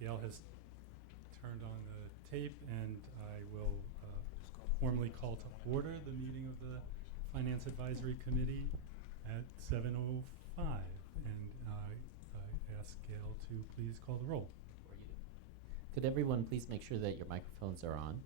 Gail has turned on the tape, and I will formally call to order the meeting of the Finance Advisory Committee at 7:05. And I ask Gail to please call the roll. Could everyone please make sure that your microphones are on?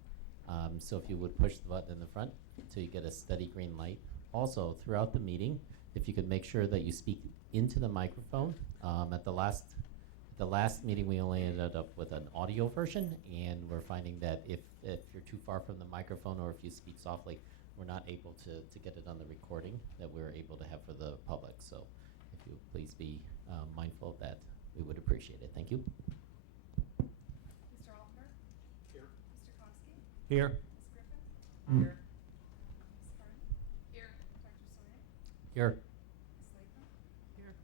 So if you would push the button in the front until you get a steady green light. Also, throughout the meeting, if you could make sure that you speak into the microphone. At the last meeting, we only ended up with an audio version, and we're finding that if you're too far from the microphone or if you speak softly, we're not able to get it on the recording that we're able to have for the public. So if you would please be mindful of that, we would appreciate it. Thank you. Mr. Altenberg? Here. Mr. Konsky? Here. Ms. Griffin? Here. Ms. Harden? Here. Dr. Sawyer? Here. Ms. Latham? Here.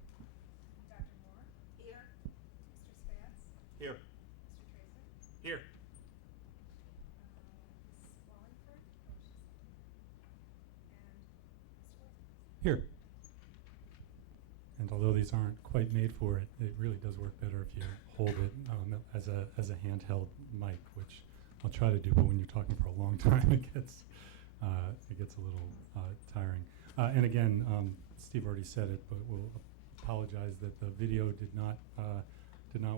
Dr. Moore? Here. Mr. Spatz? Here. Mr. Tracer? Here. Ms. Wallingford? Oh, she's and Mr. White? Here. And although these aren't quite made for it, it really does work better if you hold it as a handheld mic, which I'll try to do. But when you're talking for a long time, it gets a little tiring. And again, Steve already said it, but we'll apologize that the video did not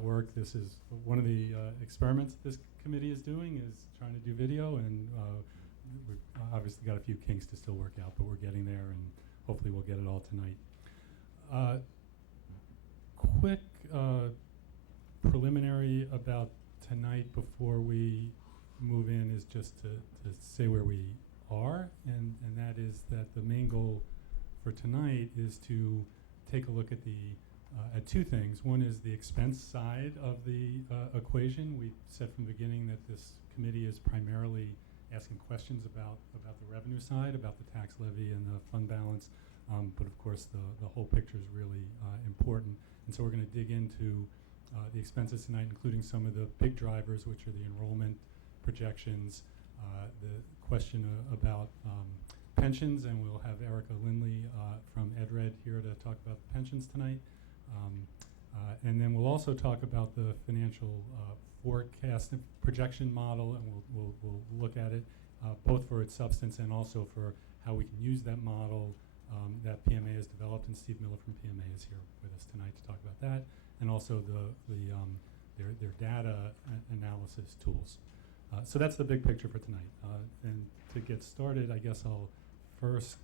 work. This is one of the experiments this committee is doing, is trying to do video, and we've obviously got a few kinks to still work out, but we're getting there, and hopefully we'll get it all tonight. Quick preliminary about tonight before we move in is just to say where we are, and that is that the main goal for tonight is to take a look at at two things. One is the expense side of the equation. We said from the beginning that this committee is primarily asking questions about the revenue side, about the tax levy and the fund balance. But of course, the whole picture is really important. And so we're going to dig into the expenses tonight, including some of the big drivers, which are the enrollment projections, the question about pensions, and we'll have Erica Lindley from EdRed here to talk about the pensions tonight. And then we'll also talk about the financial forecast and projection model, and we'll look at it both for its substance and also for how we can use that model that PMA has developed, and Steve Miller from PMA is here with us tonight to talk about that, and also their data analysis tools. So that's the big picture for tonight. And to get started, I guess I'll first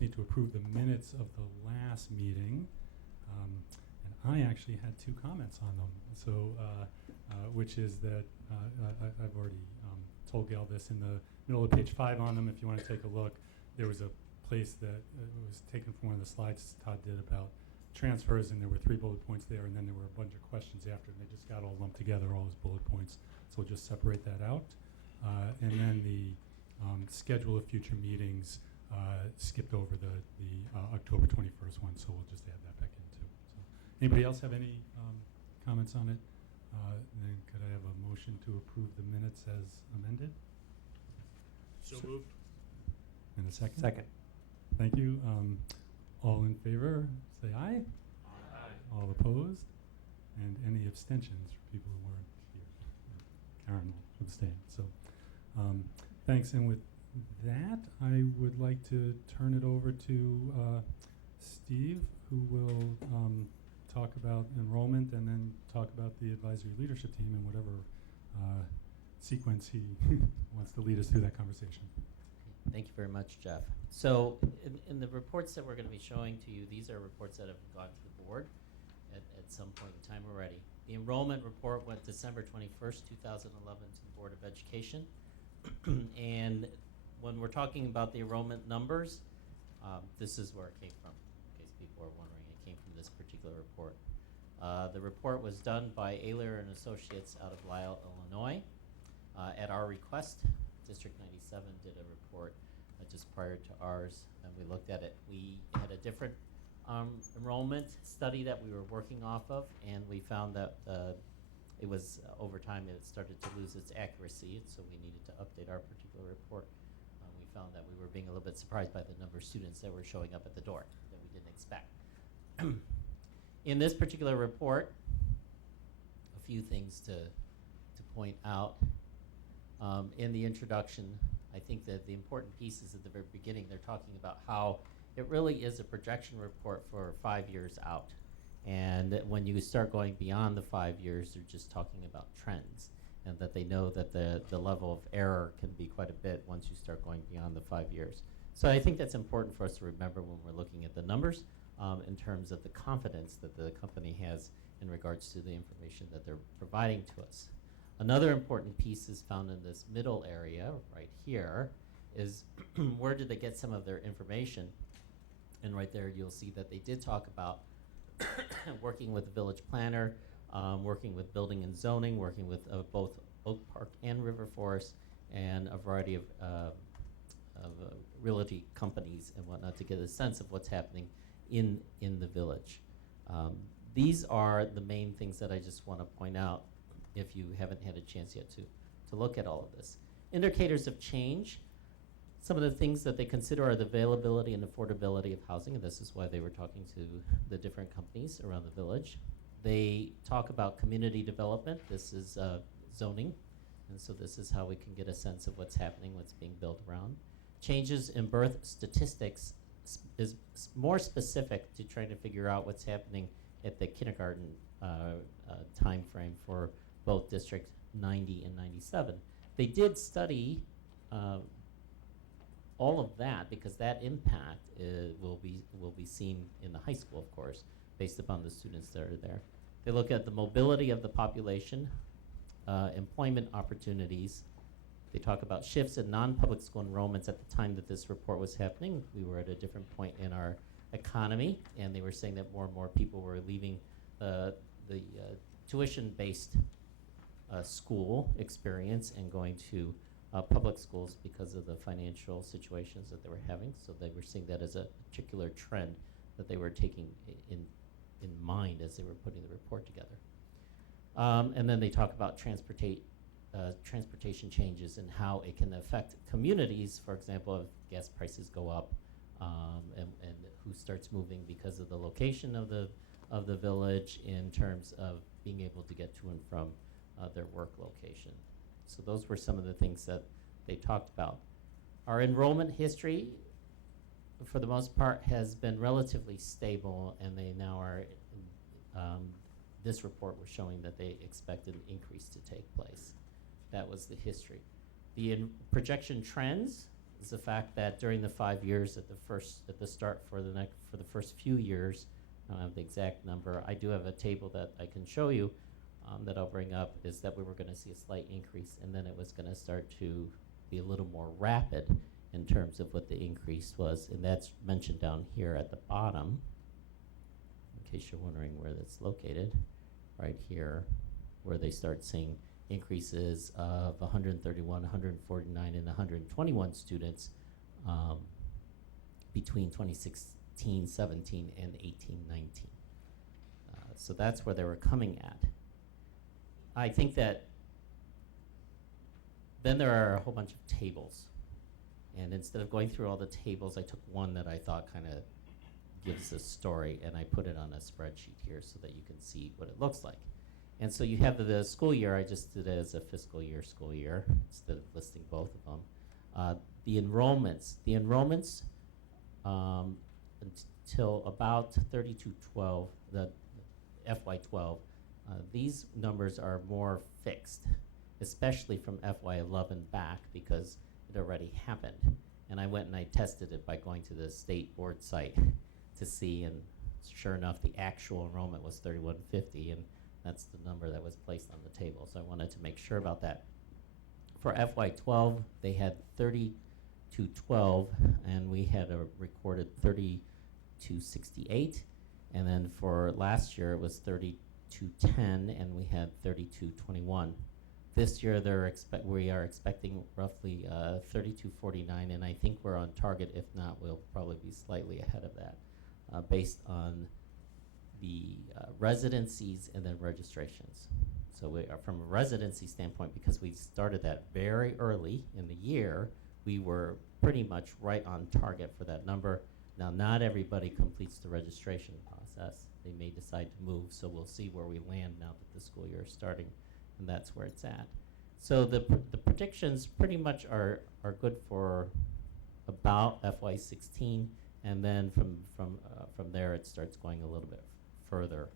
need to approve the minutes of the last meeting, and I actually had two comments on them. So, which is that I've already told Gail this in the middle of page 5 on them. If you want to take a look, there was a place that was taken from one of the slides Todd did about transfers, and there were 3 bullet points there, and then there were a bunch of questions after, and they just got all lumped together, all those bullet points. So we'll just separate that out. And then the schedule of future meetings skipped over the October 21st one, so we'll just add that back in too. So anybody else have any comments on it? Then could I have a motion to approve the minutes as amended? So moved. And a second? Second. Thank you. All in favor, say aye. Aye. All opposed? And any abstentions for people who weren't here? Karen will abstain. So thanks. And with that, I would like to turn it over to Steve, who will talk about enrollment and then talk about the advisory leadership team and whatever sequence he wants to lead us through that conversation. Thank you very much, Jeff. So in the reports that we're going to be showing to you, these are reports that have gone to the board at some point in time already. The enrollment report went December 21st, 2011 to the Board of Education. And when we're talking about the enrollment numbers, this is where it came from, in case people are wondering. It came from this particular report. The report was done by Ayler and Associates out of Lisle, Illinois. At our request, District 97 did a report just prior to ours, and we looked at it. We had a different enrollment study that we were working off of, and we found that it was over time it started to lose its accuracy, and so we needed to update our particular report. We found that we were being a little bit surprised by the number of students that were showing up at the door that we didn't expect. In this particular report, a few things to point out. In the introduction, I think that the important piece is at the very beginning. They're talking about how it really is a projection report for 5 years out. And that when you start going beyond the 5 years, they're just talking about trends. And that they know that the level of error can be quite a bit once you start going beyond the 5 years. So I think that's important for us to remember when we're looking at the numbers in terms of the confidence that the company has in regards to the information that they're providing to us. Another important piece is found in this middle area right here is where did they get some of their information? And right there you'll see that they did talk about working with the village planner, working with building and zoning, working with both Oak Park and River Forest, and a variety of realty companies and whatnot to get a sense of what's happening in the village. These are the main things that I just want to point out if you haven't had a chance yet to look at all of this. Indicators of change. Some of the things that they consider are the availability and affordability of housing, and this is why they were talking to the different companies around the village. They talk about community development. This is zoning, and so this is how we can get a sense of what's happening, what's being built around. Changes in birth statistics is more specific to trying to figure out what's happening at the kindergarten time frame for both District 90 and 97. They did study all of that because that impact will be seen in the high school, of course, based upon the students that are there. They look at the mobility of the population, employment opportunities. They talk about shifts in non-public school enrollments at the time that this report was happening. We were at a different point in our economy, and they were saying that more and more people were leaving the tuition-based school experience and going to public schools because of the financial situations that they were having. So they were seeing that as a particular trend that they were taking in mind as they were putting the report together. And then they talk about transportation changes and how it can affect communities. For example, if gas prices go up, and who starts moving because of the location of the village in terms of being able to get to and from their work location. So those were some of the things that they talked about. Our enrollment history, for the most part, has been relatively stable, and they now are, this report was showing that they expect an increase to take place. That was the history. The projection trends is the fact that during the 5 years at the start for the first few years, I don't have the exact number. I do have a table that I can show you that I'll bring up, is that we were going to see a slight increase, and then it was going to start to be a little more rapid in terms of what the increase was, and that's mentioned down here at the bottom, in case you're wondering where that's located, right here, where they start seeing increases of 131, 149, and 121 students between 2016-17 and 18-19. So that's where they were coming at. I think that then there are a whole bunch of tables. And instead of going through all the tables, I took one that I thought kind of gives a story, and I put it on a spreadsheet here so that you can see what it looks like. And so you have the school year. I just did it as a fiscal year school year instead of listing both of them. The enrollments until about 3212, the FY12, these numbers are more fixed, especially from FY11 back because it already happened. And I went and I tested it by going to the state board site to see, and sure enough, the actual enrollment was 3150, and that's the number that was placed on the table. So I wanted to make sure about that. For FY12, they had 3212, and we had recorded 3268. And then for last year, it was 3210, and we had 3221. This year, we are expecting roughly 3249, and I think we're on target. If not, we'll probably be slightly ahead of that, based on the residencies and then registrations. So we are, from a residency standpoint, because we started that very early in the year, we were pretty much right on target for that number. Now, not everybody completes the registration process, they may decide to move. So we'll see where we land now that the school year is starting, and that's where it's at. So the predictions pretty much are good for about FY16, and then from there it starts going a little bit further.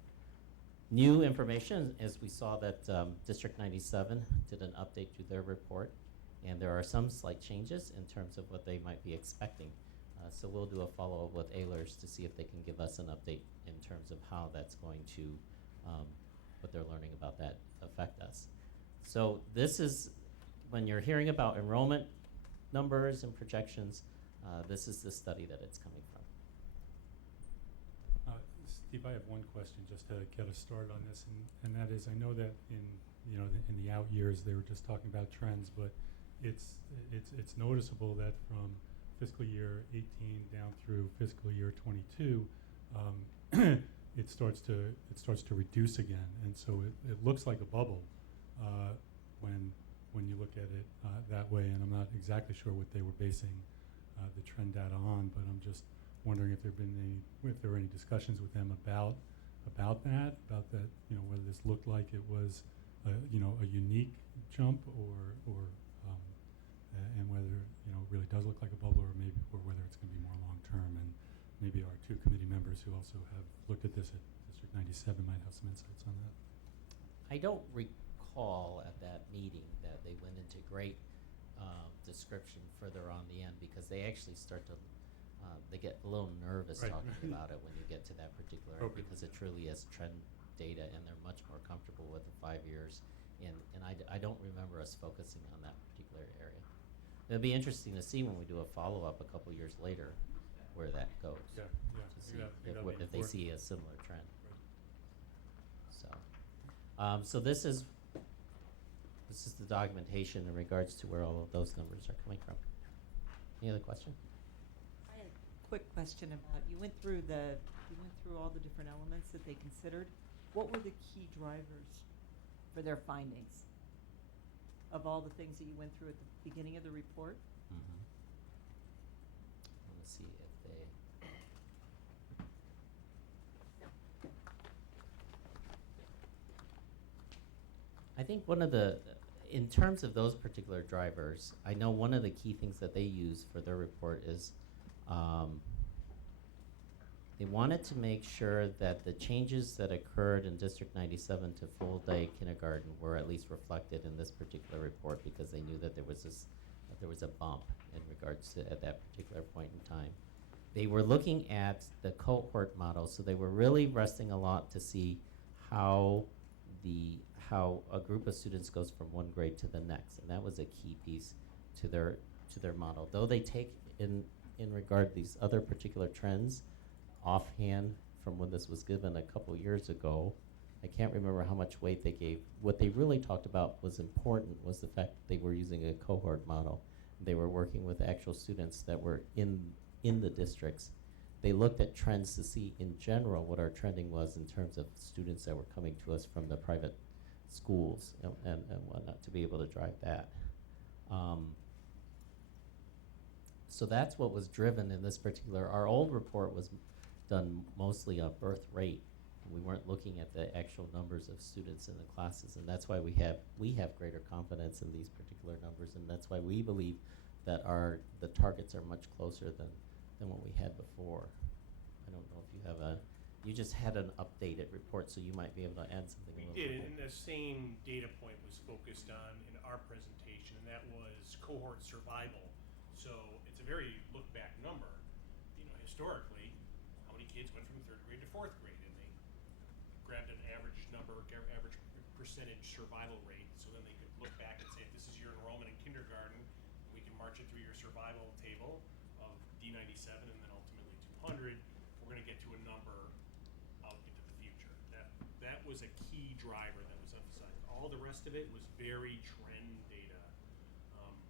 New information is we saw that District 97 did an update to their report, and there are some slight changes in terms of what they might be expecting. So we'll do a follow-up with Ehlers to see if they can give us an update in terms of how that's going to, what they're learning about that affect us. So this is, when you're hearing about enrollment numbers and projections, this is the study that it's coming from. Steve, I have one question just to get us started on this, and that is, I know that in the out years they were just talking about trends, but it's noticeable that from fiscal year 18 down through fiscal year 22, it starts to reduce again, and so it looks like a bubble when you look at it that way. And I'm not exactly sure what they were basing the trend data on, but I'm just wondering if there were any discussions with them about that, whether this looked like it was a unique jump or and whether it really does look like a bubble, or whether it's going to be more long term. And maybe our two committee members who also have looked at this at District 97 might have some insights on that. I don't recall at that meeting that they went into great description further on the end, because they actually start to, they get a little nervous Right. talking about it when you get to that particular, Okay. because it truly is trend data, and they're much more comfortable with the 5 years. And I don't remember us focusing on that particular area. It'll be interesting to see when we do a follow-up a couple years later where that goes. Yeah, To see if they see a similar trend. So, so this is the documentation in regards to where all of those numbers are coming from. Any other question? I had a quick question about, you went through all the different elements that they considered. What were the key drivers for their findings of all the things that you went through at the beginning of the report? Mm-hmm. Let's see if they. I think one of the, in terms of those particular drivers, I know one of the key things that they use for their report is they wanted to make sure that the changes that occurred in District 97 to full day kindergarten were at least reflected in this particular report, because they knew that there was a bump in regards to at that particular point in time. They were looking at the cohort model, so they were really resting a lot to see how a group of students goes from one grade to the next, and that was a key piece to their model. Though they take in regard these other particular trends offhand from when this was given a couple years ago, I can't remember how much weight they gave. What they really talked about was important was the fact that they were using a cohort model. They were working with actual students that were in the districts. They looked at trends to see in general what our trending was in terms of students that were coming to us from the private schools and whatnot, to be able to drive that. So that's what was driven in this particular, our old report was done mostly on birth rate. We weren't looking at the actual numbers of students in the classes, and that's why we have greater confidence in these particular numbers, and that's why we believe that the targets are much closer than what we had before. I don't know if you have you just had an updated report, so you might be able to add something. We a little did, bit. and the same data point was focused on in our presentation, and that was cohort survival. So it's a very look-back number. Historically, how many kids went from 3rd grade to 4th grade, and they grabbed an average number, average percentage survival rate, so then they could look back and say, if this is your enrollment in kindergarten, we can march it through your survival table of D97 and then ultimately 200. We're going to get to a number out into the future. That was a key driver that was emphasized. All the rest of it was very trend data,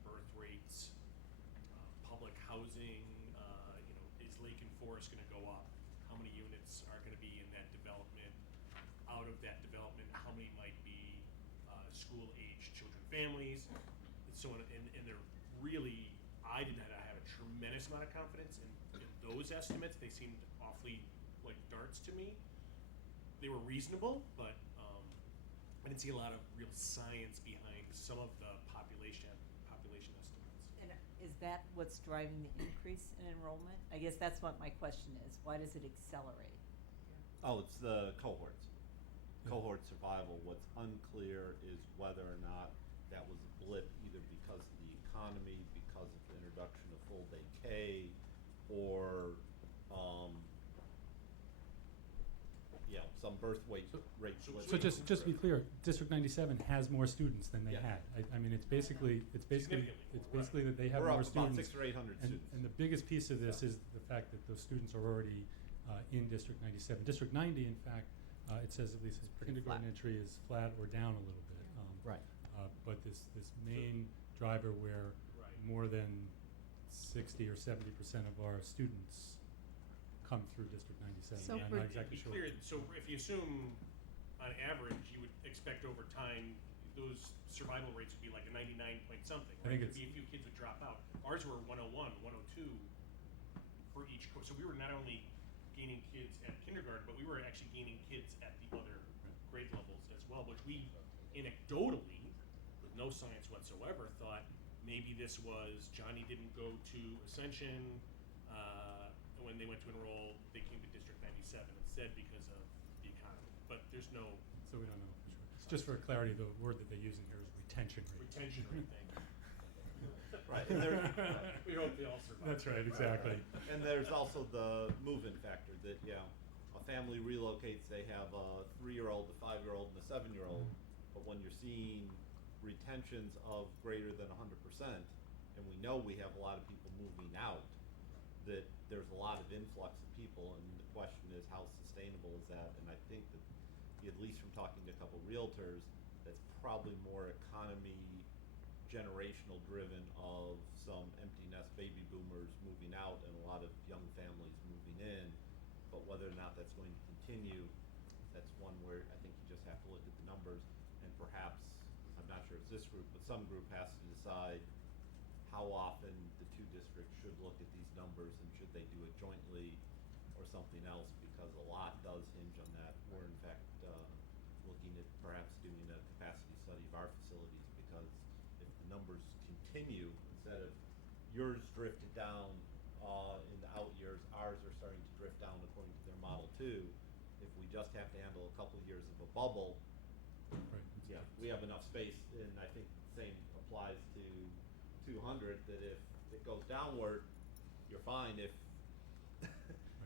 birth rates, public housing. Is Lake and Forest going to go up? How many units are going to be in that development? Out of that development, how many might be school-age children, families, and so on. And they're really, I did not have a tremendous amount of confidence in those estimates. They seemed awfully like darts to me. they were reasonable, but I didn't see a lot of real science behind some of the population estimates. And is that what's driving the increase in enrollment? I guess that's what my question is. Why does it accelerate? Oh, it's the cohorts. Yeah. Cohort survival. What's unclear is whether or not that was a blip either because of the economy, because of the introduction of full day K, or some birth rate blip. So just to be clear, District 97 has more students than they Yeah. had. I mean, it's basically Significantly more, that they have We're more up about students. 600 or 800 And, students. and the biggest piece of this is the fact that those students are already in District 97. District 90, in fact, it says at least pretty kindergarten flat. entry is flat or down a little bit. Right. But this main driver where Right. more than 60 or 70% of our students come through District 97. So I'm for- not exactly To sure. be clear, so if you assume on average, you would expect over time, those survival rates would be like a 99 point something, I right? think Could it's- be a few kids would drop out. Ours were 101, 102 for each course. So we were not only gaining kids at kindergarten, but we were actually gaining kids at the other grade levels as well, which we anecdotally, with no science whatsoever, thought maybe this was Johnny didn't go to Ascension, when they went to enroll, they came to District 97 instead because of the economy. But there's no So we don't know for sure. It's just for clarity, the word that they use in here is retention rate. retention rate thing. Right, and there- We hope they all survive. That's right, exactly. And there's also the move-in factor that, a family relocates, they have a 3-year-old, a 5-year-old, and a 7-year-old. But when you're seeing retentions of greater than 100%, and we know we have a lot of people moving out, that there's a lot of influx of people, and the question is how sustainable is that? And I think that, at least from talking to a couple realtors, that's probably more economy generational driven of some empty nest baby boomers moving out and a lot of young families moving in. But whether or not that's going to continue, that's one where I think you just have to look at the numbers, and perhaps, I'm not sure it's this group, but some group has to decide how often the two districts should look at these numbers, and should they do it jointly or something else, because a lot does hinge on that. We're in fact looking at perhaps doing a capacity study of our facilities, because if the numbers continue, instead of yours drifted down in the out years, ours are starting to drift down according to their model too. If we just have to handle a couple of years of a bubble, Right. we have enough space, and I think the same applies to 200, that if it goes downward, you're fine. If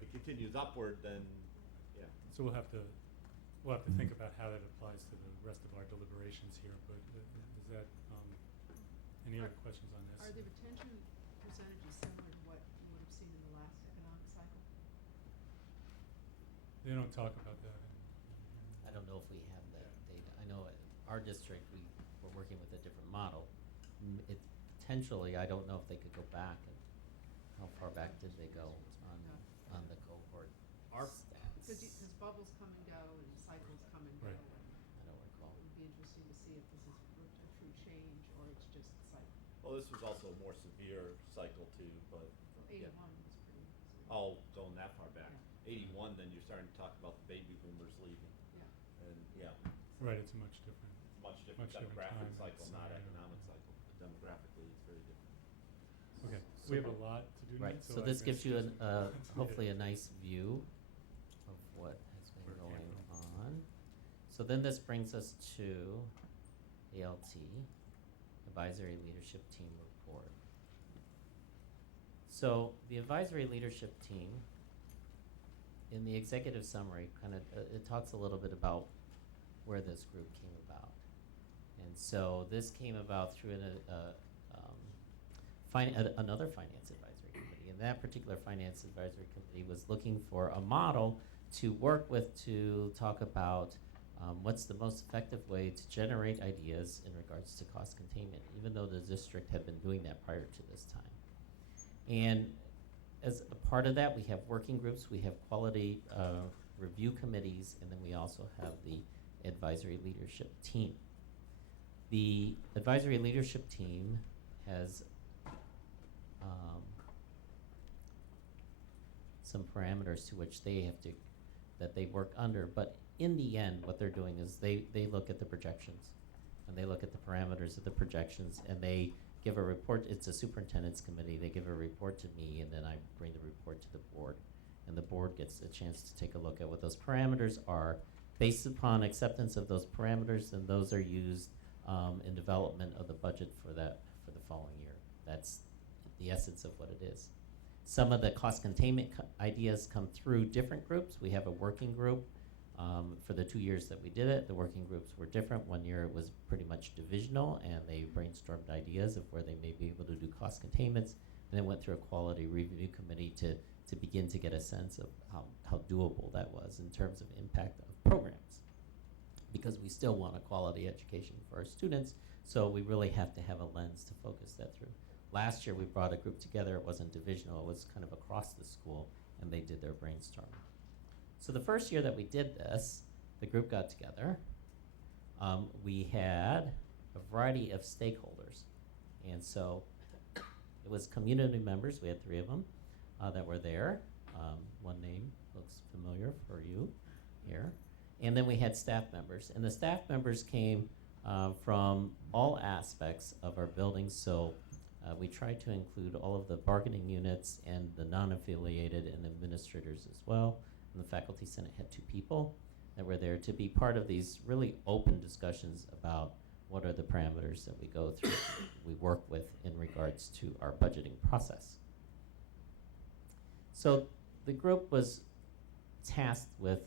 it continues upward, then, So we'll have to think about how that applies to the rest of our deliberations here, but is that, any other questions on this? Are the retention percentages similar to what you would have seen in the last economic cycle? They don't talk about that. I don't know if we have that data. I know at our district, we're working with a different model. It potentially, I don't know if they could go back, and how far back did they go on the cohort Our- stats? Because bubbles come and go and cycles come and go. Right. I don't recall. It would be interesting to see if this is a true change or it's just cycle. well, this was also a more severe cycle too, but. Well, 81 was pretty severe. Oh, going that far back. Yeah. 81, then you're starting to talk about the baby boomers leaving. Yeah. And, Right, it's a much different. it's much different Much different demographic time, cycle, it's, not yeah. economic cycle. But demographically, it's very different. Okay, So- we have a lot to do Right, tonight, so I this gives you suggest we- hopefully a nice view of what has been Where it going came on. So then this brings us to ALT, Advisory Leadership Team Report. So the Advisory Leadership Team, in the executive summary, it talks a little bit about where this group came about. And so this came about through another finance advisory committee. And that particular finance advisory committee was looking for a model to work with to talk about what's the most effective way to generate ideas in regards to cost containment, even though the district had been doing that prior to this time. And as a part of that, we have working groups, we have quality review committees, and then we also have the advisory leadership team. The advisory leadership team has some parameters to which they have to, that they work under, but in the end, what they're doing is they look at the projections, and they look at the parameters of the projections, and they give a report. It's a superintendent's committee. They give a report to me, and then I bring the report to the board. And the board gets a chance to take a look at what those parameters are. Based upon acceptance of those parameters, then those are used in development of the budget for the following year. That's the essence of what it is. Some of the cost containment ideas come through different groups. We have a working group. For the 2 years that we did it, the working groups were different. 1 year it was pretty much divisional, and they brainstormed ideas of where they may be able to do cost containments, and then went through a quality review committee to begin to get a sense of how doable that was in terms of impact of programs. Because we still want a quality education for our students, so we really have to have a lens to focus that through. Last year we brought a group together. It wasn't divisional, it was kind of across the school, and they did their brainstorming. So the first year that we did this, the group got together. We had a variety of stakeholders. And so it was community members. We had 3 of them that were there. One name looks familiar for you here. And then we had staff members. And the staff members came from all aspects of our buildings. So we tried to include all of the bargaining units and the non-affiliated and administrators as well. And the Faculty Senate had 2 people that were there to be part of these really open discussions about what are the parameters that we go through, we work with in regards to our budgeting process. So the group was tasked with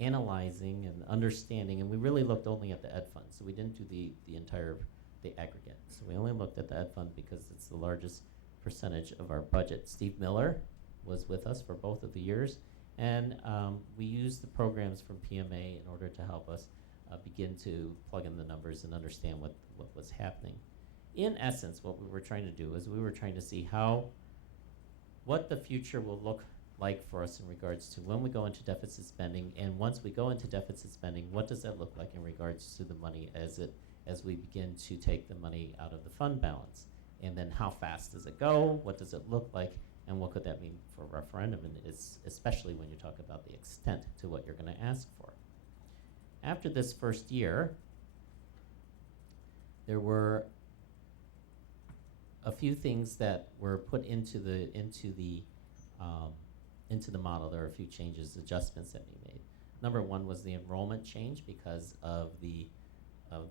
analyzing and understanding, and we really looked only at the ed fund, so we didn't do the entire, the aggregate. So we only looked at the ed fund because it's the largest percentage of our budget. Steve Miller was with us for both of the years, and we used the programs from PMA in order to help us begin to plug in the numbers and understand what was happening. In essence, what we were trying to do is we were trying to see what the future will look like for us in regards to when we go into deficit spending, and once we go into deficit spending, what does that look like in regards to the money as we begin to take the money out of the fund balance, and then how fast does it go, what does it look like, and what could that mean for referendum, and especially when you talk about the extent to what you're going to ask for. After this first year, there were a few things that were put into the model. There were a few changes, adjustments that we made. Number 1 was the enrollment change because of the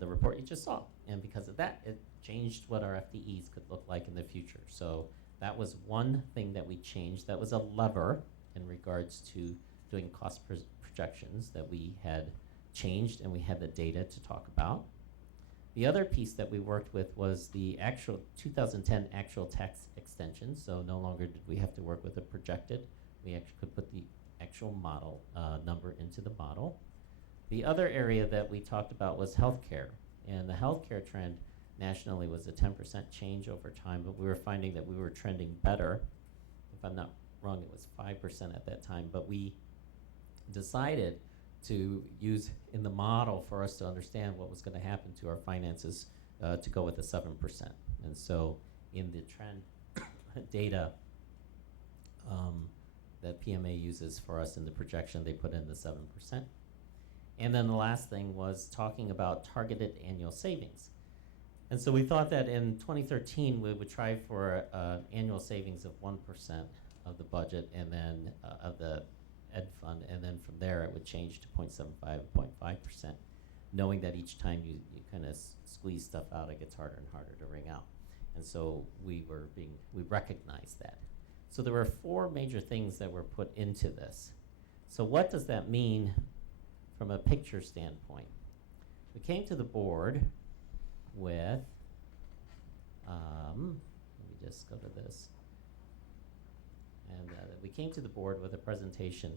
report you just saw, and because of that, it changed what our FTEs could look like in the future. So that was one thing that we changed. That was a lever in regards to doing cost projections that we had changed, and we had the data to talk about. The other piece that we worked with was the actual 2010 actual tax extension. So no longer did we have to work with a projected. We actually could put the actual model number into the model. The other area that we talked about was healthcare, and the healthcare trend nationally was a 10% change over time, but we were finding that we were trending better. If I'm not wrong, it was 5% at that time, but we decided to use in the model for us to understand what was going to happen to our finances to go with the 7%. And so in the trend data that PMA uses for us in the projection, they put in the 7%. And then the last thing was talking about targeted annual savings. And so we thought that in 2013 we would try for annual savings of 1% of the budget, and then of the ed fund, and then from there it would change to 0.75, 0.5%, knowing that each time you kind of squeeze stuff out, it gets harder and harder to wring out. And so we recognized that. So there were 4 major things that were put into this. So what does that mean from a picture standpoint? We came to the board with, let me just go to this. And we came to the board with a presentation,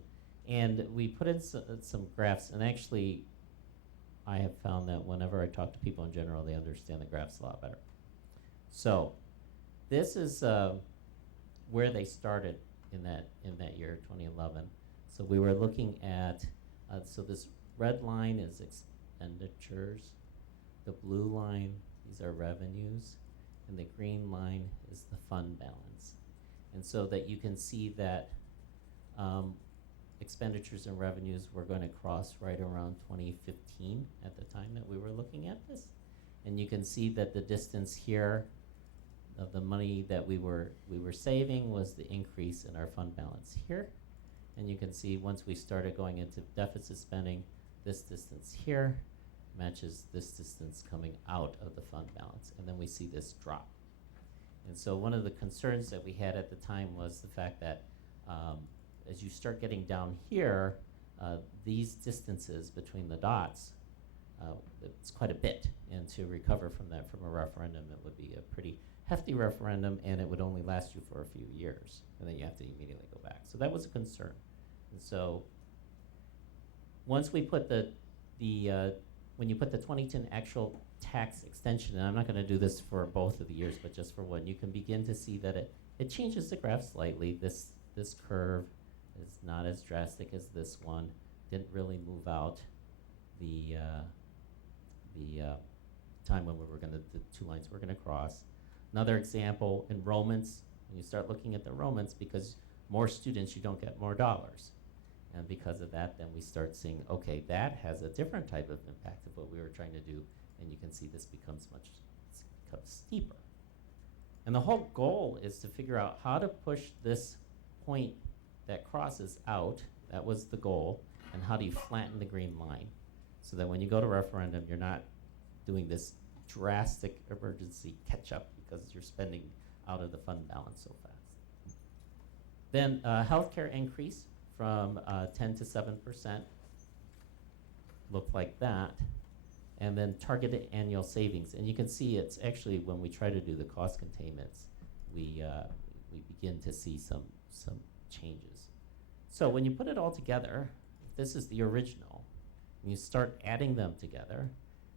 and we put in some graphs, and actually I have found that whenever I talk to people in general, they understand the graphs a lot better. So this is where they started in that year, 2011. So we were looking at, so this red line is expenditures, the blue line, these are revenues, and the green line is the fund balance. And so that you can see that expenditures and revenues were going to cross right around 2015 at the time that we were looking at this. And you can see that the distance here of the money that we were saving was the increase in our fund balance here. And you can see once we started going into deficit spending, this distance here matches this distance coming out of the fund balance. And then we see this drop. And so one of the concerns that we had at the time was the fact that as you start getting down here, these distances between the dots, it's quite a bit. And to recover from that from a referendum, it would be a pretty hefty referendum, and it would only last you for a few years. And then you have to immediately go back. So that was a concern. And so once we put when you put the 2010 actual tax extension, and I'm not going to do this for both of the years, but just for one, you can begin to see that it changes the graph slightly. This curve is not as drastic as this one. Didn't really move out the time when the two lines were going to cross. Another example, enrollments. When you start looking at the enrollments, because more students, you don't get more dollars. And because of that, then we start seeing, okay, that has a different type of impact of what we were trying to do. And you can see this becomes steeper. And the whole goal is to figure out how to push this point that crosses out, that was the goal, and how do you flatten the green line so that when you go to referendum, you're not doing this drastic emergency catch-up because you're spending out of the fund balance so fast. Then healthcare increase from 10 to 7%, looked like that. And then targeted annual savings. And you can see it's actually, when we try to do the cost containments, we begin to see some changes. So when you put it all together, this is the original, and you start adding them together,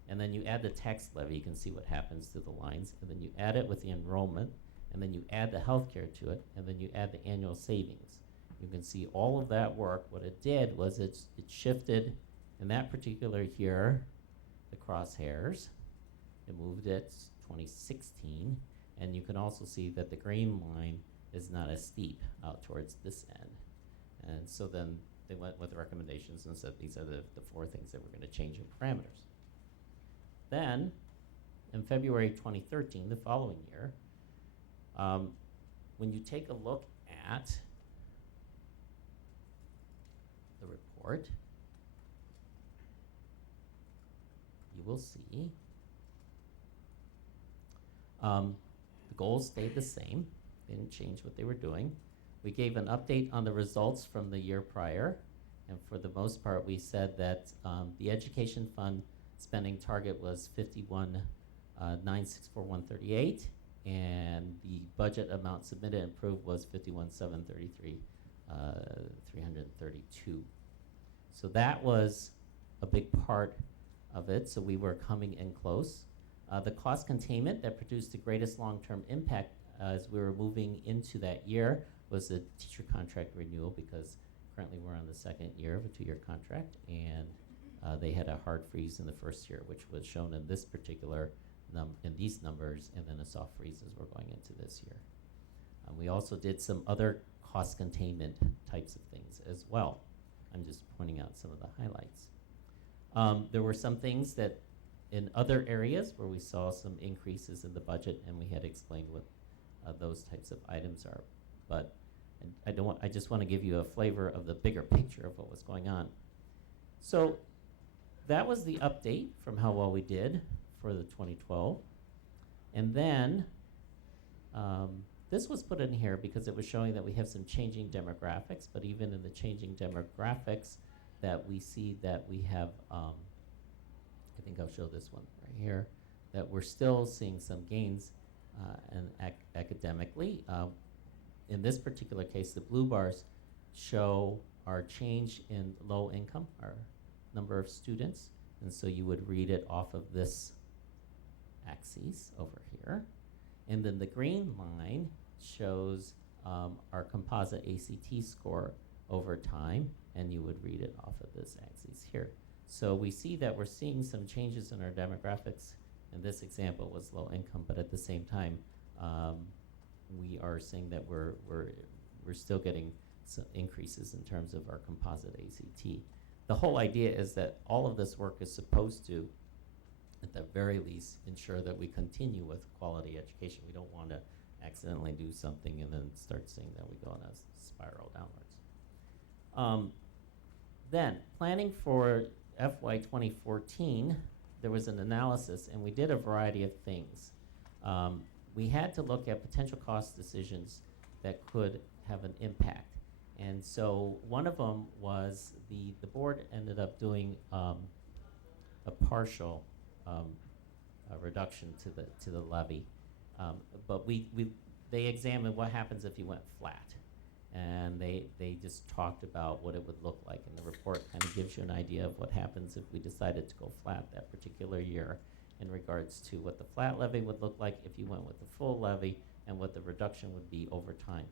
and then you add the tax levy, you can see what happens to the lines, and then you add it with the enrollment, and then you add the healthcare to it, and then you add the annual savings. You can see all of that work. What it did was it shifted, in that particular year, the crosshairs. It moved it 2016, and you can also see that the green line is not as steep out towards this end. And so then they went with the recommendations and said these are the 4 things that we're going to change in parameters. Then, in February 2013, the following year, when you take a look at the report, you will see the goals stayed the same. They didn't change what they were doing. We gave an update on the results from the year prior, and for the most part, we said that the education fund spending target was 51,964,138, and the budget amount submitted and approved was 51,733,332. So that was a big part of it, so we were coming in close. The cost containment that produced the greatest long-term impact as we were moving into that year was the teacher contract renewal, because currently we're on the 2nd year of a 2-year contract, and they had a hard freeze in the first year, which was shown in this particular in these numbers, and then a soft freeze as we're going into this year. We also did some other cost containment types of things as well. I'm just pointing out some of the highlights. There were some things that in other areas where we saw some increases in the budget, and we had explained what those types of items are. But I just want to give you a flavor of the bigger picture of what was going on. So that was the update from how well we did for the 2012. And then this was put in here because it was showing that we have some changing demographics, but even in the changing demographics that we see that we have, I think I'll show this one right here, that we're still seeing some gains academically. In this particular case, the blue bars show our change in low income, our number of students, and so you would read it off of this axis over here. And then the green line shows our composite ACT score over time, and you would read it off of this axis here. So we see that we're seeing some changes in our demographics. In this example was low income, but at the same time, we are seeing that we're still getting increases in terms of our composite ACT. The whole idea is that all of this work is supposed to, at the very least, ensure that we continue with quality education. We don't want to accidentally do something and then start seeing that we go on a spiral downwards. Then, planning for FY 2014, there was an analysis, and we did a variety of things. We had to look at potential cost decisions that could have an impact. And so one of them was the board ended up doing a partial reduction to the levy. But they examined what happens if you went flat. And they just talked about what it would look like. And the report kind of gives you an idea of what happens if we decided to go flat that particular year in regards to what the flat levy would look like if you went with the full levy, and what the reduction would be over time,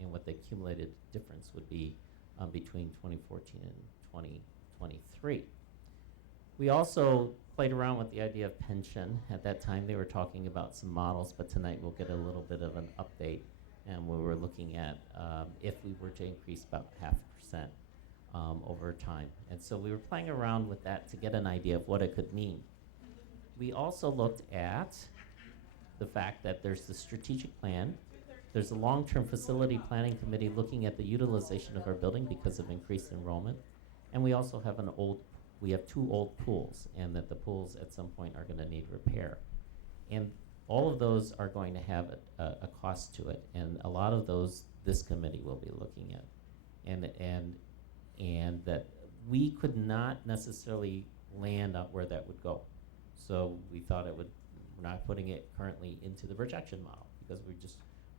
and what the accumulated difference would be between 2014 and 2023. We also played around with the idea of pension. At that time, they were talking about some models, but tonight we'll get a little bit of an update. And we were looking at if we were to increase about 0.5% over time. And so we were playing around with that to get an idea of what it could mean. We also looked at the fact that there's the strategic plan. There's a long-term facility planning committee looking at the utilization of our building because of increased enrollment. And we also have we have 2 old pools, and that the pools at some point are going to need repair. And all of those are going to have a cost to it, and a lot of those this committee will be looking at. And that we could not necessarily land on where that would go. So we thought we're not putting it currently into the projection model, because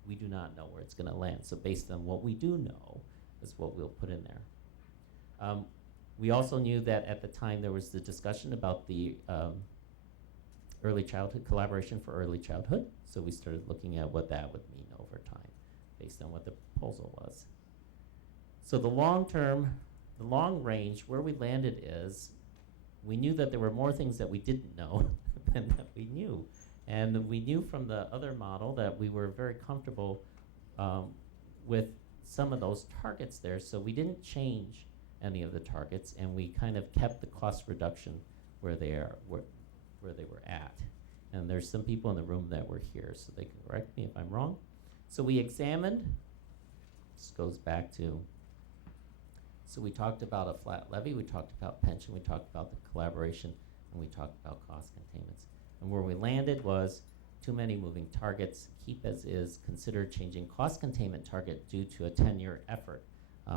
we do not know where it's going to land. So based on what we do know is what we'll put in there. We also knew that at the time there was the discussion about the early childhood, collaboration for early childhood. So we started looking at what that would mean over time based on what the proposal was. So the long range, where we landed is, we knew that there were more things that we didn't know than that we knew. And we knew from the other model that we were very comfortable with some of those targets there. So we didn't change any of the targets, and we kind of kept the cost reduction where they were at. And there's some people in the room that were here, so they can correct me if I'm wrong. So we examined, this goes back to, so we talked about a flat levy, we talked about pension, we talked about the collaboration, and we talked about cost containments. And where we landed was too many moving targets, keep as is, consider changing cost containment target due to a 10-year effort.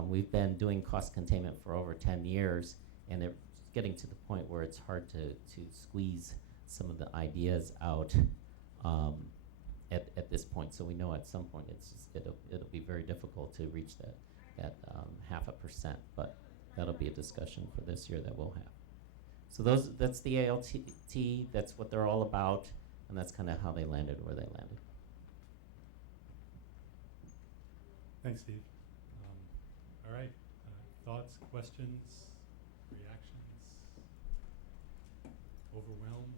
We've been doing cost containment for over 10 years, and it's getting to the point where it's hard to squeeze some of the ideas out at this point. So we know at some point it'll be very difficult to reach that 0.5%, but that'll be a discussion for this year that we'll have. So that's the ALT, that's what they're all about, and that's kind of how they landed where they landed. Thanks, Steve. All right, thoughts, questions, reactions? Overwhelmed?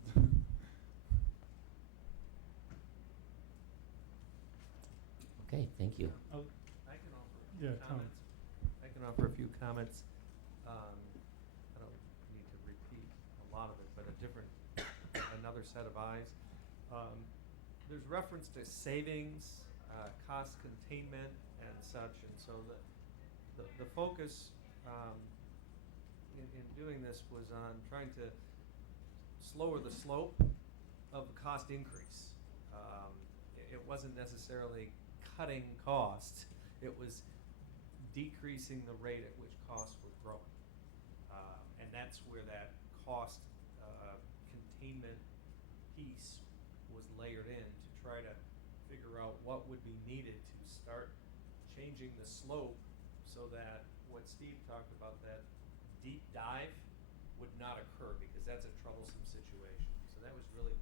Okay, thank you. Oh, I can offer a Yeah, few Tom. comments. I can offer a few comments. I don't need to repeat a lot of it, but another set of eyes. There's reference to savings, cost containment, and such, and so the focus in doing this was on trying to lower the slope of the cost increase. It wasn't necessarily cutting costs, it was decreasing the rate at which costs were growing. And that's where that cost containment piece was layered in to try to figure out what would be needed to start changing the slope so that what Steve talked about, that deep dive, would not occur, because that's a troublesome situation. So that was really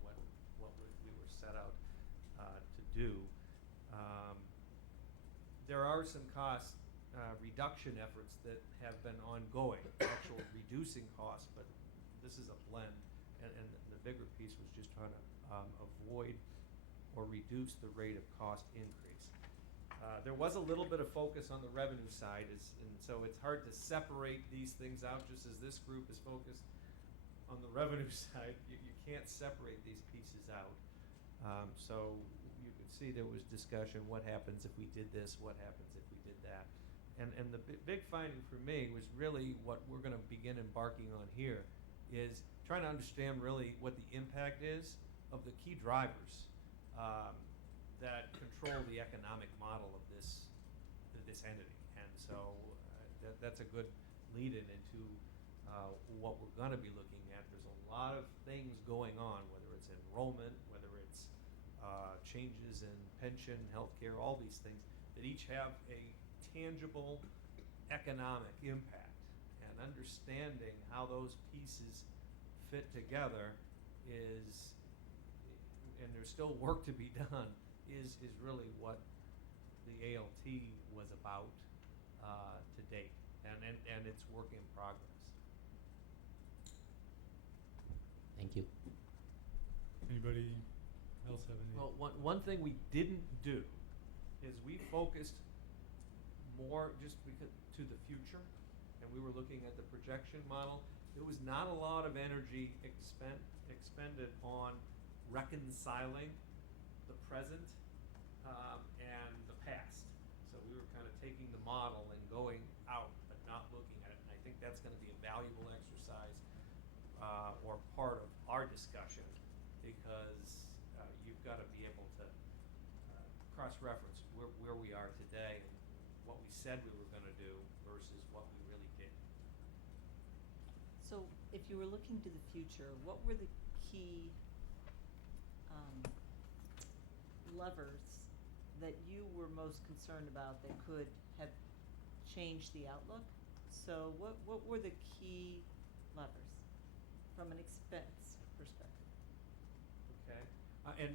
what we were set out to do. There are some cost reduction efforts that have been ongoing, actual reducing costs, but this is a blend, and the bigger piece was just trying to avoid or reduce the rate of cost increase. There was a little bit of focus on the revenue side, and so it's hard to separate these things out, just as this group is focused on the revenue side. You can't separate these pieces out. So you could see there was discussion, what happens if we did this, what happens if we did that. And the big finding for me was really what we're going to begin embarking on here is trying to understand really what the impact is of the key drivers that control the economic model of this entity. And so that's a good lead-in into what we're going to be looking at. There's a lot of things going on, whether it's enrollment, whether it's changes in pension, healthcare, all these things that each have a tangible economic impact. And understanding how those pieces fit together is, and there's still work to be done, is really what the ALT was about to date, and it's work in progress. Thank you. Anybody else have any? Well, one thing we didn't do is we focused more just because to the future, and we were looking at the projection model. There was not a lot of energy expended on reconciling the present and the past. So we were kind of taking the model and going out, but not looking at it. And I think that's going to be a valuable exercise or part of our discussion, because you've got to be able to cross-reference where we are today and what we said we were going to do versus what we really did. So if you were looking to the future, what were the key levers that you were most concerned about that could have changed the outlook? So what were the key levers from an expense perspective? Okay. And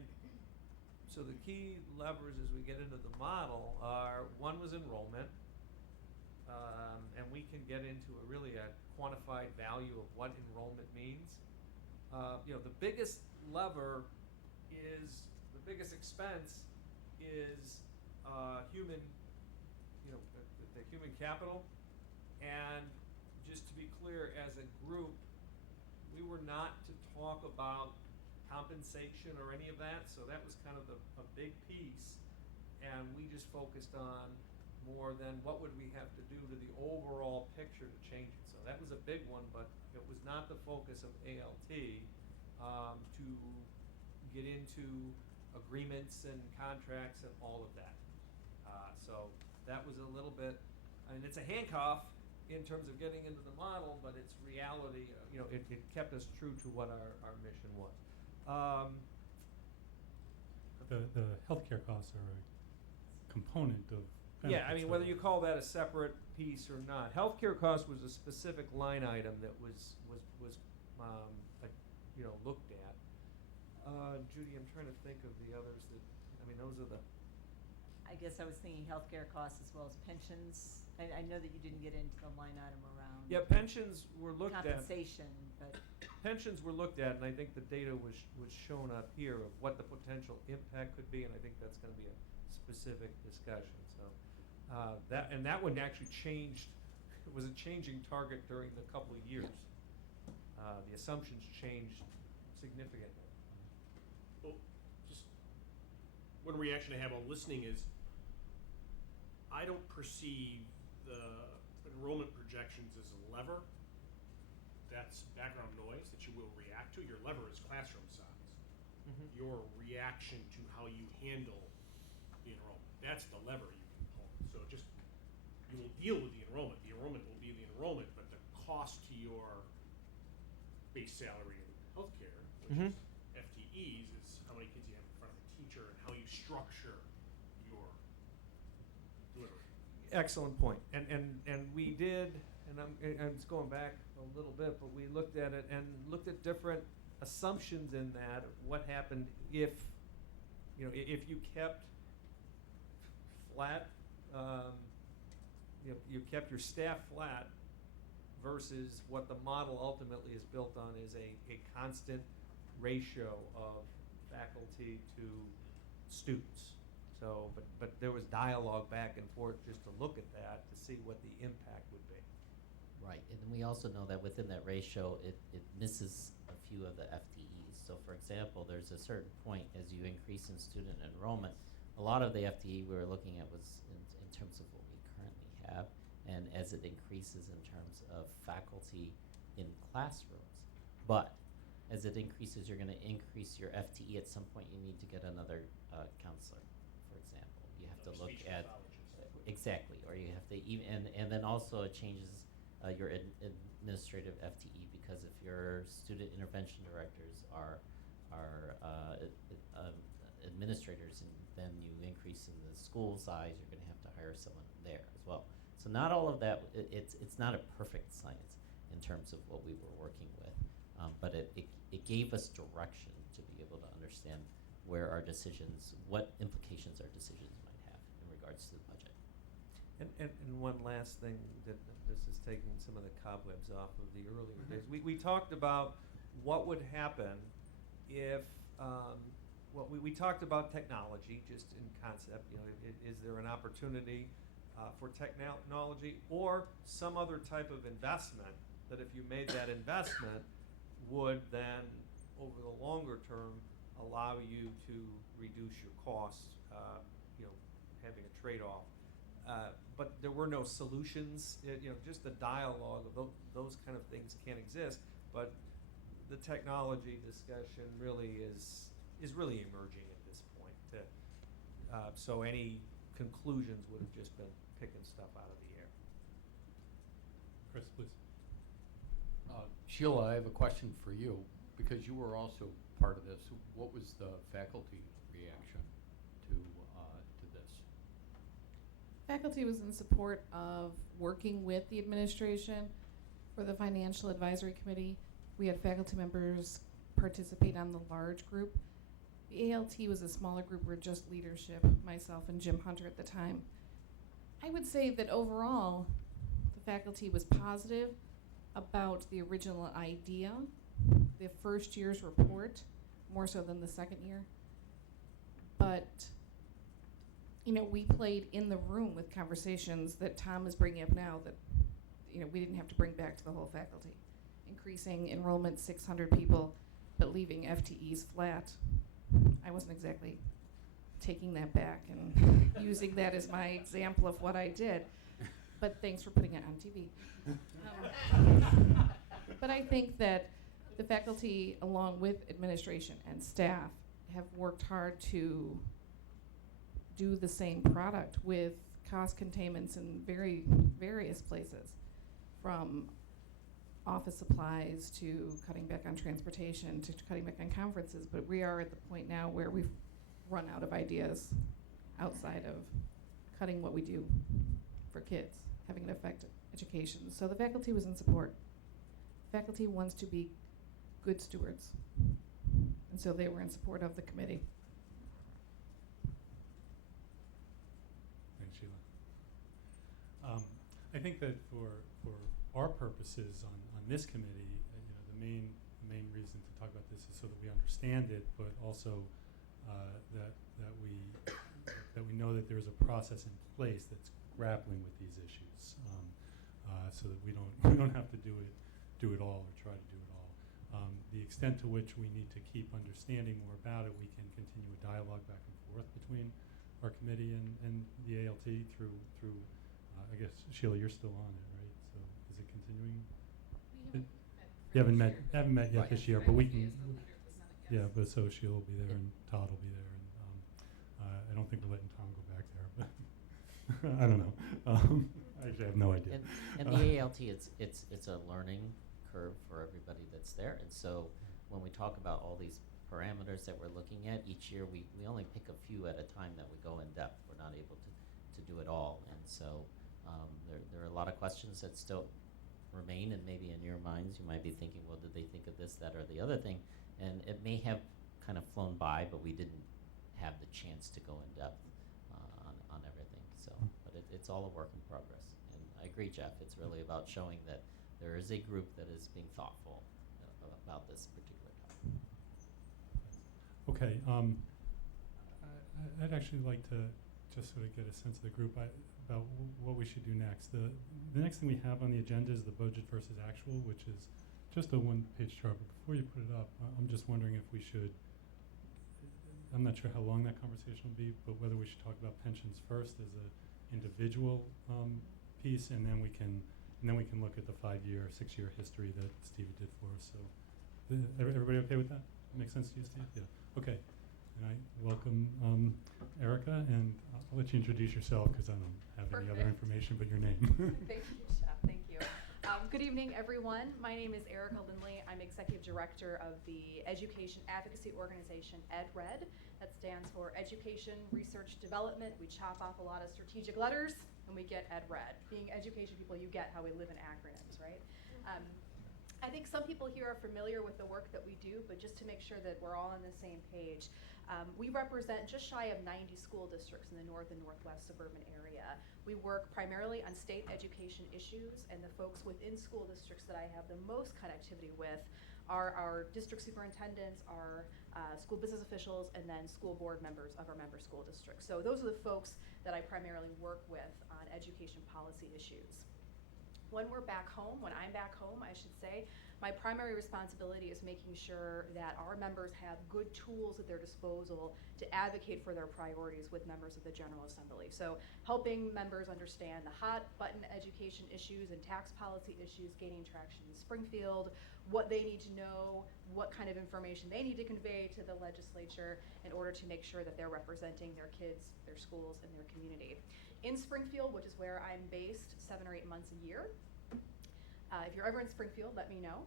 so the key levers as we get into the model are, one was enrollment, and we can get into a quantified value of what enrollment means. The biggest lever is, the biggest expense is human, the human capital. And just to be clear, as a group, we were not to talk about compensation or any of that, so that was kind of a big piece, and we just focused on more than what would we have to do to the overall picture to change it. So that was a big one, but it was not the focus of ALT to get into agreements and contracts and all of that. So that was a little bit, I mean, it's a handcuff in terms of getting into the model, but it's reality. It kept us true to what our mission was. The healthcare costs are a component of benefits. Yeah, I mean, whether you call that a separate piece or not, healthcare cost was a specific line item that was looked at. Judy, I'm trying to think of the others that, I mean, those are the. I guess I was thinking healthcare costs as well as pensions. I know that you didn't get into the line item around Yeah, pensions were looked at. compensation, but Pensions were looked at, and I think the data was shown up here of what the potential impact could be, and I think that's going to be a specific discussion. So that one actually changed. It was a changing target during the couple of years. The assumptions changed significantly. Well, just one reaction I have on listening is I don't perceive the enrollment projections as a lever. That's background noise that you will react to. Your lever is classroom size. Mm-hmm. Your reaction to how you handle the enrollment. That's the lever you can pull. So just, you will deal with the enrollment. The enrollment will be the enrollment, but the cost to your base salary in healthcare, which Mhm. is FTEs, is how many kids you have in front of a teacher and how you structure your delivery. Excellent point. And we did, and I'm just going back a little bit, but we looked at it and looked at different assumptions in that. What happened if you kept flat, you kept your staff flat versus what the model ultimately is built on is a constant ratio of faculty to students. So, but there was dialogue back and forth just to look at that to see what the impact would be. Right, and then we also know that within that ratio, it misses a few of the FTEs. So for example, there's a certain point as you increase in student enrollment, a lot of the FTE we were looking at was in terms of what we currently have, and as it increases in terms of faculty in classrooms. But as it increases, you're gonna increase your FTE. At some point, you need to get another counselor, for example. You have to look Speech at, pathologist. exactly, or you have to even, and then also it changes your administrative FTE, because if your student intervention directors are administrators, and then you increase in the school size, you're gonna have to hire someone there as well. So not all of that, it's not a perfect science in terms of what we were working with, but it gave us direction to be able to understand where our decisions, what implications our decisions might have in regards to the budget. And one last thing, that this is taking some of the cobwebs off of the earlier days. We talked about what would happen if, we talked about technology just in concept. You know, is there an opportunity for technology or some other type of investment that if you made that investment would then, over the longer term, allow you to reduce your costs, you know, having a trade-off. But there were no solutions. You know, just the dialogue of those kind of things can exist. But the technology discussion really is really emerging at this point. So any conclusions would have just been picking stuff out of the air. Chris, please. Sheila, I have a question for you, because you were also part of this. What was the faculty reaction to this? Faculty was in support of working with the administration for the Financial Advisory Committee. We had faculty members participate on the large group. The ALT was a smaller group. We're just leadership, myself and Jim Hunter at the time. I would say that overall, the faculty was positive about the original idea, the first year's report, more so than the second year. But, you know, we played in the room with conversations that Tom is bringing up now that, you know, we didn't have to bring back to the whole faculty. Increasing enrollment 600 people, but leaving FTEs flat. I wasn't exactly taking that back and using that as my example of what I did. But thanks for putting it on TV. But I think that the faculty, along with administration and staff, have worked hard to do the same product with cost containments in various places, from office supplies to cutting back on transportation to cutting back on conferences. But we are at the point now where we've run out of ideas outside of cutting what we do for kids, having an effect on education. So the faculty was in support. Faculty wants to be good stewards, and so they were in support of the committee. Thanks, Sheila. I think that for our purposes on this committee, you know, the main reason to talk about this is so that we understand it, but also that we know that there's a process in place that's grappling with these issues, so that we don't have to do it all or try to do it all. The extent to which we need to keep understanding more about it, we can continue a dialogue back and forth between our committee and the ALT through I guess, Sheila, you're still on it, right? So is it continuing? You haven't met yet Right. this year, but we can. Yeah, but so Sheila will be there and Todd will be there, and I don't think we're letting Tom go back there, but I don't know. Actually, I have no idea. And the ALT, it's a learning curve for everybody that's there. And so when we talk about all these parameters that we're looking at, each year we only pick a few at a time that we go in depth. We're not able to do it all. And so there are a lot of questions that still remain, and maybe in your minds you might be thinking, well, did they think of this, that, or the other thing? And it may have kind of flown by, but we didn't have the chance to go in depth on everything. So, but it's all a work in progress. And I agree, Jeff, it's really about showing that there is a group that is being thoughtful about this particular topic. Okay. I'd actually like to just sort of get a sense of the group about what we should do next. The next thing we have on the agenda is the budget versus actual, which is just a one-page chart. But before you put it up, I'm just wondering if we should, I'm not sure how long that conversation will be, but whether we should talk about pensions first as a individual piece, and then we can look at the 5-year, 6-year history that Stevie did for us. So, everybody okay with that? Makes sense to you, Steve? Yeah. Okay. And I welcome Erica, and I'll let you introduce yourself because I don't have any other Perfect. information but your name. Thank you, Chef. Thank you. Good evening, everyone. My name is Erica Lindley. I'm Executive Director of the Education Advocacy Organization, EdRed. That stands for Education Research Development. We chop off a lot of strategic letters, and we get EdRed. Being education people, you get how we live in acronyms, right? I think some people here are familiar with the work that we do, but just to make sure that we're all on the same page, we represent just shy of 90 school districts in the north and northwest suburban area. We work primarily on state education issues, and the folks within school districts that I have the most connectivity with are our district superintendents, our school business officials, and then school board members of our member school districts. So those are the folks that I primarily work with on education policy issues. When we're back home, when I'm back home, I should say, my primary responsibility is making sure that our members have good tools at their disposal to advocate for their priorities with members of the General Assembly. So helping members understand the hot button education issues and tax policy issues gaining traction in Springfield, what they need to know, what kind of information they need to convey to the legislature in order to make sure that they're representing their kids, their schools, and their community. In Springfield, which is where I'm based 7 or 8 months a year. If you're ever in Springfield, let me know.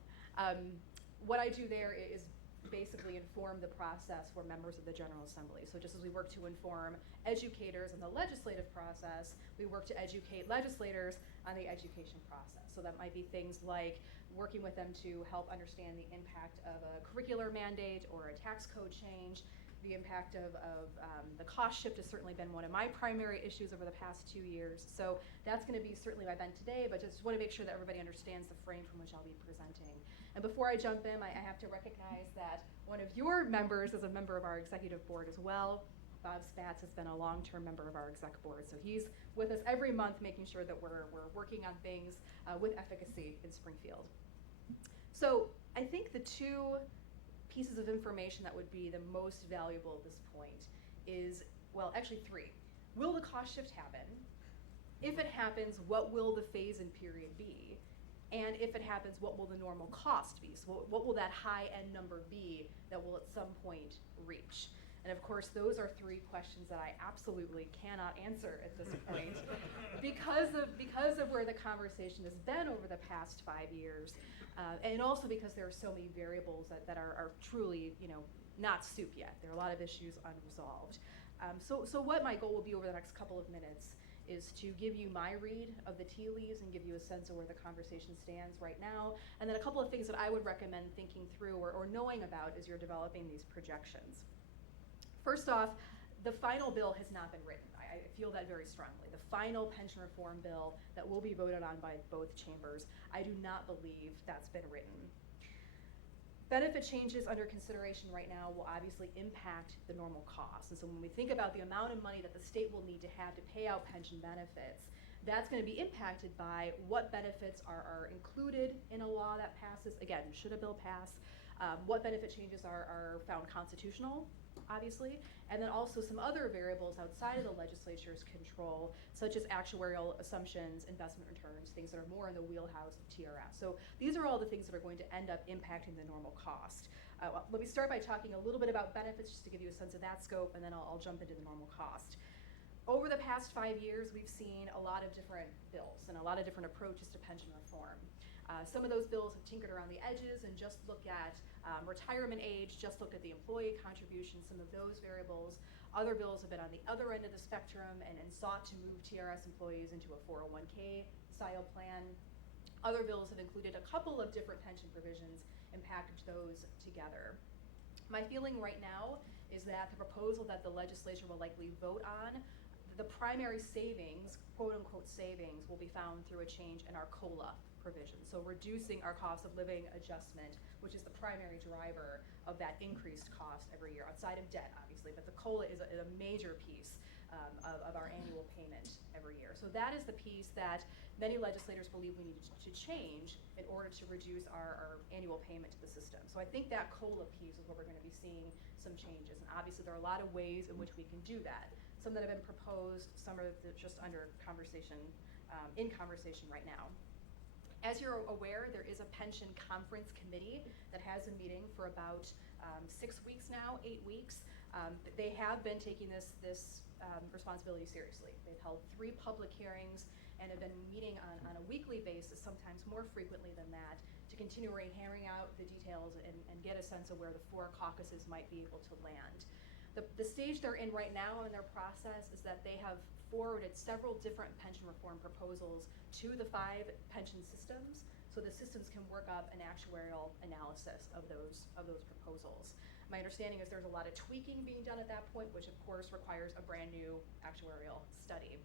What I do there is basically inform the process for members of the General Assembly. So just as we work to inform educators in the legislative process, we work to educate legislators on the education process. So that might be things like working with them to help understand the impact of a curricular mandate or a tax code change. The impact of the cost shift has certainly been one of my primary issues over the past 2 years. So that's going to be certainly my bent today, but just want to make sure that everybody understands the frame from which I'll be presenting. And before I jump in, I have to recognize that one of your members is a member of our executive board as well. Bob Spatz has been a long-term member of our exec board. So he's with us every month making sure that we're working on things with efficacy in Springfield. So I think the two pieces of information that would be the most valuable at this point is, well, actually 3. Will the cost shift happen? If it happens, what will the phase-in period be? And if it happens, what will the normal cost be? So what will that high-end number be that will at some point reach? And of course, those are 3 questions that I absolutely cannot answer at this point because of where the conversation has been over the past 5 years. And also because there are so many variables that are truly, not soup yet. There are a lot of issues unresolved. So what my goal will be over the next couple of minutes is to give you my read of the tea leaves and give you a sense of where the conversation stands right now, and then a couple of things that I would recommend thinking through or knowing about as you're developing these projections. First off, the final bill has not been written. I feel that very strongly. The final pension reform bill that will be voted on by both chambers, I do not believe that's been written. Benefit changes under consideration right now will obviously impact the normal costs. And so when we think about the amount of money that the state will need to have to pay out pension benefits, that's going to be impacted by what benefits are included in a law that passes. Again, should a bill pass? What benefit changes are found constitutional, obviously, and then also some other variables outside of the legislature's control, such as actuarial assumptions, investment returns, things that are more in the wheelhouse of TRS. So these are all the things that are going to end up impacting the normal cost. Let me start by talking a little bit about benefits, just to give you a sense of that scope, and then I'll jump into the normal cost. Over the past 5 years, we've seen a lot of different bills and a lot of different approaches to pension reform. Some of those bills have tinkered around the edges and just looked at retirement age, just looked at the employee contribution, some of those variables. Other bills have been on the other end of the spectrum and sought to move TRS employees into a 401k style plan. Other bills have included a couple of different pension provisions and packaged those together. My feeling right now is that the proposal that the legislature will likely vote on, the primary savings, quote unquote savings, will be found through a change in our COLA provision. So reducing our cost of living adjustment, which is the primary driver of that increased cost every year, outside of debt, obviously, but the COLA is a major piece of our annual payment every year. So that is the piece that many legislators believe we need to change in order to reduce our annual payment to the system. So I think that COLA piece is where we're going to be seeing some changes. And obviously there are a lot of ways in which we can do that. Some that have been proposed, some are just under conversation, in conversation right now. As you're aware, there is a pension conference committee that has a meeting for about 6 weeks now, 8 weeks. They have been taking this responsibility seriously. They've held 3 public hearings and have been meeting on a weekly basis, sometimes more frequently than that, to continue hammering out the details and get a sense of where the 4 caucuses might be able to land. The stage they're in right now in their process is that they have forwarded several different pension reform proposals to the 5 pension systems, so the systems can work up an actuarial analysis of those proposals. My understanding is there's a lot of tweaking being done at that point, which of course requires a brand new actuarial study.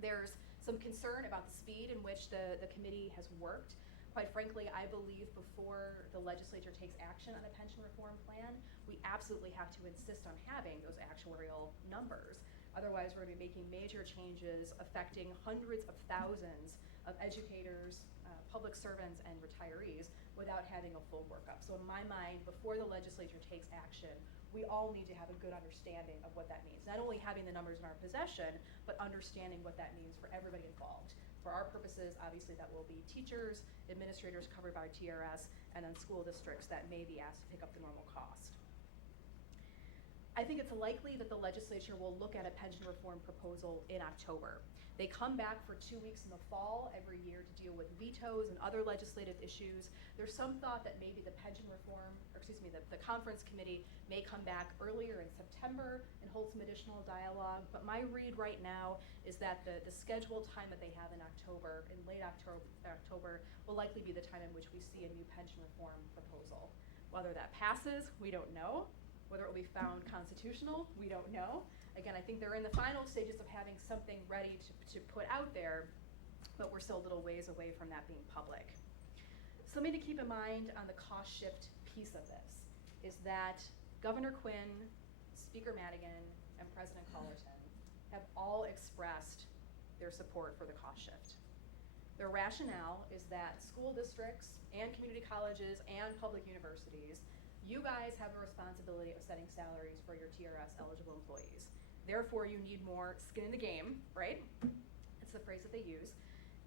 There's some concern about the speed in which the committee has worked. Quite frankly, I believe before the legislature takes action on a pension reform plan, we absolutely have to insist on having those actuarial numbers. Otherwise, we're going to be making major changes affecting hundreds of thousands of educators, public servants, and retirees without having a full workup. So in my mind, before the legislature takes action, we all need to have a good understanding of what that means. Not only having the numbers in our possession, but understanding what that means for everybody involved. For our purposes, obviously that will be teachers, administrators covered by TRS, and then school districts that may be asked to pick up the normal cost. I think it's likely that the legislature will look at a pension reform proposal in October. They come back for 2 weeks in the fall every year to deal with vetoes and other legislative issues. There's some thought that maybe the pension reform, or excuse me, the conference committee may come back earlier in September and hold some additional dialogue. But my read right now is that the scheduled time that they have in October, in late October, will likely be the time in which we see a new pension reform proposal. Whether that passes, we don't know. Whether it will be found constitutional, we don't know. Again, I think they're in the final stages of having something ready to put out there, but we're still a little ways away from that being public. Something to keep in mind on the cost shift piece of this is that Governor Quinn, Speaker Madigan, and President Cullerton have all expressed their support for the cost shift. Their rationale is that school districts and community colleges and public universities, you guys have a responsibility of setting salaries for your TRS eligible employees. Therefore, you need more skin in the game, right? It's the phrase that they use,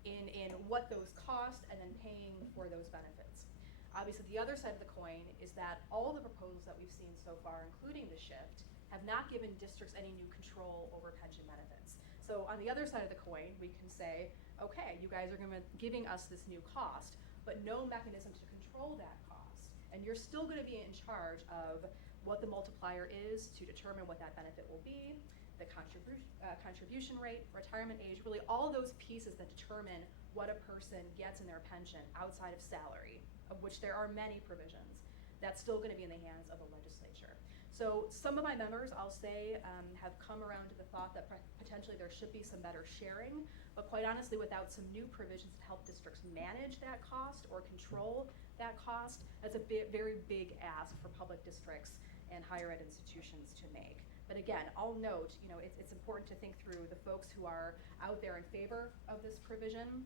in what those cost and then paying for those benefits. Obviously, the other side of the coin is that all the proposals that we've seen so far, including the shift, have not given districts any new control over pension benefits. So on the other side of the coin, we can say, okay, you guys are giving us this new cost, but no mechanism to control that cost. And you're still going to be in charge of what the multiplier is to determine what that benefit will be, the contribution rate, retirement age, really all those pieces that determine what a person gets in their pension outside of salary, of which there are many provisions. That's still going to be in the hands of the legislature. So some of my members, I'll say, have come around to the thought that potentially there should be some better sharing, but quite honestly, without some new provisions to help districts manage that cost or control that cost, that's a very big ask for public districts and higher ed institutions to make. But again, I'll note, it's important to think through the folks who are out there in favor of this provision,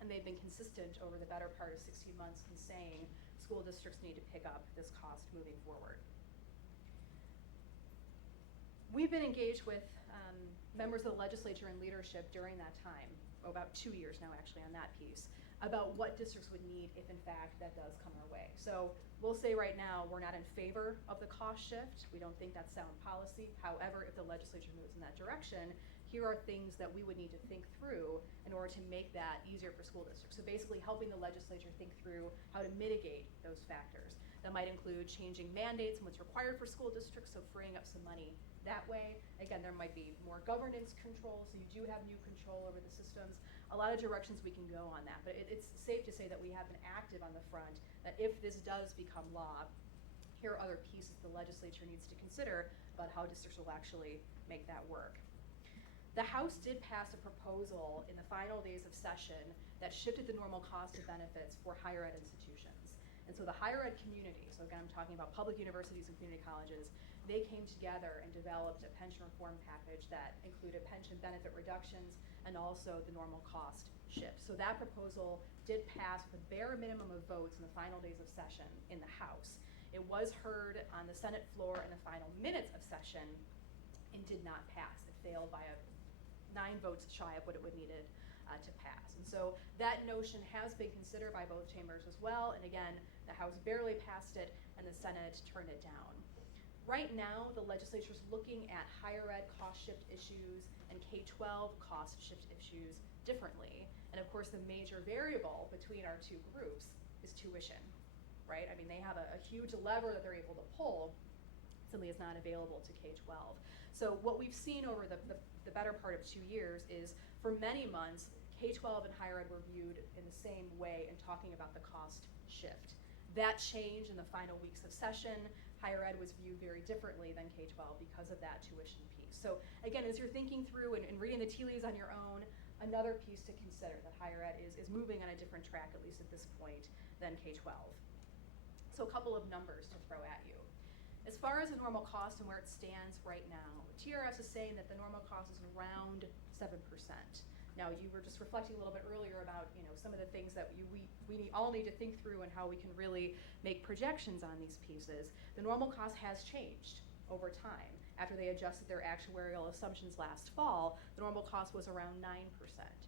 and they've been consistent over the better part of 16 months in saying school districts need to pick up this cost moving forward. We've been engaged with members of the legislature and leadership during that time, about 2 years now actually on that piece, about what districts would need if in fact that does come our way. So we'll say right now we're not in favor of the cost shift. We don't think that's sound policy. However, if the legislature moves in that direction, here are things that we would need to think through in order to make that easier for school districts. So basically helping the legislature think through how to mitigate those factors. That might include changing mandates and what's required for school districts, so freeing up some money that way. Again, there might be more governance control, so you do have new control over the systems. A lot of directions we can go on that, but it's safe to say that we have been active on the front, that if this does become law, here are other pieces the legislature needs to consider about how districts will actually make that work. The House did pass a proposal in the final days of session that shifted the normal cost of benefits for higher ed institutions. And so the higher ed community, so again, I'm talking about public universities and community colleges, they came together and developed a pension reform package that included pension benefit reductions and also the normal cost shift. So that proposal did pass with a bare minimum of votes in the final days of session in the House. It was heard on the Senate floor in the final minutes of session and did not pass. It failed by 9 votes shy of what it would needed to pass. And so that notion has been considered by both chambers as well. And again, the House barely passed it and the Senate turned it down. Right now, the legislature is looking at higher ed cost shift issues and K-12 cost shift issues differently. And of course, the major variable between our two groups is tuition, right? I mean, they have a huge lever that they're able to pull. Simply is not available to K-12. So what we've seen over the better part of 2 years is for many months, K-12 and higher ed were viewed in the same way in talking about the cost shift. That changed in the final weeks of session. Higher ed was viewed very differently than K-12 because of that tuition piece. So again, as you're thinking through and reading the tea leaves on your own, another piece to consider that higher ed is moving on a different track, at least at this point, than K-12. So a couple of numbers to throw at you. As far as the normal cost and where it stands right now, TRS is saying that the normal cost is around 7%. Now, you were just reflecting a little bit earlier about some of the things that we all need to think through and how we can really make projections on these pieces. The normal cost has changed over time. After they adjusted their actuarial assumptions last fall, the normal cost was around 9%.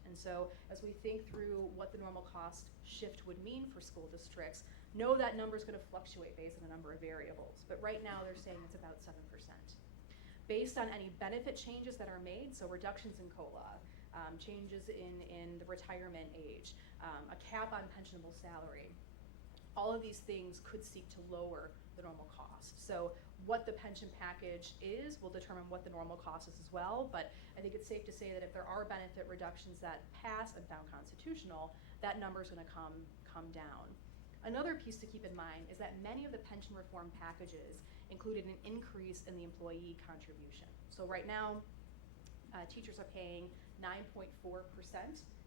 And so as we think through what the normal cost shift would mean for school districts, know that number is going to fluctuate based on a number of variables. But right now they're saying it's about 7%. Based on any benefit changes that are made, so reductions in COLA, changes in the retirement age, a cap on pensionable salary, all of these things could seek to lower the normal cost. So what the pension package is will determine what the normal cost is as well, but I think it's safe to say that if there are benefit reductions that pass and found constitutional, that number is going to come down. Another piece to keep in mind is that many of the pension reform packages included an increase in the employee contribution. So right now, teachers are paying 9.4%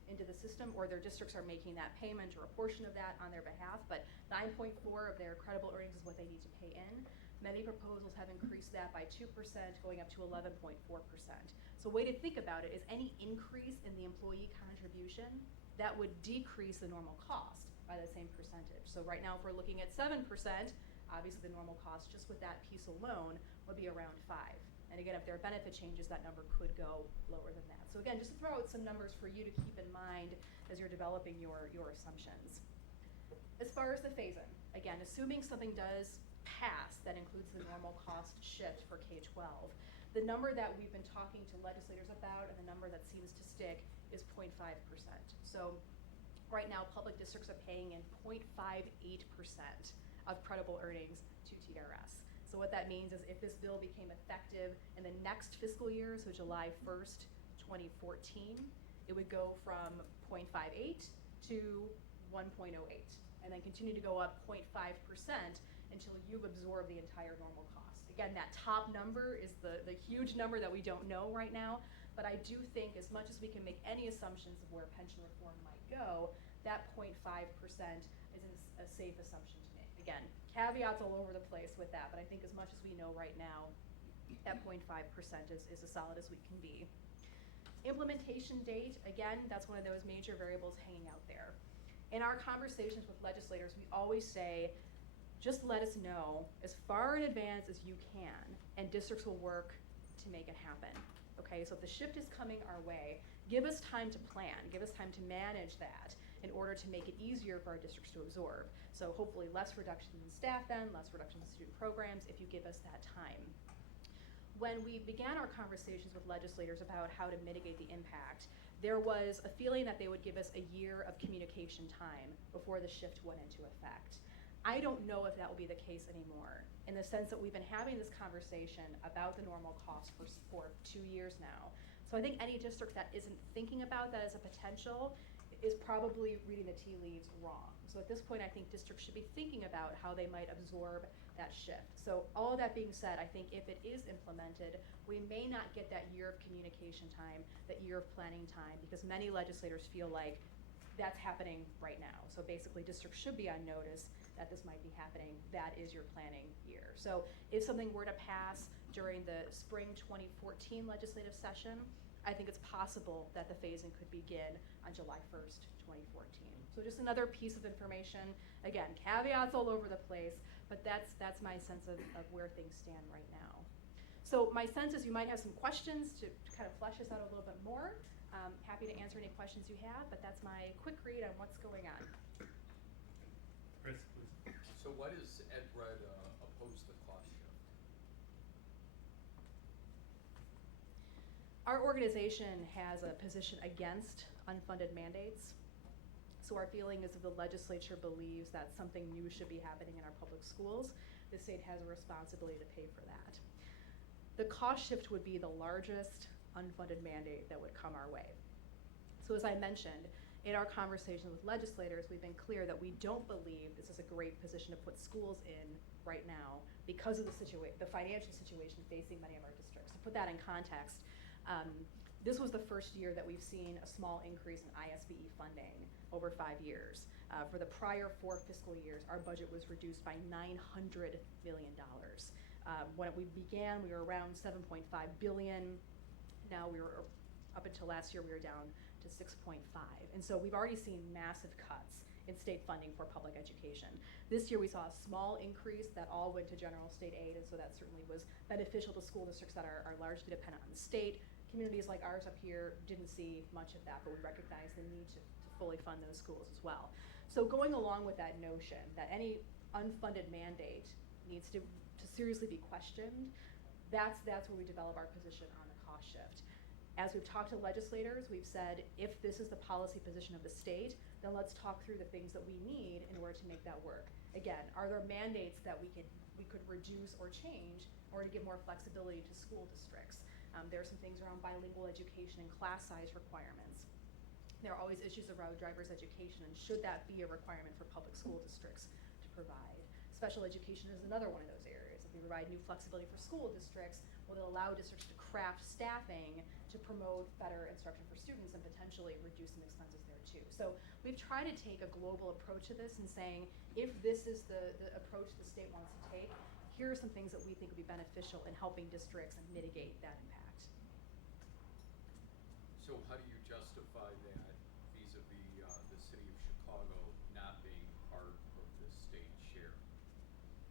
into the system, or their districts are making that payment or a portion of that on their behalf, but 9.4 of their credible earnings is what they need to pay in. Many proposals have increased that by 2%, going up to 11.4%. So a way to think about it is any increase in the employee contribution, that would decrease the normal cost by the same percentage. So right now, if we're looking at 7%, obviously the normal cost just with that piece alone would be around 5. And again, if there are benefit changes, that number could go lower than that. So again, just to throw out some numbers for you to keep in mind as you're developing your assumptions. As far as the phase-in, again, assuming something does pass that includes the normal cost shift for K-12, the number that we've been talking to legislators about and the number that seems to stick is 0.5%. So right now, public districts are paying in 0.58% of credible earnings to TRS. So what that means is if this bill became effective in the next fiscal year, so July 1st, 2014, it would go from 0.58 to 1.08, and then continue to go up 0.5% until you've absorbed the entire normal cost. Again, that top number is the huge number that we don't know right now, but I do think as much as we can make any assumptions of where pension reform might go, that 0.5% is a safe assumption to make. Again, caveats all over the place with that, but I think as much as we know right now, that 0.5% is as solid as we can be. Implementation date, again, that's one of those major variables hanging out there. In our conversations with legislators, we always say, just let us know as far in advance as you can, and districts will work to make it happen. Okay, so if the shift is coming our way, give us time to plan, give us time to manage that in order to make it easier for our districts to absorb. So hopefully less reductions in staff then, less reductions in student programs if you give us that time. When we began our conversations with legislators about how to mitigate the impact, there was a feeling that they would give us a year of communication time before the shift went into effect. I don't know if that will be the case anymore, in the sense that we've been having this conversation about the normal cost for 2 years now. So I think any district that isn't thinking about that as a potential, is probably reading the tea leaves wrong. So at this point, I think districts should be thinking about how they might absorb that shift. So all of that being said, I think if it is implemented, we may not get that year of communication time, that year of planning time, because many legislators feel like that's happening right now. So basically, districts should be on notice that this might be happening. That is your planning year. So if something were to pass during the spring 2014 legislative session, I think it's possible that the phasing could begin on July 1st, 2014. So just another piece of information. Again, caveats all over the place, but that's my sense of where things stand right now. So my sense is you might have some questions to kind of flesh this out a little bit more. Happy to answer any questions you have, but that's my quick read on what's going on. Chris, please. So why does Ed Red oppose the cost shift? Our organization has a position against unfunded mandates. So our feeling is if the legislature believes that something new should be happening in our public schools, the state has a responsibility to pay for that. The cost shift would be the largest unfunded mandate that would come our way. So as I mentioned, in our conversations with legislators, we've been clear that we don't believe this is a great position to put schools in right now because of the financial situation facing many of our districts. To put that in context, this was the first year that we've seen a small increase in ISBE funding over 5 years. For the prior 4 fiscal years, our budget was reduced by $900 million. When we began, we were around $7.5 billion. Now we were, up until last year, we were down to 6.5. And so we've already seen massive cuts in state funding for public education. This year we saw a small increase that all went to general state aid, and so that certainly was beneficial to school districts that are largely dependent on the state. Communities like ours up here didn't see much of that, but we recognize the need to fully fund those schools as well. So going along with that notion that any unfunded mandate needs to seriously be questioned, that's where we develop our position on the cost shift. As we've talked to legislators, we've said, if this is the policy position of the state, then let's talk through the things that we need in order to make that work. Again, are there mandates that we could reduce or change in order to give more flexibility to school districts? There are some things around bilingual education and class size requirements. There are always issues around driver's education, and should that be a requirement for public school districts to provide? Special education is another one of those areas. If we provide new flexibility for school districts, will it allow districts to craft staffing to promote better instruction for students and potentially reduce some expenses there too? So we've tried to take a global approach to this and saying, if this is the approach the state wants to take, here are some things that we think would be beneficial in helping districts and mitigate that impact. So how do you justify that vis-a-vis the city of Chicago not being part of the state share?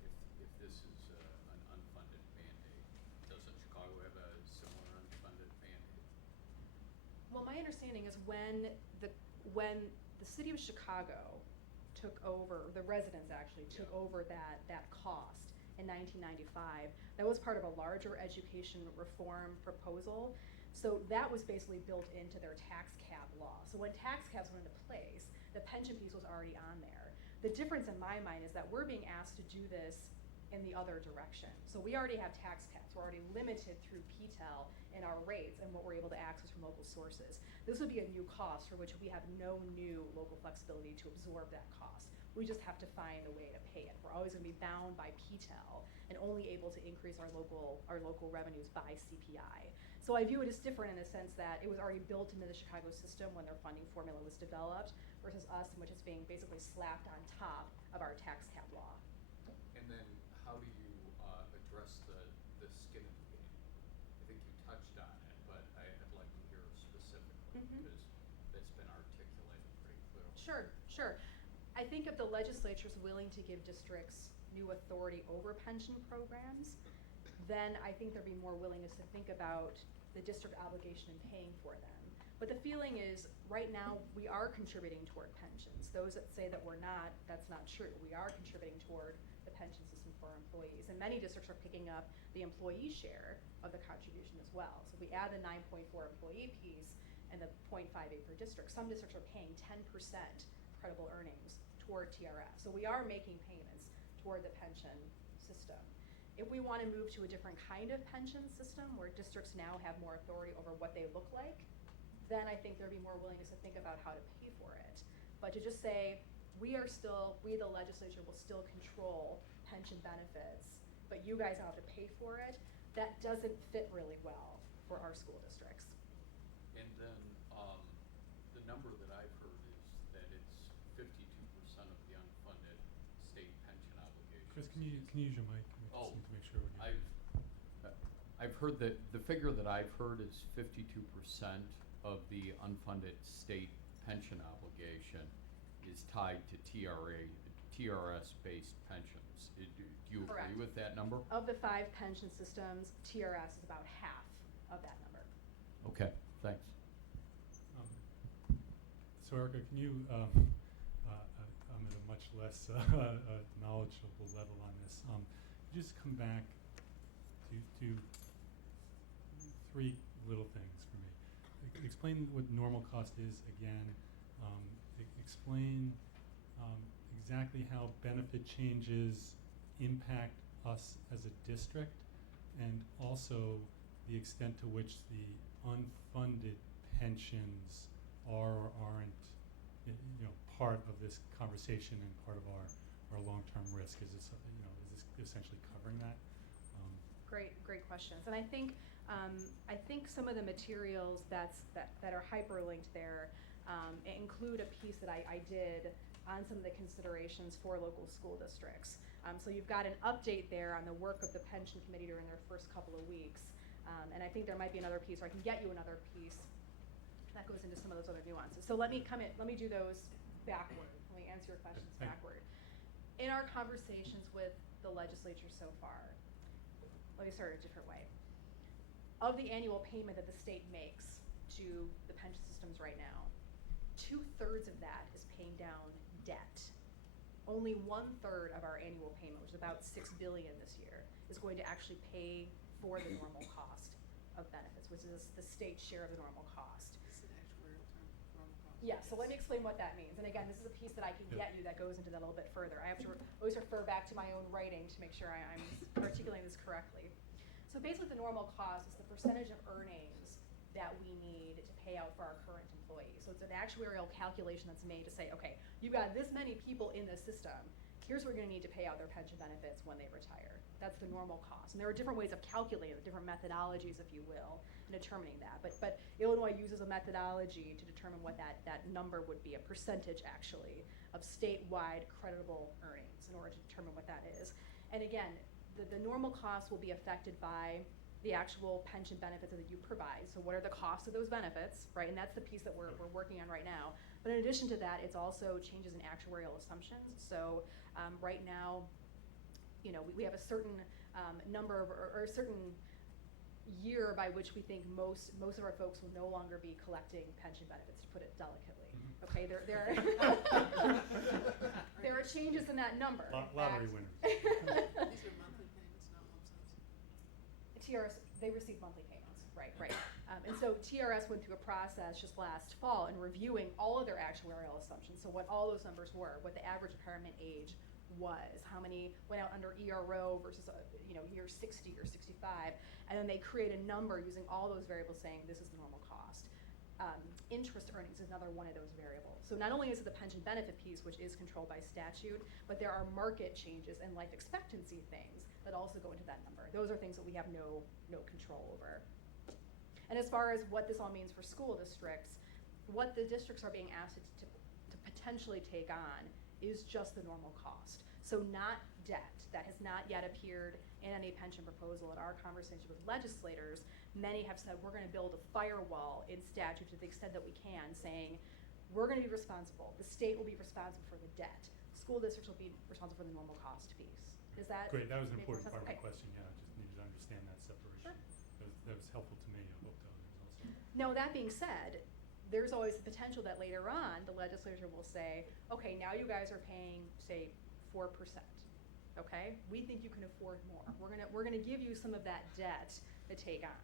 If this is an unfunded mandate, doesn't Chicago have a similar unfunded mandate? Well, my understanding is when the city of Chicago took over, the residents actually took over that cost in 1995, that was part of a larger education reform proposal. So that was basically built into their tax cap law. So when tax caps went into place, the pension piece was already on there. The difference in my mind is that we're being asked to do this in the other direction. So we already have tax caps. We're already limited through PTEL in our rates and what we're able to access from local sources. This would be a new cost for which we have no new local flexibility to absorb that cost. We just have to find a way to pay it. We're always going to be bound by PTEL and only able to increase our local revenues by CPI. So I view it as different in the sense that it was already built into the Chicago system when their funding formula was developed, versus us, in which it's being basically slapped on top of our tax cap law. And then how do you address the skin in the game? I think you touched on it, but I'd like to hear specifically because that's been articulated pretty clearly. Sure. I think if the legislature is willing to give districts new authority over pension programs, then I think there'd be more willingness to think about the district obligation in paying for them. But the feeling is, right now, we are contributing toward pensions. Those that say that we're not, that's not true. We are contributing toward the pension system for our employees. And many districts are picking up the employee share of the contribution as well. So if we add the 9.4 employee piece and the 0.58 per district, some districts are paying 10% credible earnings toward TRF. So we are making payments toward the pension system. If we want to move to a different kind of pension system where districts now have more authority over what they look like, then I think there'd be more willingness to think about how to pay for it. But to just say, we, the legislature, will still control pension benefits, but you guys don't have to pay for it, that doesn't fit really well for our school districts. And then, the number that I've heard is that it's 52% of the unfunded state pension obligations. Chris, can you use your mic? We just Oh, need to make sure we're getting I've heard that, the figure that I've heard is 52% of the unfunded state pension obligation is tied to TRS-based pensions. Do you Correct. agree with that number? Of the 5 pension systems, TRS is about half of that number. Okay, thanks. So Erica, can you, I'm at a much less knowledgeable level on this. Could you just come back to 3 little things for me. Explain what normal cost is again. Explain exactly how benefit changes impact us as a district, and also the extent to which the unfunded pensions are or aren't, part of this conversation and part of our long-term risk. Is this, is this essentially covering that? Great questions. And I think some of the materials that are hyperlinked there include a piece that I did on some of the considerations for local school districts. So you've got an update there on the work of the pension committee during their first couple of weeks. And I think there might be another piece, or I can get you another piece that goes into some of those other nuances. So let me do those backward. Let me answer your questions Thank you. backward. In our conversations with the legislature so far, let me start a different way. Of the annual payment that the state makes to the pension systems right now, 2/3 of that is paying down debt. Only 1/3 of our annual payment, which is about $6 billion this year, is going to actually pay for the normal cost of benefits, which is the state's share of the normal cost. Is it actuarial term, normal cost? Yeah, so let me explain what that means. And again, this is a piece that I can get you that goes into that a little bit further. I have to always refer back to my own writing to make sure I'm articulating this correctly. So basically the normal cost is the percentage of earnings that we need to pay out for our current employees. So it's an actuarial calculation that's made to say, okay, you've got this many people in the system, here's what you're gonna need to pay out their pension benefits when they retire. That's the normal cost. And there are different ways of calculating it, different methodologies, if you will, in determining that. But Illinois uses a methodology to determine what that number would be, a percentage actually, of statewide creditable earnings in order to determine what that is. And again, the normal cost will be affected by the actual pension benefits that you provide. So what are the costs of those benefits, right? And that's the piece that we're working on right now. But in addition to that, it's also changes in actuarial assumptions. So right now, we have a certain number of, or a certain year by which we think most of our folks will no longer be collecting pension benefits, to put it delicately. Okay, there are changes in that number. Lottery winners. These are monthly payments, not lump sums? TRS, they receive monthly payments, right. And so TRS went through a process just last fall in reviewing all of their actuarial assumptions. So what all those numbers were, what the average retirement age was, how many went out under ERO versus year 60 or 65, and then they create a number using all those variables saying this is the normal cost. Interest earnings is another one of those variables. So not only is it the pension benefit piece, which is controlled by statute, but there are market changes and life expectancy things that also go into that number. Those are things that we have no control over. And as far as what this all means for school districts, what the districts are being asked to potentially take on is just the normal cost. So not debt. That has not yet appeared in any pension proposal. In our conversation with legislators, many have said we're going to build a firewall in statute to the extent that we can, saying we're going to be responsible. The state will be responsible for the debt. School districts will be responsible for the normal cost piece. Is that Great, that was an make more important sense? part of Okay. the question, yeah, I just needed to understand that separation. Sure. That was helpful to me, I hope to others also. Now, that being said, there's always the potential that later on the legislature will say, okay, now you guys are paying, say, 4%. Okay, we think you can afford more. We're gonna give you some of that debt to take on.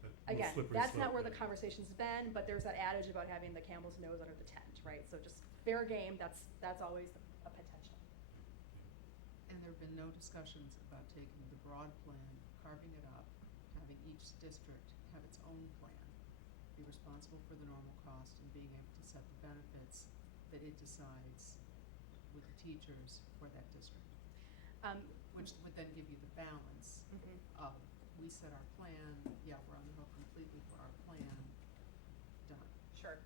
That little Again, slippery that's not slope where the there. conversation's been, but there's that adage about having the camel's nose under the tent, right? So just fair game. That's always a potential. And there have been no discussions about taking the broad plan, carving it up, having each district have its own plan, be responsible for the normal cost and being able to set the benefits that it decides with the teachers for that district. Which would then give you the balance Mhm. of, we set our plan, yeah, we're on the hook completely for our plan, done. Sure.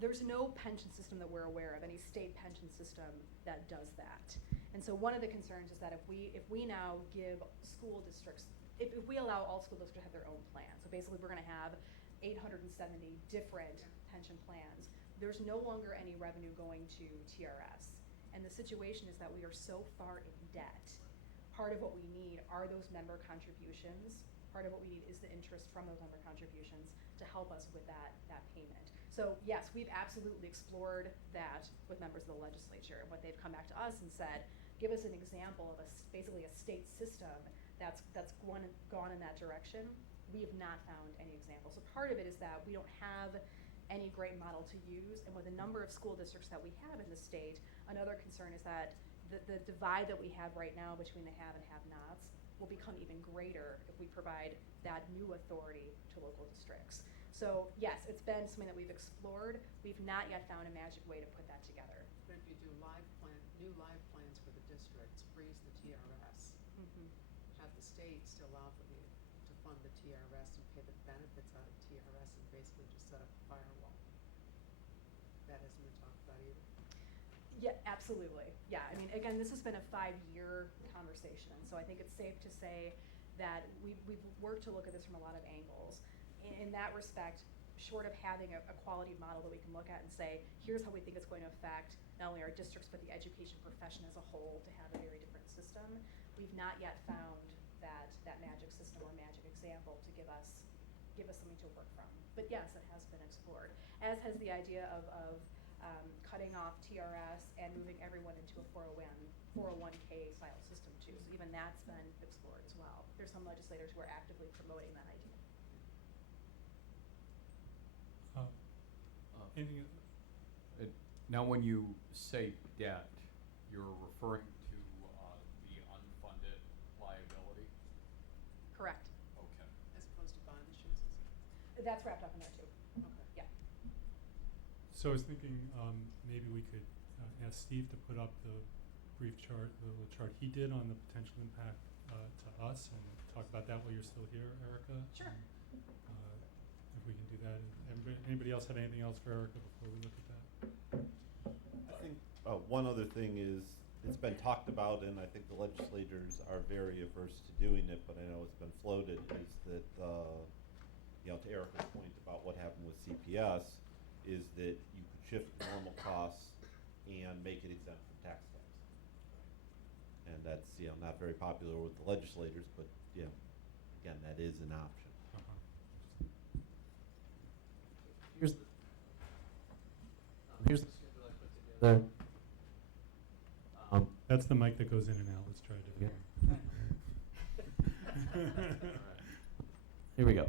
There's no pension system that we're aware of, any state pension system that does that. And so one of the concerns is that if we now give school districts, if we allow all school districts to have their own plan, so basically we're gonna have 870 different pension plans, there's no longer any revenue going to TRS. And the situation is that we are so far in debt. Part of what we need are those member contributions. Part of what we need is the interest from those member contributions to help us with that payment. So yes, we've absolutely explored that with members of the legislature, and what they've come back to us and said, give us an example of basically a state system that's gone in that direction. We have not found any examples. So part of it is that we don't have any great model to use, and with the number of school districts that we have in the state, another concern is that the divide that we have right now between the have and have-nots will become even greater if we provide that new authority to local districts. So yes, it's been something that we've explored. We've not yet found a magic way to put that together. But if you do new live plans for the districts, freeze the TRS, Mm-hmm. have the state still allow for to fund the TRS and pay the benefits out of TRS and basically just set up a firewall. That hasn't been talked about either. Yeah, absolutely. Yeah, I mean, again, this has been a 5-year conversation, so I think it's safe to say that we've worked to look at this from a lot of angles. In that respect, short of having a quality model that we can look at and say, here's how we think it's going to affect not only our districts, but the education profession as a whole to have a very different system, we've not yet found that magic system or magic example to give us something to work from. But yes, it has been explored, as has the idea of cutting off TRS and moving everyone into a 401k style system too. So even that's been explored as well. There's some legislators who are actively promoting that idea. Anything? Now, when you say debt, you're referring to the unfunded liability? Correct. Okay. As opposed to bond issuances? That's wrapped up in there too. Okay. Yeah. So I was thinking maybe we could ask Steve to put up the brief chart, the little chart he did on the potential impact to us, and talk about that while you're still here, Erica. Sure. If we can do that. And anybody else have anything else for Erica before we look at that? I think one other thing is, it's been talked about, and I think the legislators are very averse to doing it, but I know it's been floated, is that, to Erica's point about what happened with CPS, is that you could shift normal costs and make it exempt from tax tax. And that's, not very popular with the legislators, but, again, that is an option. Here's the schedule I put together. That's the mic that goes in and out. Let's try it again. Here we go.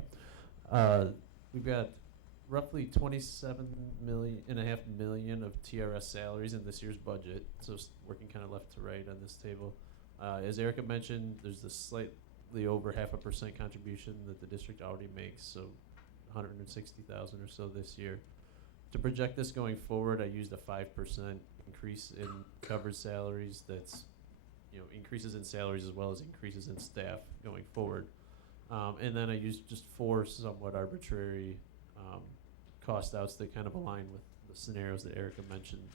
We've got roughly 27.5 million of TRS salaries in this year's budget. So working kind of left to right on this table. As Erica mentioned, there's this slightly over 0.5% contribution that the district already makes, so 160,000 or so this year. To project this going forward, I used a 5% increase in covered salaries. That's, increases in salaries as well as increases in staff going forward. And then I used just 4 somewhat arbitrary cost outs that kind of align with the scenarios that Erica mentioned.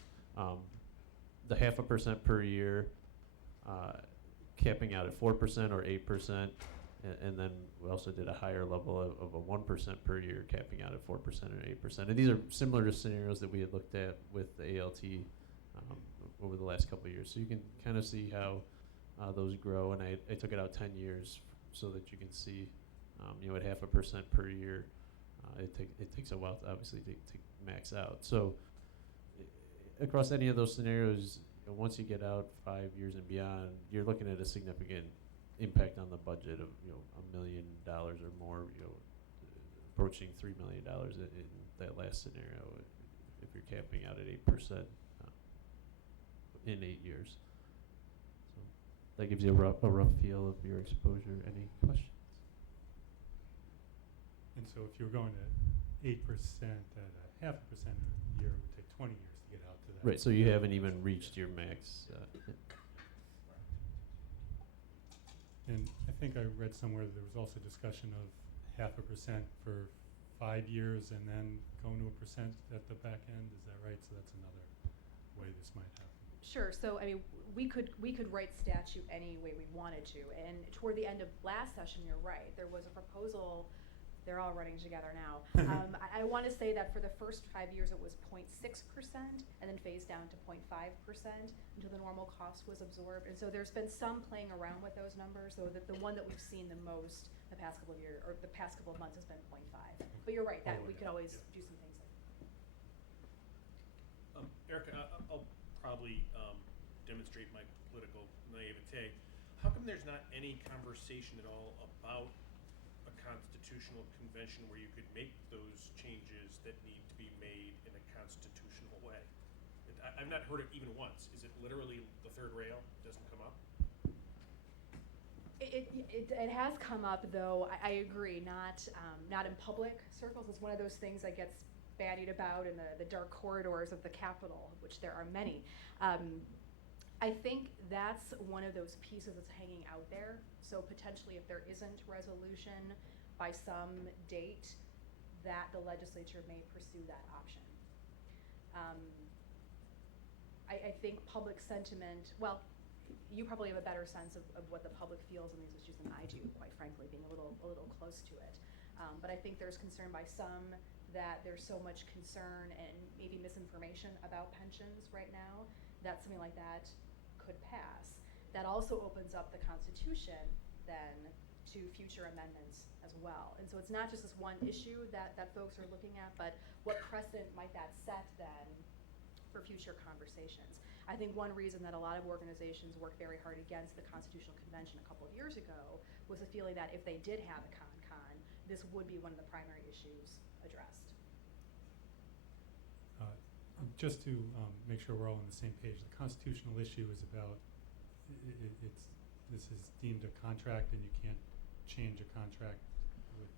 The 0.5% per year, capping out at 4% or 8%, and then we also did a higher level of a 1% per year, capping out at 4% or 8%. And these are similar to scenarios that we had looked at with the ALT over the last couple of years. So you can kind of see how those grow, and I took it out 10 years so that you can see, at 0.5% per year, it takes a while to obviously to max out. So across any of those scenarios, once you get out 5 years and beyond, you're looking at a significant impact on the budget of $1 million or more, approaching $3 million in that last scenario if you're capping out at 8% in 8 years. So that gives you a rough feel of your exposure. Any questions? And so if you were going to 8% at a 0.5% a year, it would take 20 years to get out to that. Right, so you haven't even reached your max. And I think I read somewhere that there was also discussion of 0.5% for 5 years and then going to 1% at the back end. Is that right? So that's another way this might happen. Sure. So I mean, we could write statute any way we wanted to. And toward the end of last session, you're right. There was a proposal. They're all running together now. I want to say that for the first 5 years, it was 0.6%, and then phased down to 0.5% until the normal cost was absorbed. And so there's been some playing around with those numbers. So that the one that we've seen the most the past couple of years or the past couple of months has been 0.5. But you're right that we could always do some things like. Erica, I'll probably demonstrate my political naivete. How come there's not any conversation at all about a constitutional convention where you could make those changes that need to be made in a constitutional way? I've not heard it even once. Is it literally the third rail? Doesn't come up? It has come up, though. I agree, not in public circles. It's one of those things that gets bandied about in the dark corridors of the Capitol, which there are many. I think that's one of those pieces that's hanging out there. So potentially, if there isn't resolution by some date, that the legislature may pursue that option. I think public sentiment, well, you probably have a better sense of what the public feels on these issues than I do, quite frankly, being a little close to it. But I think there's concern by some that there's so much concern and maybe misinformation about pensions right now that something like that could pass. That also opens up the Constitution then to future amendments as well. And so it's not just this one issue that folks are looking at, but what precedent might that set then for future conversations. I think one reason that a lot of organizations worked very hard against the Constitutional Convention a couple of years ago was the feeling that if they did have a con, this would be one of the primary issues addressed. Just to make sure we're all on the same page, the constitutional issue is about this is deemed a contract and you can't change a contract.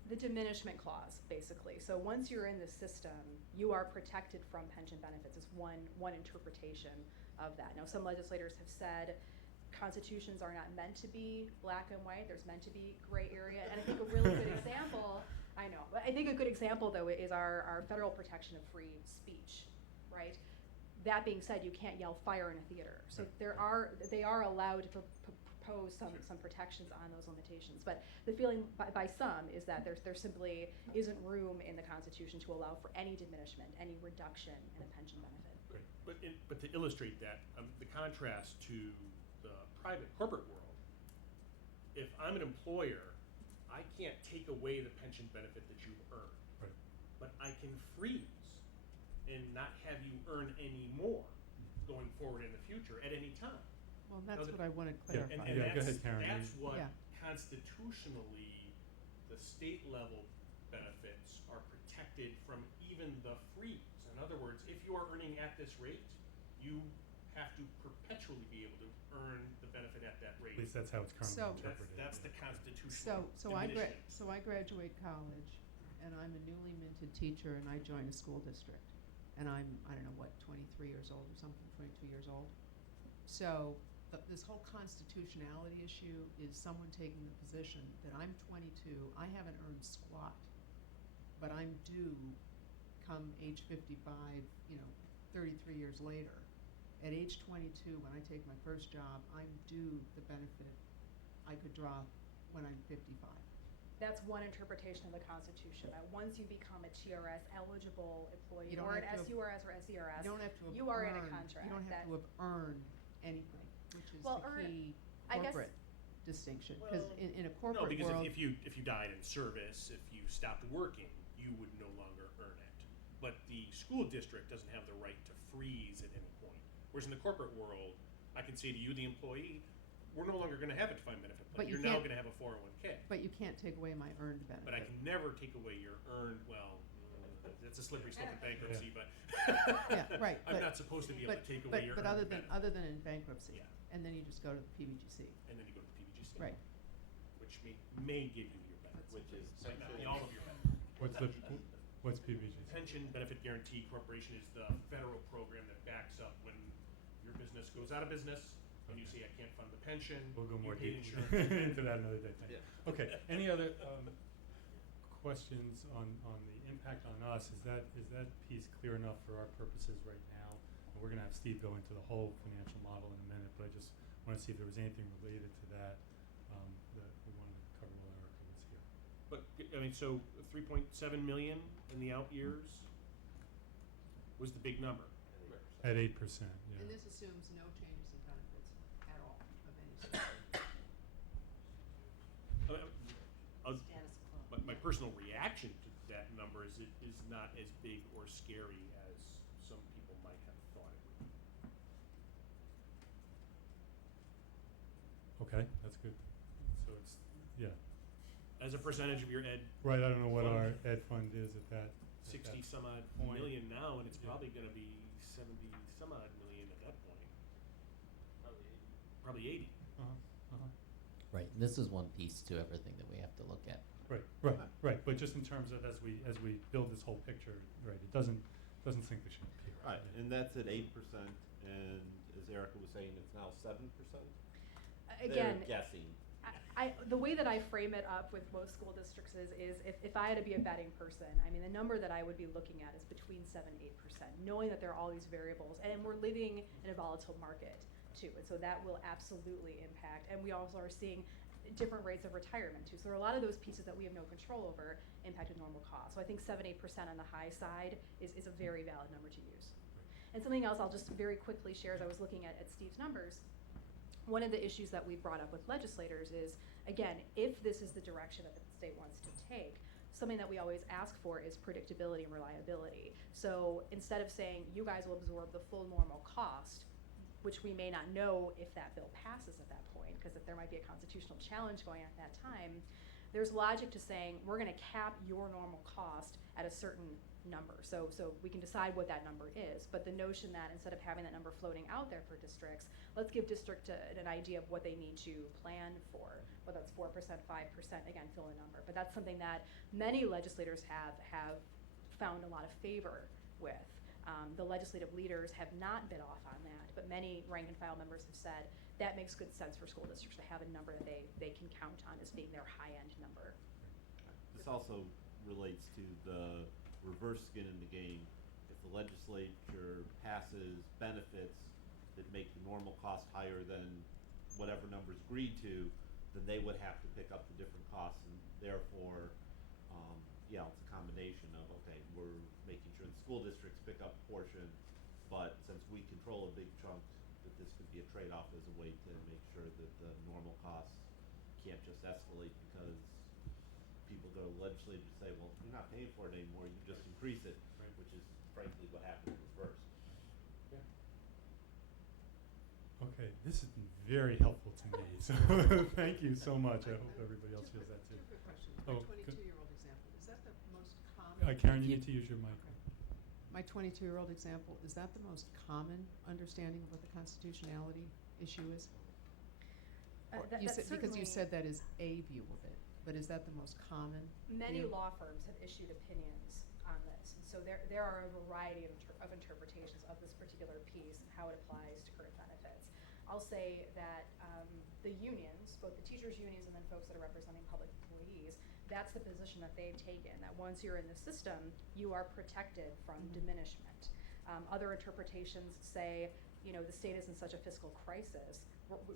The diminishment clause, basically. So once you're in the system, you are protected from pension benefits. It's one interpretation of that. Now, some legislators have said constitutions are not meant to be black and white. There's meant to be gray area. And I think a really good example, I know, but I think a good example, though, is our federal protection of free speech, right? That being said, you can't yell fire in a theater. So they are allowed to propose some protections on those limitations. But the feeling by some is that there simply isn't room in the Constitution to allow for any diminishment, any reduction in a pension benefit. Great. But to illustrate that, the contrast to the private corporate world, if I'm an employer, I can't take away the pension benefit that you've earned. Right. But I can freeze and not have you earn any more going forward in the future at any time. Well, that's what I want to Yeah, clarify. And go that's, ahead, Karen. that's what Yeah. constitutionally the state level benefits are protected from even the freeze. In other words, if you are earning at this rate, you have to perpetually be able to earn the benefit at that rate. At least that's how it's currently So- interpreted. That's the constitutional So I diminishment. graduate college, and I'm a newly minted teacher, and I join a school district, and I don't know what, 23 years old or something, 22 years old. So this whole constitutionality issue is someone taking the position that I'm 22, I haven't earned squat, but I'm due come age 55, 33 years later. At age 22, when I take my first job, I'm due the benefit I could draw when I'm 55. That's one interpretation of the Constitution, that once you become a TRS eligible employee, You don't or an have to have- SURS or SERS, You don't have to have you are in a earned- contract. You don't have that- to have earned anything, which is Well, the key I guess- corporate distinction. Because Well, in a No, corporate because world, if you died in service, if you stopped working, you would no longer earn it. But the school district doesn't have the right to freeze at any point. Whereas in the corporate world, I can say to you, the employee, we're no longer going to have a defined benefit plan. But you You're now can't- going to have a 401k. but you can't take away my earned benefit. But I can never take away your earned, well, it's a slippery slope in bankruptcy, but Yeah, right, I'm but- not supposed to be able to take away your But earned benefit. other than in bankruptcy, Yeah. and then you just go to the PBGC. And then you go to the PBGC. Right. Which may give you your benefits. Which is Might not be essentially- all of your benefits. What's the What's PBGC? Pension Benefit Guaranty Corporation is the federal program that backs up when your business goes out of business and you say, I can't fund the pension, We'll go you more pay deeply insurance. into that another day. Thank you. Yeah. Okay, any other questions on the impact on us? Is that piece clear enough for our purposes right now? And we're gonna have Steve go into the whole financial model in a minute, but I just wanna see if there was anything related to that that we wanted to cover while Erica was here. But, I mean, so 3.7 million in the out years was the big number. At 8%, yeah. And this assumes no changes in benefits at all of any sort. Status quo. My personal reaction to that number is it is not as big or scary as some people might have thought it would be. Okay, that's good. So it's, yeah. As a percentage of your ed, Right, I don't know what Fund. our ed fund is at that. 60 some odd point. million now, and it's Yeah. probably gonna be 70 some odd million at that point. Probably 80. Uh-huh. Right, and this is one piece to everything that we have to look at. Right, but just in terms of as we build this whole picture, right, it doesn't sink the ship here. Right, Yeah. and that's at 8%, and as Erica was saying, it's now 7%? Again, They're guessing. the way that I frame it up with most school districts is if I had to be a betting person, I mean, the number that I would be looking at is between 7 and 8%, knowing that there are all these variables, and we're living in a volatile market too, and so that will absolutely impact, and we also are seeing different rates of retirement too. So there are a lot of those pieces that we have no control over impacted normal costs. So I think 7-8% on the high side is a very valid number to use. And something else I'll just very quickly share as I was looking at Steve's numbers. One of the issues that we brought up with legislators is, again, if this is the direction that the state wants to take, something that we always ask for is predictability and reliability. So instead of saying, you guys will absorb the full normal cost, which we may not know if that bill passes at that point, because if there might be a constitutional challenge going on at that time, there's logic to saying, we're gonna cap your normal cost at a certain number. So we can decide what that number is, but the notion that instead of having that number floating out there for districts, let's give district an idea of what they need to plan for, whether it's 4%, 5%, again, fill in a number. But that's something that many legislators have found a lot of favor with. The legislative leaders have not bid off on that, but many rank and file members have said that makes good sense for school districts to have a number that they can count on as being their high-end number. This also relates to the reverse skin in the game. If the legislature passes benefits that make the normal cost higher than whatever number's agreed to, then they would have to pick up the different costs, and therefore, it's a combination of, okay, we're making sure the school districts pick up a portion, but since we control a big chunk, that this could be a trade-off as a way to make sure that the normal costs can't just escalate because people go to the legislature to say, well, you're not paying for it anymore, you just increase it, Right. which is frankly what happened in reverse. Okay, this has been very helpful to me, so thank you so much. I hope everybody else feels that too. Two quick questions. Oh, My good. 22-year-old example, is that the most common? Karen, you need to use your mic. My 22-year-old example, is that the most common understanding of what the constitutionality issue is? Or you said, because you said that is a view of it, but is that the most common Many view? law firms have issued opinions on this, and so there are a variety of interpretations of this particular piece and how it applies to current benefits. I'll say that the unions, both the teachers' unions and then folks that are representing public employees, that's the position that they've taken, that once you're in the system, you are protected from diminishment. Other interpretations say, the state is in such a fiscal crisis,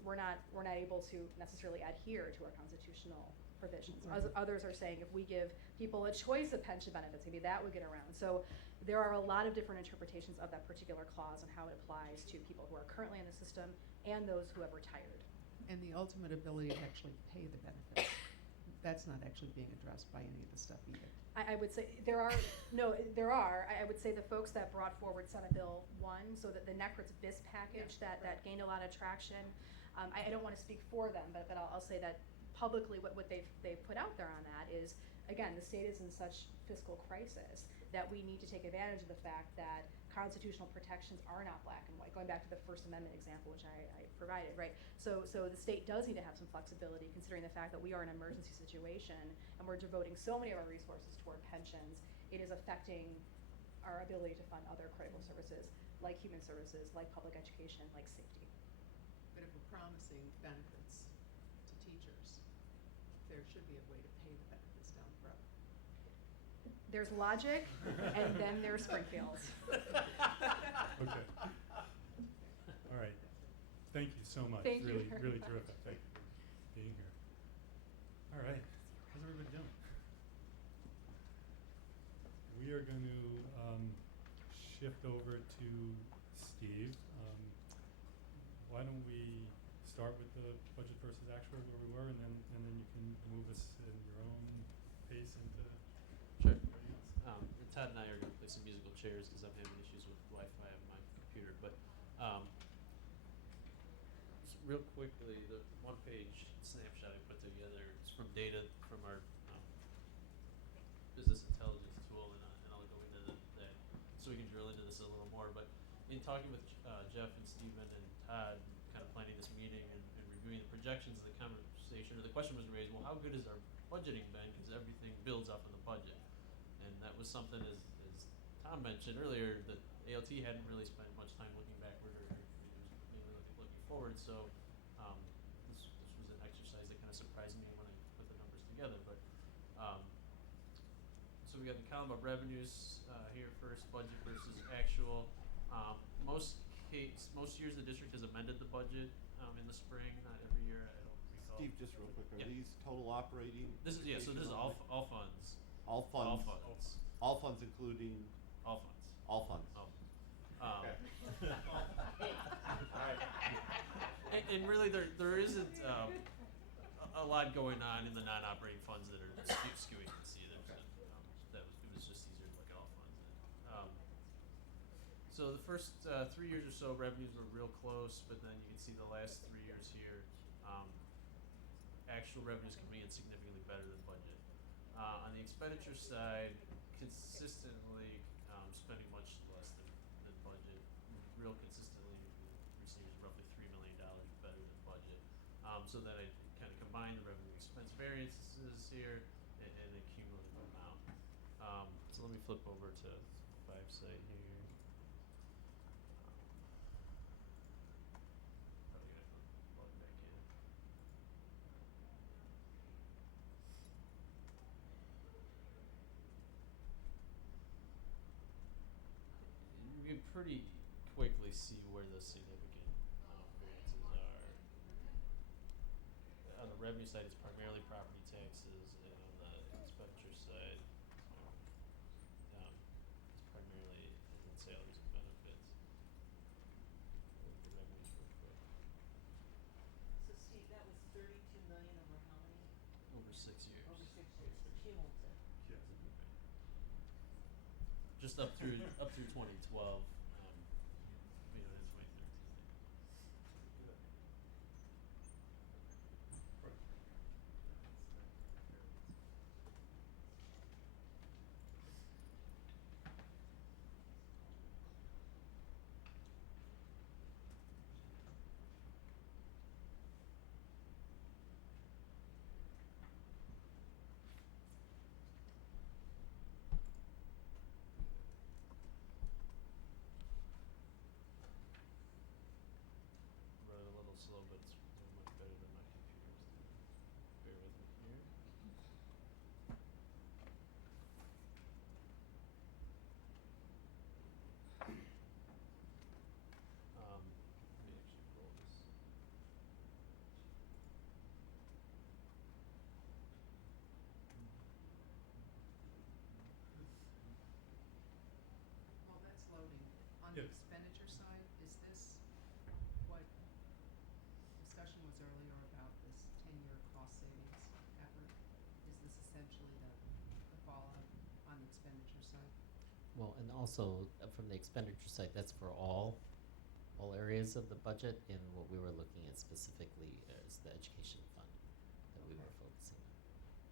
we're not able to necessarily adhere to our constitutional provisions. Right. Others are saying if we give people a choice of pension benefits, maybe that would get around. So there are a lot of different interpretations of that particular clause and how it applies to people who are currently in the system and those who have retired. And the ultimate ability to actually pay the benefits, that's not actually being addressed by any of the stuff either. I would say there are. I would say the folks that brought forward Senate Bill 1, so that the NECRIT's BIS package that gained a lot of traction. I don't want to speak for them, but I'll say that publicly what they've put out there on that is, again, the state is in such fiscal crisis that we need to take advantage of the fact that constitutional protections are not black and white, going back to the First Amendment example, which I provided, right? So the state does need to have some flexibility, considering the fact that we are in an emergency situation and we're devoting so many of our resources toward pensions it is affecting our ability to fund other critical services, like human services, like public education, like safety. But if we're promising benefits to teachers, there should be a way to pay the benefits down the road. There's logic, and then there's Springfield. Okay. All right. Thank you so much. Thank you Really, very really much. terrific. Thank you for being here. All right. How's everybody doing? We are going to shift over to Steve. Why don't we start with the budget versus actual where we were, and then you can move us in your own pace into Sure. everybody else. Todd and I are going to play some musical chairs because I'm having issues with Wi-Fi on my computer. But just real quickly, the one-page snapshot I put together is from data from our business intelligence tool, and I'll go into that so we can drill into this a little more. But in talking with Jeff and Stephen and Todd, kind of planning this meeting and reviewing the projections, the conversation or the question was raised, well, how good has our budgeting been? Because everything builds off of the budget. And that was something, as Tom mentioned earlier, that ALT hadn't really spent much time looking backward, or it was mainly looking forward. So this was an exercise that kind of surprised me when I put the numbers together. But so we got the column of revenues here first, budget versus actual. Most years the district has amended the budget in the spring, not every year. I don't recall. Steve, just real quick, are Yeah. these total operating? This is so this is all funds. All funds? All funds. All funds including? All funds. All funds. Okay. Okay. And really, there isn't a lot going on in the non-operating funds that are skewing. You can see it was just easier to look at all funds. So the first 3 years or so, revenues were real close, but then you can see the last 3 years here, actual revenues coming in significantly better than budget. On the expenditure side, consistently spending much less than budget. Real consistently, receiving roughly $3 million better than budget. So that I kind of combine the revenue expense variances here and the cumulative amount. So let me flip over to 5 site here. Probably gonna plug back in. You can pretty quickly see where the significant variances are. On the revenue side, it's primarily property taxes, and on the expenditure side, it's primarily in salaries and benefits. Look at the revenues real quick. So Steve, that was 32 million over how many? Over 6 years. Over 6 years, cumulative. Just up through 2012, in 2013. Run a little slow, but it's much better than my computer's doing. Bear with me here. Let me actually roll this. While that's loading, on Yes. the expenditure side, is this what discussion was earlier about this 10-year cost savings effort? Is this essentially the fallout on the expenditure side? Well, and also from the expenditure side, that's for all areas of the budget, and what we were looking at specifically is the education fund that we were focusing on,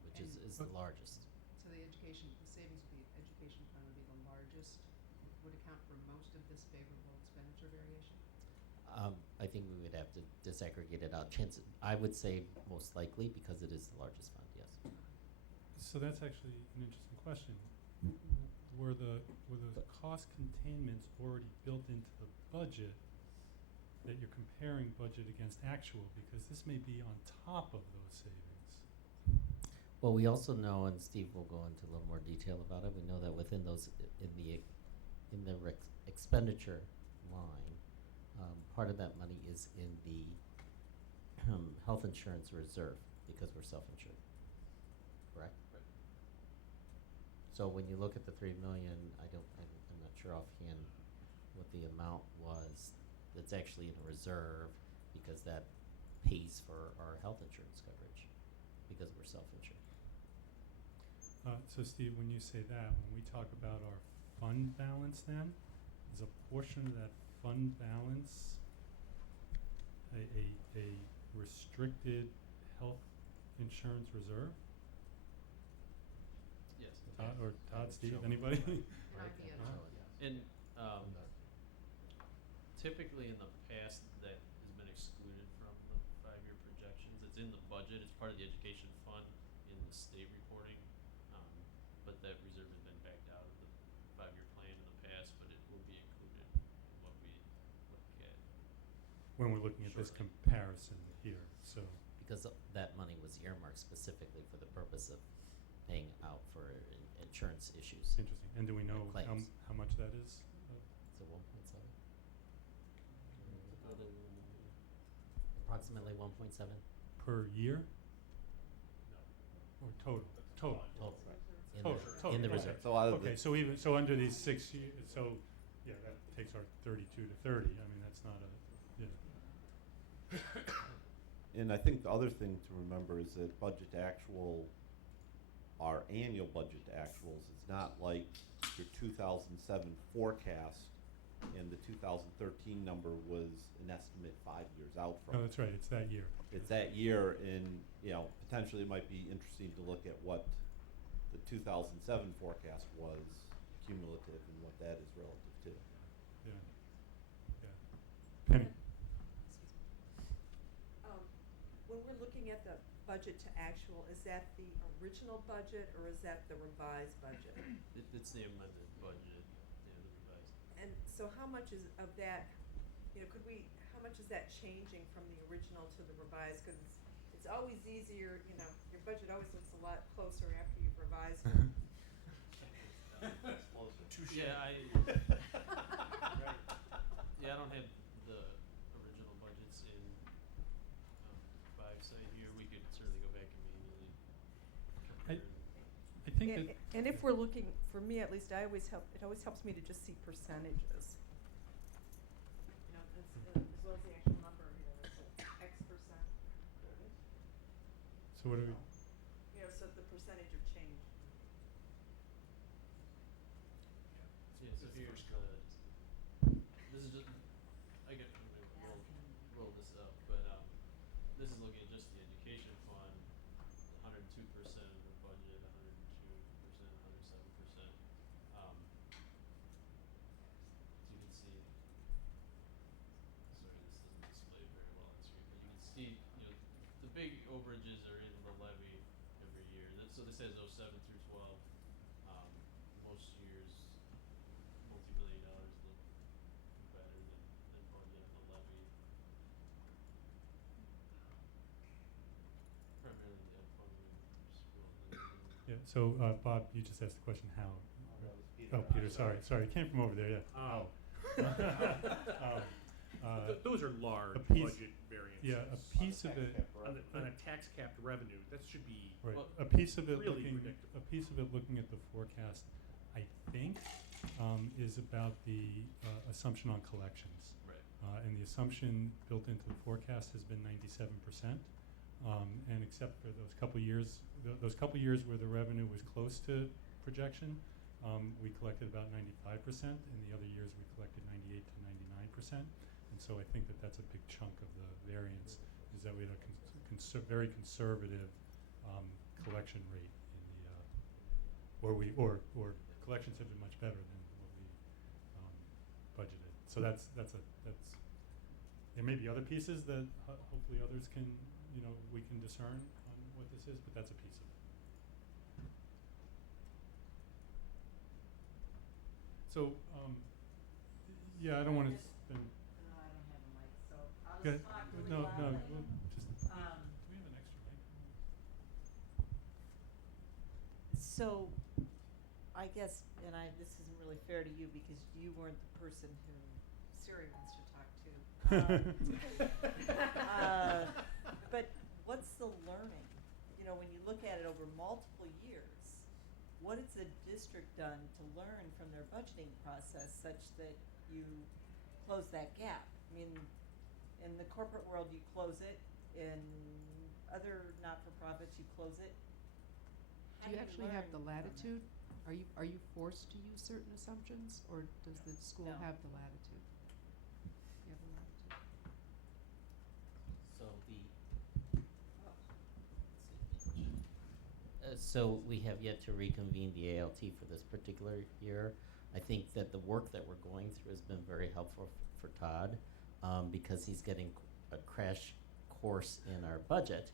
which is And- the largest. So the savings would be, education fund would be the largest, would account for most of this favorable expenditure variation? I think we would have to disaggregate it out. I would say most likely because it is the largest fund, yes. So that's actually an interesting question. were the cost containments already built into the budget that you're comparing budget against actual? Because this may be on top of those savings. Well, we also know, and Steve will go into a little more detail about it, we know that within those, in the expenditure line, part of that money is in the health insurance reserve because we're self-insured, correct? Right. So when you look at the 3 million, I'm not sure offhand what the amount was that's actually in a reserve because that pays for our health insurance coverage because we're self-insured. So Steve, when you say that, when we talk about our fund balance then, is a portion of that fund balance a restricted health insurance reserve? Yes. Todd, Steve, anybody? And typically in the past, that has been excluded from the 5-year projections. It's in the budget, it's part of the education fund in the state reporting. But that reserve has been backed out of the 5-year plan in the past, but it will be included in what we look at. When we're looking at this Shortly. comparison here, so. Because that money was earmarked specifically for the purpose of paying out for insurance issues. Interesting. And do we know Claims. how much that is? So 1.7? Approximately 1.7 Per year? No. Or total? Total. total. In Total, the, total, in the okay. reserve. So out of Okay, so under these 6 years, so, yeah, that takes our 32 to 30. I mean, that's not a, yeah. And I think the other thing to remember is that budget to actual, our annual budget to actuals is not like your 2007 forecast and the 2013 number was an estimate 5 years out from. No, that's right, it's that year. It's that year, and, you know, potentially it might be interesting to look at what the 2007 forecast was cumulative and what that is relative to. Yeah. Yeah. Penny? When we're looking at the budget to actual, is that the original budget or is that the revised budget? It's the amended budget, the revised. And so how much is of that, how much is that changing from the original to the revised? Because it's always easier, your budget always looks a lot closer after you've revised it. Yeah, I don't have the original budgets in 5 site here. We could certainly go back and manually compare. I think that, And if we're looking, for me at least, it always helps me to just see percentages. As well as the actual number, X percent. so what do we, So the percentage of change. Yeah, so here's this is just, I'm gonna roll this up, but, this is looking at just the education fund, 102% of the budget, 102%, 107%. So you can see, sorry, this doesn't display very well on screen, but you can see, the big overages are in the levy every year. So this says 07 through 12. Most years, multi-million dollars look better than budget on the levy. Primarily the unfunded school. yeah, so Bob, you just asked the question how. Oh, Peter, sorry, it came from over there, yeah. Oh. Those are large a piece- budget variances. Yeah, a piece of it, On a tax capped revenue, that should be right, Well, a piece of it really looking, predictable. a piece of it looking at the forecast, I think, is about the assumption on collections. Right. And the assumption built into the forecast has been 97%. And except for those couple years, those couple years where the revenue was close to projection, we collected about 95%, and the other years we collected 98 to 99%. And so I think that that's a big chunk of the variance, is that we had a very conservative collection rate in the, or collections have been much better than what we budgeted. So that's there may be other pieces that hopefully others can, we can discern on what this is, but that's a piece of it. So, yeah, I don't want to Just- spend. No, I don't have a mic, so I'll Good. just talk really No, loud. no, we'll just. Um, Do we have an extra mic? So, I guess, and this isn't really fair to you because you weren't the person who Siri wants to talk to. But what's the learning? You know, when you look at it over multiple years, what has the district done to learn from their budgeting process such that you close that gap? I mean, in the corporate world, you close it. In other not-for-profits, you close it. How Do you actually have the learn from it? latitude? Are you forced to use certain assumptions, or does the school No. have the latitude? You have the latitude. So so we have yet to reconvene the ALT for this particular year. I think that the work that we're going through has been very helpful for Todd, because he's getting a crash course in our budget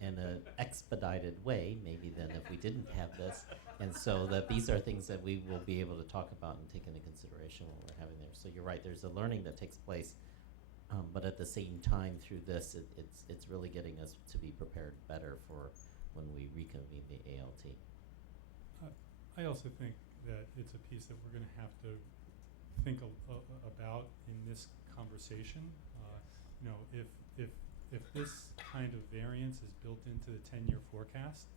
in an expedited way, maybe than if we didn't have this. And so that these are things that we will be able to talk about and take into consideration when we're having there. So you're right, there's a learning that takes place, but at the same time through this, it's really getting us to be prepared better for when we reconvene the ALT. I also think that it's a piece that we're going to have to think about in this conversation. You know, if this kind of variance is built into the 10-year forecast,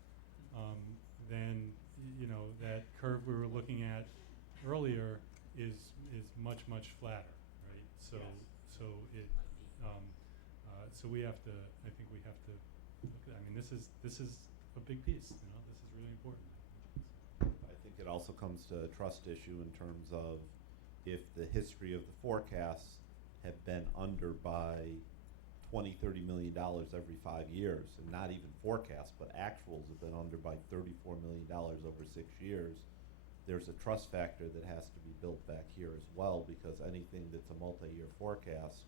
then you know that curve we were looking at earlier is much flatter, right? So Yes. so it so we have to. I think we have to. I mean, this is a big piece. You know, this is really important. I think it also comes to a trust issue in terms of if the history of the forecasts have been under by $20-30 million every 5 years, and not even forecasts, but actuals have been under by $34 million over 6 years, there's a trust factor that has to be built back here as well, because anything that's a multi-year forecast,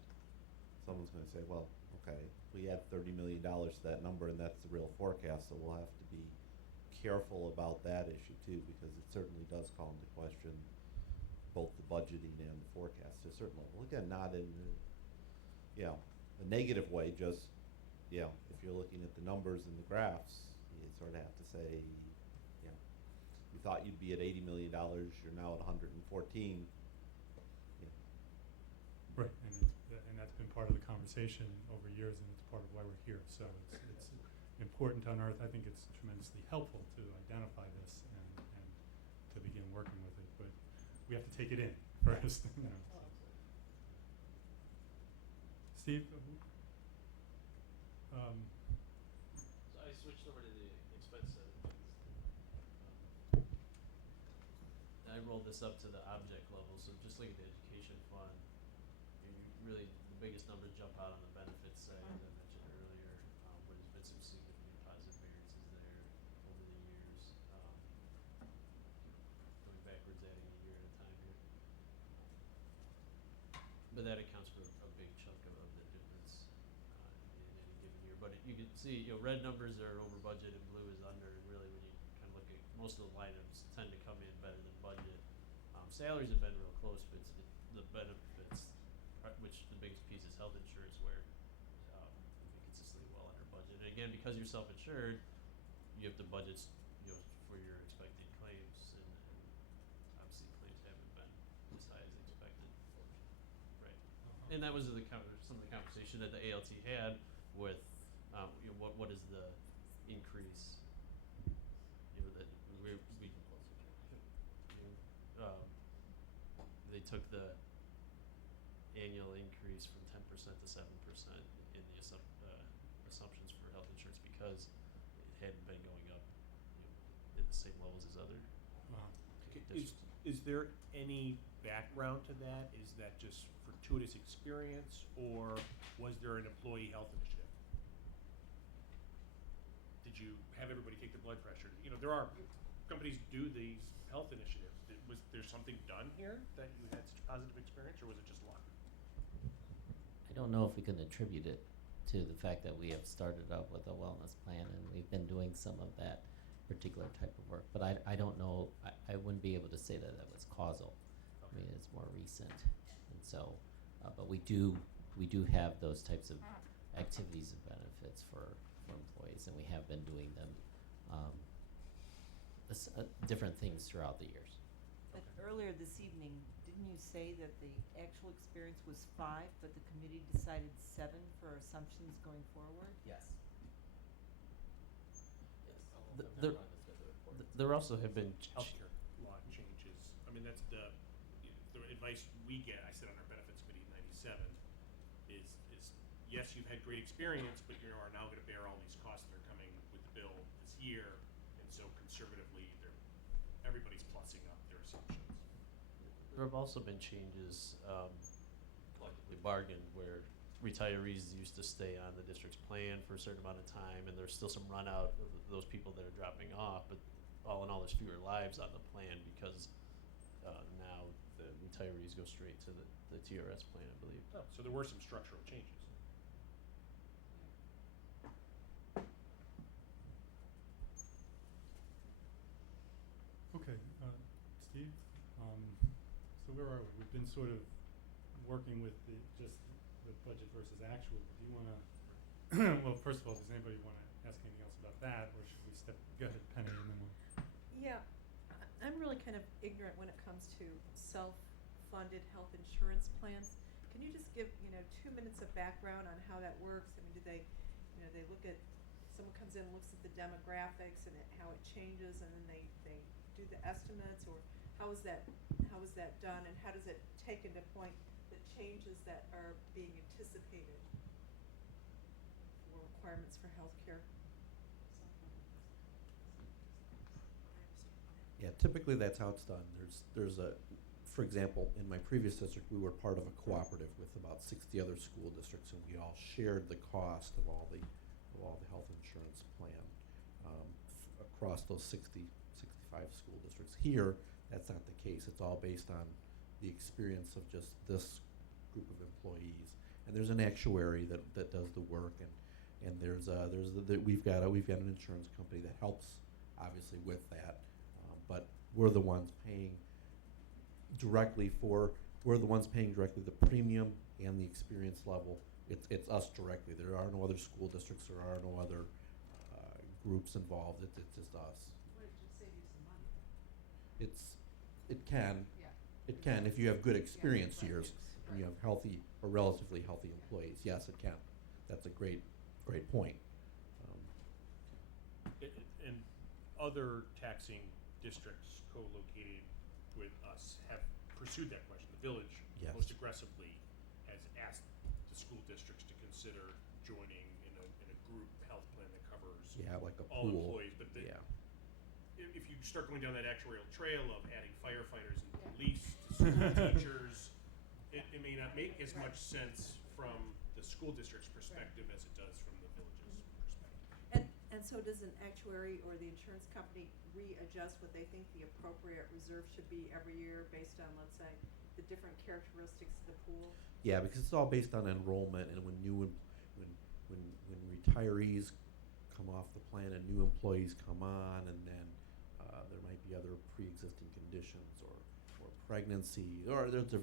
someone's going to say, well, okay, we add $30 million to that number and that's the real forecast, so we'll have to be careful about that issue too, because it certainly does call into question both the budgeting and the forecast to a certain level. Again, not in a negative way, just if you're looking at the numbers and the graphs, you sort of have to say, you thought you'd be at $80 million, you're now at 114. Right, and that's been part of the conversation over years, and it's part of why we're here. So it's important to unearth. I think it's tremendously helpful to identify this and to begin working with it, but we have to take it in first. You know, so. Steve, So I switched over to the expense side of things. I rolled this up to the object level, so just look at the education fund. Really, the biggest numbers jump out on the benefits side, as I mentioned earlier, where there's been some significant positive variances there over the years. Going backwards, adding a year at a time here. But that accounts for a big chunk of the difference in any given year. But you can see, red numbers are over budget and blue is under. And really, when you kind of look at most of the line items, tend to come in better than budget. Salaries have been real close, but the benefits, which the biggest piece is health insurance, where we've been consistently well under budget. And again, because you're self-insured, you have to budget, for your expected claims, and obviously claims haven't been as high as expected. Right. And that was some of the conversation that the ALT had with, what is the increase, that they took the annual increase from 10% to 7% in the assumptions for health insurance because it hadn't been going up, at the same levels as other. Is there any background to that? Is that just fortuitous experience, or was there an employee health initiative? Did you have everybody take their blood pressure? There are companies do these health initiatives. Was there something done here that you had such a positive experience, or was it just luck? I don't know if we can attribute it to the fact that we have started up with a wellness plan and we've been doing some of that particular type of work. But I don't know, I wouldn't be able to say that was causal. I mean, it's more recent, and so, but we do have those types of activities and benefits for employees, and we have been doing them, different things throughout the years. But earlier this evening, didn't you say that the actual experience was 5, but the committee decided 7 for assumptions going forward? Yes. There also have been Healthcare law changes. I mean, that's the advice we get. I sit on our benefits committee in '97. Is yes, you've had great experience, but you are now going to bear all these costs that are coming with the bill this year, and so conservatively, everybody's plussing up their assumptions. There have also been changes, collectively bargained, where retirees used to stay on the district's plan for a certain amount of time, and there's still some run out of those people that are dropping off, but all in all, there's fewer lives on the plan because now the retirees go straight to the TRS plan, I believe. Oh, so there were some structural changes. Okay, Steve, so where are we? We've been sort of working with just the budget versus actual. Do you want to, well, first of all, does anybody want to ask anything else about that, or should we go ahead, Penny, and then we'll. Yeah, I'm really kind of ignorant when it comes to self-funded health insurance plans. Can you just give, 2 minutes of background on how that works? I mean, do they, they look at, someone comes in and looks at the demographics and how it changes, and then they do the estimates, or how is that done, and how does it take into point the changes that are being anticipated for requirements for healthcare? Yeah, typically that's how it's done. There's a, for example, in my previous district, we were part of a cooperative with about 60 other school districts, and we all shared the cost of all the health insurance plan across those 65 school districts. Here, that's not the case. It's all based on the experience of just this group of employees, and there's an actuary that does the work, and we've got an insurance company that helps obviously with that. But we're the ones paying directly the premium and the experience level. It's us directly. There are no other school districts. There are no other groups involved. It's just us. Would it just save you some money? It can. Yeah. It can if you have good experience right, years yes, and you right. have healthy or relatively healthy employees. Yes, it can. That's a great point. And other taxing districts co-located with us have pursued that question. The village Yes. most aggressively has asked the school districts to consider joining in a group health plan that covers Yeah, like a all pool. employees. But Yeah. if you start going down that actuarial trail of adding firefighters and police to school teachers, it may not make as much sense from the school district's perspective as it does from the village's perspective. And so does an actuary or the insurance company readjust what they think the appropriate reserve should be every year based on, let's say, the different characteristics of the pool? Yeah, because it's all based on enrollment, and when retirees come off the plan and new employees come on, and then there might be other pre-existing conditions or pregnancy, or there's a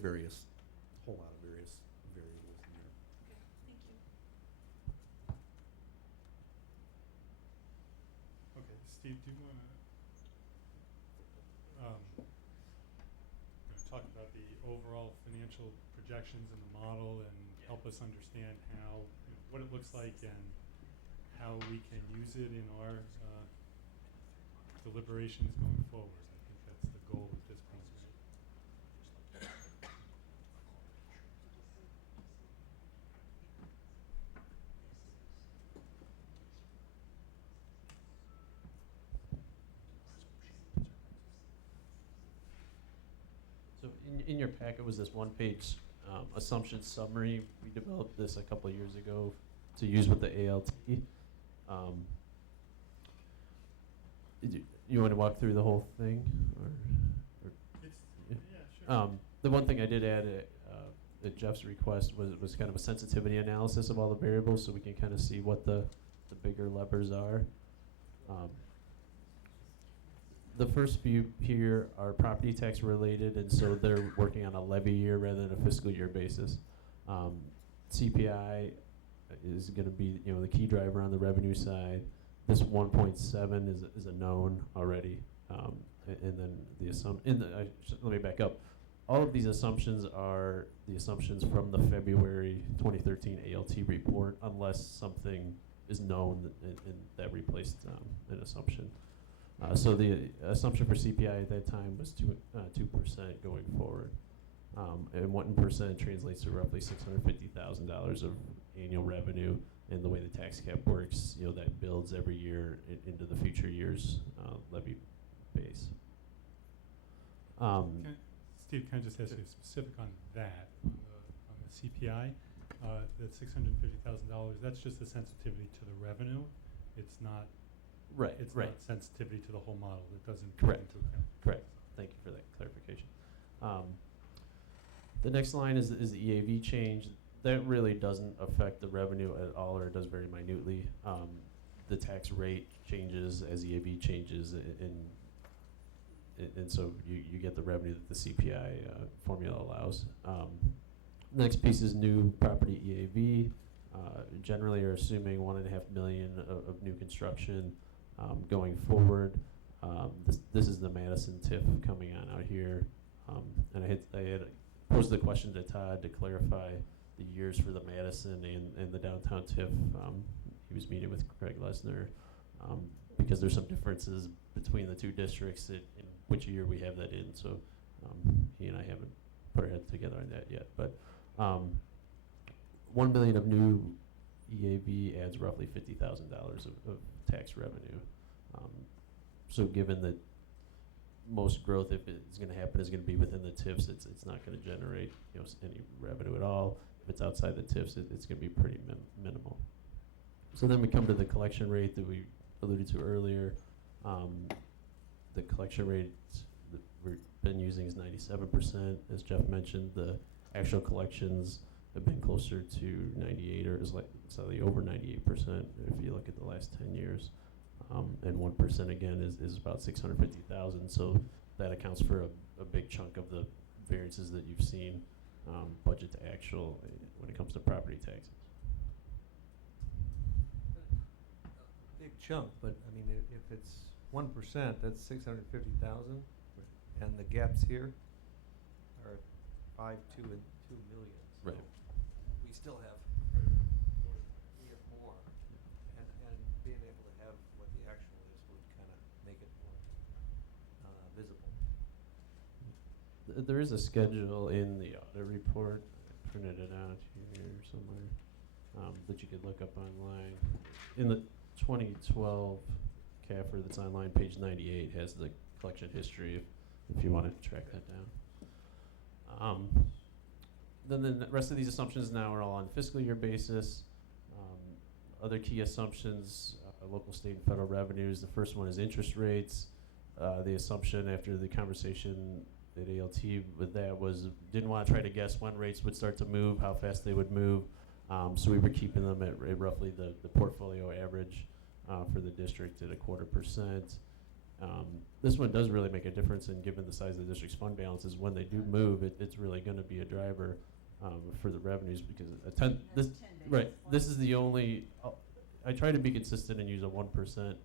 whole lot of various variables in there. Okay, thank you. Okay, Steve, do you want to talk about the overall financial projections in the model and help us understand how, what it looks like and how we can use it in our deliberations going forward? I think that's the goal of this presentation. So in your packet was this one-page assumption summary. We developed this a couple of years ago to use with the ALT. You want to walk through the whole thing, or Sure. The one thing I did add at Jeff's request was kind of a sensitivity analysis of all the variables, so we can kind of see what the bigger levers are. the first few here are property tax related, and so they're working on a levy year rather than a fiscal year basis. CPI is going to be, you know, the key driver on the revenue side. This 1.7 is a known already, and then the let me back up. All of these assumptions are the assumptions from the February 2013 ALT report, unless something is known and that replaced an assumption. So the assumption for CPI at that time was 2% going forward. And 1% translates to roughly $650,000 of annual revenue. And the way the tax cap works, you know, that builds every year into the future year's levy base. Steve, can I just ask you specific on that, on the CPI, that $650,000, that's just the sensitivity to the revenue? It's not, Right, it's right. not sensitivity to the whole model, it doesn't take Correct. into account. Correct. Thank you for that clarification. The next line is the EAV change. That really doesn't affect the revenue at all, or it does very minutely. The tax rate changes as EAV changes, and so you get the revenue that the CPI formula allows. Next piece is new property EAV. Generally are assuming $1.5 million of new construction going forward. This is the Madison TIF coming on out here. And I had posed the question to Todd to clarify the years for the Madison and the downtown TIF. He was meeting with Craig Lesnar because there's some differences between the two districts in which year we have that in. So he and I haven't put our heads together on that yet. But $1 million of new EAV adds roughly $50,000 of tax revenue. So given that most growth, if it's going to happen, is going to be within the TIFs, it's not going to generate, you know, any revenue at all. If it's outside the TIFs, it's going to be pretty minimal. So then we come to the collection rate that we alluded to earlier. The collection rate that we've been using is 97%. As Jeff mentioned, the actual collections have been closer to 98, or is like slightly over 98% if you look at the last 10 years. And 1% again is about 650,000. So that accounts for a big chunk of the variances that you've seen, budget to actual, when it comes to property taxes. Big chunk, but I mean, if it's 1%, that's 650,000, and the gaps here are 5, 2, and 2 million. So Right. we still have, we have more, and being able to have what the actual is would kind of make it more visible. There is a schedule in the audit report. I printed it out here somewhere that you could look up online. In the 2012 CAFR that's online, page 98 has the collection history if you want to track that down. Then the rest of these assumptions now are all on fiscal year basis. Other key assumptions, local, state, and federal revenues. The first one is interest rates. The assumption after the conversation at ALT with that was didn't want to try to guess when rates would start to move, how fast they would move. So we were keeping them at roughly the portfolio average for the district at 0.25%. This one does really make a difference, and given the size of the district's fund balances, when they do move, it's really going to be a driver for the revenues, because this is the only. I try to be consistent and use a 1%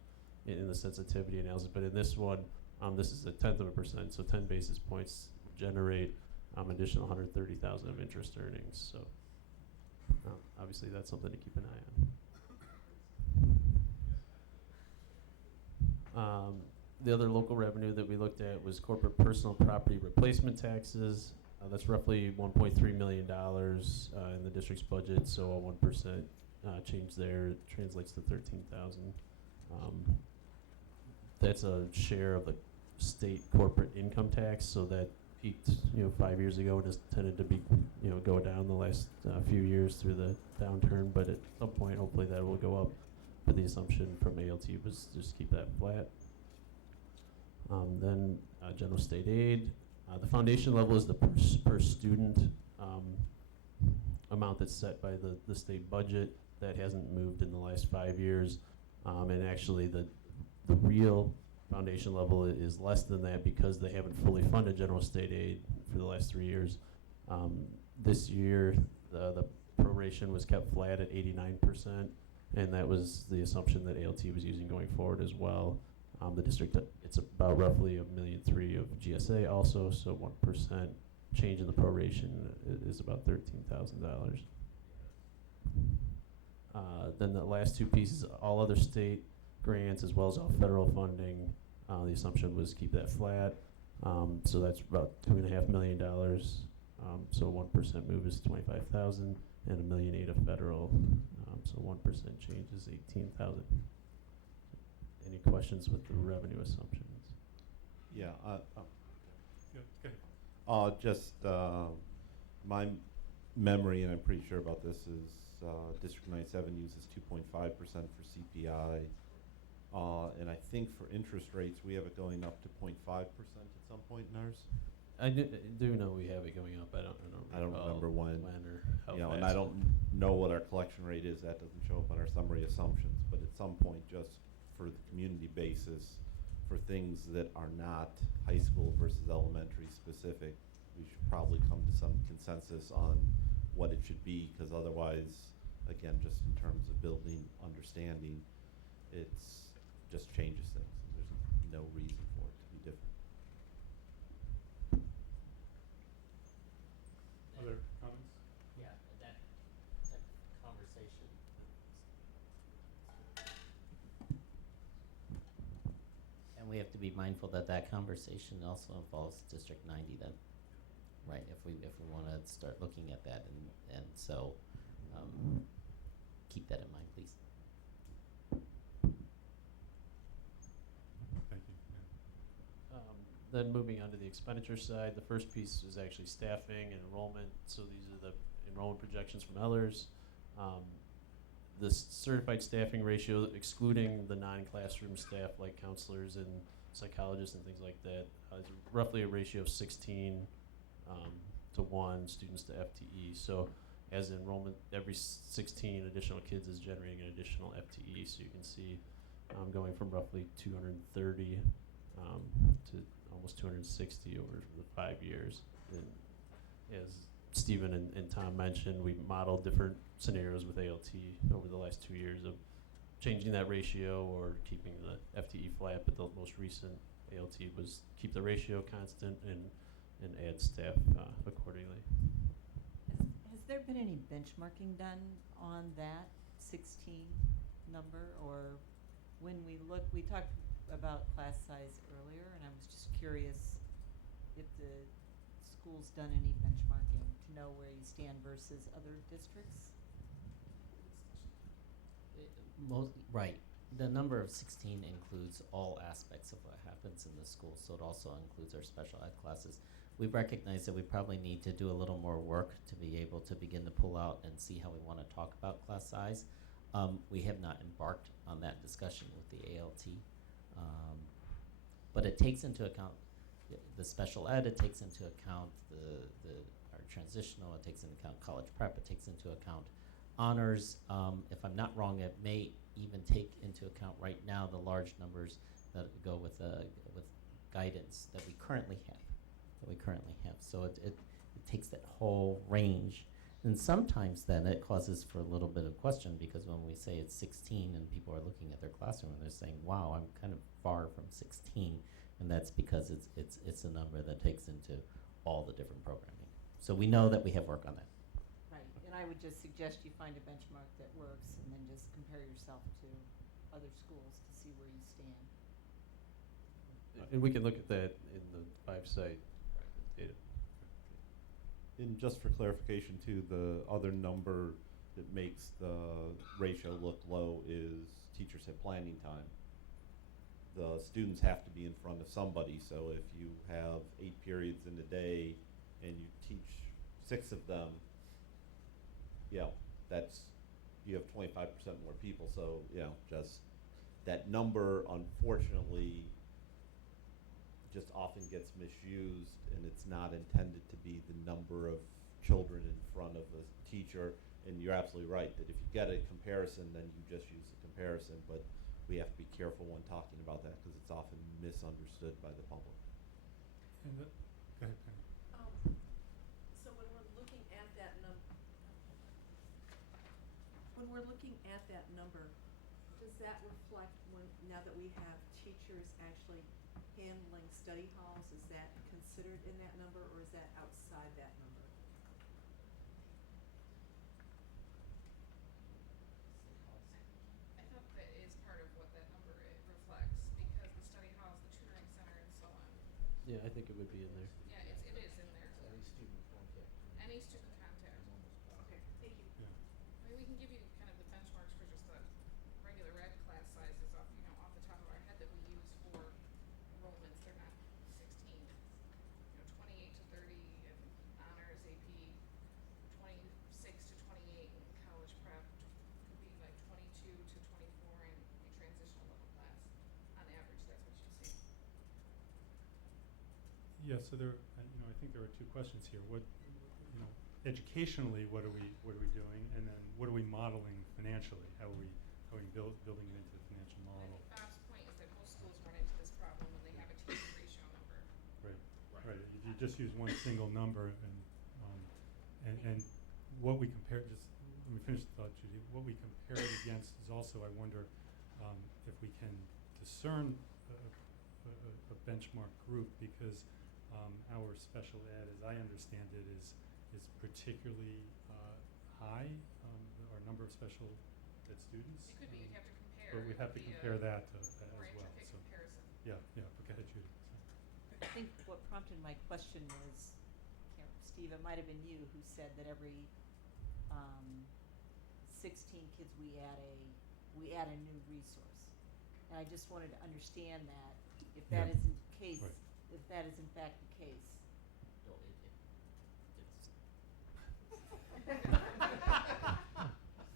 in the sensitivity analysis, but in this one, this is 0.1%, so 10 basis points generate additional 130,000 of interest earnings. So obviously that's something to keep an eye on. The other local revenue that we looked at was corporate personal property replacement taxes. That's roughly $1.3 million in the district's budget, so a 1% change there translates to 13,000. That's a share of the state corporate income tax, so that peaked 5 years ago and has tended to be go down the last few years through the downturn, but at some point hopefully that will go up. But the assumption from ALT was just keep that flat. Then general state aid. The foundation level is the per student amount that's set by the state budget. That hasn't moved in the last 5 years. And actually the real foundation level is less than that because they haven't fully funded general state aid for the last 3 years. This year, the proration was kept flat at 89%, and that was the assumption that ALT was using going forward as well. The district, it's about roughly $1.3 million of GSA also, so 1% change in the proration is about $13,000. Then the last two pieces, all other state grants as well as all federal funding, the assumption was keep that flat. So that's about $2.5 million. So 1% move is 25,000, and $1.8 million of federal. So 1% change is 18,000. Any questions with the revenue assumptions? Yeah, Yeah, go ahead. just my memory, and I'm pretty sure about this, is District 97 uses 2.5% for CPI. And I think for interest rates, we have it going up to 0.5% at some point in ours. I do know we have it going up. I don't recall remember when. or how You know, fast. and I don't know what our collection rate is. That doesn't show up on our summary assumptions. But at some point, just for the community basis, for things that are not high school versus elementary specific, we should probably come to some consensus on what it should be, because otherwise, again, just in terms of building understanding, it's just changes things. There's no reason for it to be different. Other comments? Yeah, that conversation. And we have to be mindful that that conversation also involves District 90 then, right? If we want to start looking at that, and so keep that in mind, please. Thank you. Yeah. Then moving on to the expenditure side, the first piece is actually staffing and enrollment. So these are the enrollment projections from Ellers. The certified staffing ratio, excluding the non-classroom staff like counselors and psychologists and things like that, is roughly a ratio of 16 to 1 students to FTE. So as enrollment, every 16 additional kids is generating an additional FTE. So you can see going from roughly 230 to almost 260 over the 5 years. And as Stephen and Tom mentioned, we modeled different scenarios with ALT over the last 2 years of changing that ratio or keeping the FTE flat, but the most recent ALT was keep the ratio constant and add staff accordingly. Has there been any benchmarking done on that 16 number? Or when we talked about class size earlier, and I was just curious if the school's done any benchmarking to know where you stand versus other districts? Right. The number of 16 includes all aspects of what happens in the school, so it also includes our special ed classes. We recognize that we probably need to do a little more work to be able to begin to pull out and see how we want to talk about class size. We have not embarked on that discussion with the ALT, but it takes into account the special ed, it takes into account our transitional, it takes into account college prep, it takes into account honors. If I'm not wrong, it may even take into account right now the large numbers that go with guidance that we currently have. So it takes that whole range, and sometimes then it causes for a little bit of question, because when we say it's 16 and people are looking at their classroom and they're saying, "Wow, I'm kind of far from 16," and that's because it's a number that takes into all the different programming. So we know that we have work on that. Right, and I would just suggest you find a benchmark that works and then just compare yourself to other schools to see where you stand. And we can look at that in the 5-site data. And just for clarification too, the other number that makes the ratio look low is teachers have planning time. The students have to be in front of somebody, so if you have 8 periods in a day and you teach 6 of them, you have 25% more people, so just that number unfortunately just often gets misused, and it's not intended to be the number of children in front of a teacher. And you're absolutely right that if you get a comparison, then you just use the comparison. But we have to be careful when talking about that because it's often misunderstood by the public. And the, go ahead, Penny. So when we're looking at that when we're looking at that number, does that reflect when, now that we have teachers actually handling study halls, is that considered in that number or is that outside that number? I thought that is part of what that number reflects, because the study halls, the tutoring center, and so on. Yeah, I think it would be in there. Yeah, it is in there. Any student contact. Okay, thank you. Yeah. I mean, we can give you kind of the benchmarks for just the regular ed class sizes off, off the top of our head that we use for enrollments. They're not 16. 28 to 30 in honors AP, 26 to 28 in college prep, could be like 22 to 24 in a transitional level class. On average, that's what you see. Yeah, so there, I think there are two questions here. What, educationally, what are we doing, and then what are we modeling financially? How are we building it into the financial I model? think Bob's point is that most schools run into this problem when they have a teacher ratio number. Right, right. If you just use one single number, and what we compare, just let me finish the thought, Judy. What we compare it against is also, I wonder, if we can discern a benchmark group, because our special ed, as I understand it, is particularly high, our number of special ed students. It could be, you'd have to compare. But we It have would to be a compare that as more well. intricate So comparison. yeah, but go ahead, Judy. I think what prompted my question was, Steve, it might have been you who said that every 16 kids we add a new resource. And I just wanted to understand that if that Yeah. isn't the case, Right. if that is in fact the case. No,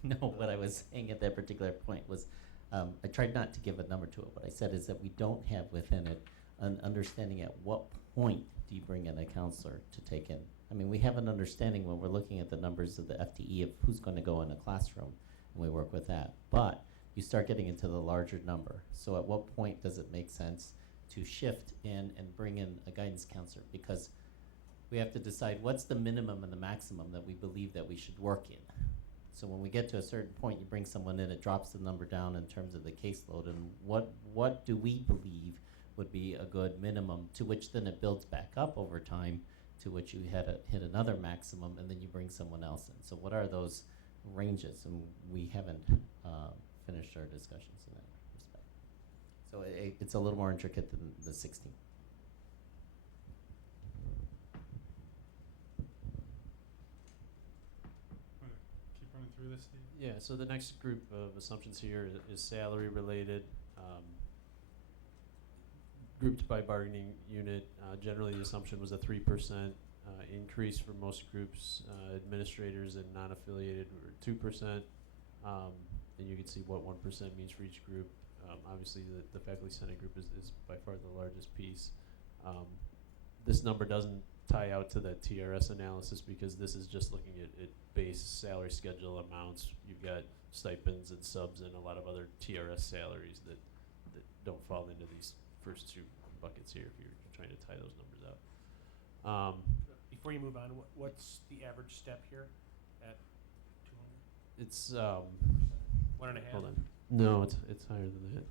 it's No, what I was saying at that particular point was, I tried not to give a number to it. What I said is that we don't have within it an understanding at what point do you bring in a counselor to take in. I mean, we have an understanding when we're looking at the numbers of the FTE of who's going to go in a classroom, and we work with that. But you start getting into the larger number. So at what point does it make sense to shift in and bring in a guidance counselor? Because we have to decide what's the minimum and the maximum that we believe that we should work in. So when we get to a certain point, you bring someone in, it drops the number down in terms of the caseload, and what do we believe would be a good minimum, to which then it builds back up over time, to which you hit another maximum, and then you bring someone else in. So what are those ranges? And we haven't finished our discussions in that respect. So it's a little more intricate than the 16. Want to keep running through this, Steve? Yeah, so the next group of assumptions here is salary related, grouped by bargaining unit. Generally, the assumption was a 3% increase for most groups. Administrators and non-affiliated were 2%. And you can see what 1% means for each group. Obviously, the faculty senate group is by far the largest piece. This number doesn't tie out to the TRS analysis because this is just looking at base salary schedule amounts. You've got stipends and subs and a lot of other TRS salaries that don't fall into these first two buckets here if you're trying to tie those numbers up. Before you move on, what's the average step here at 200? It's 1.5? hold on. No, it's higher than that.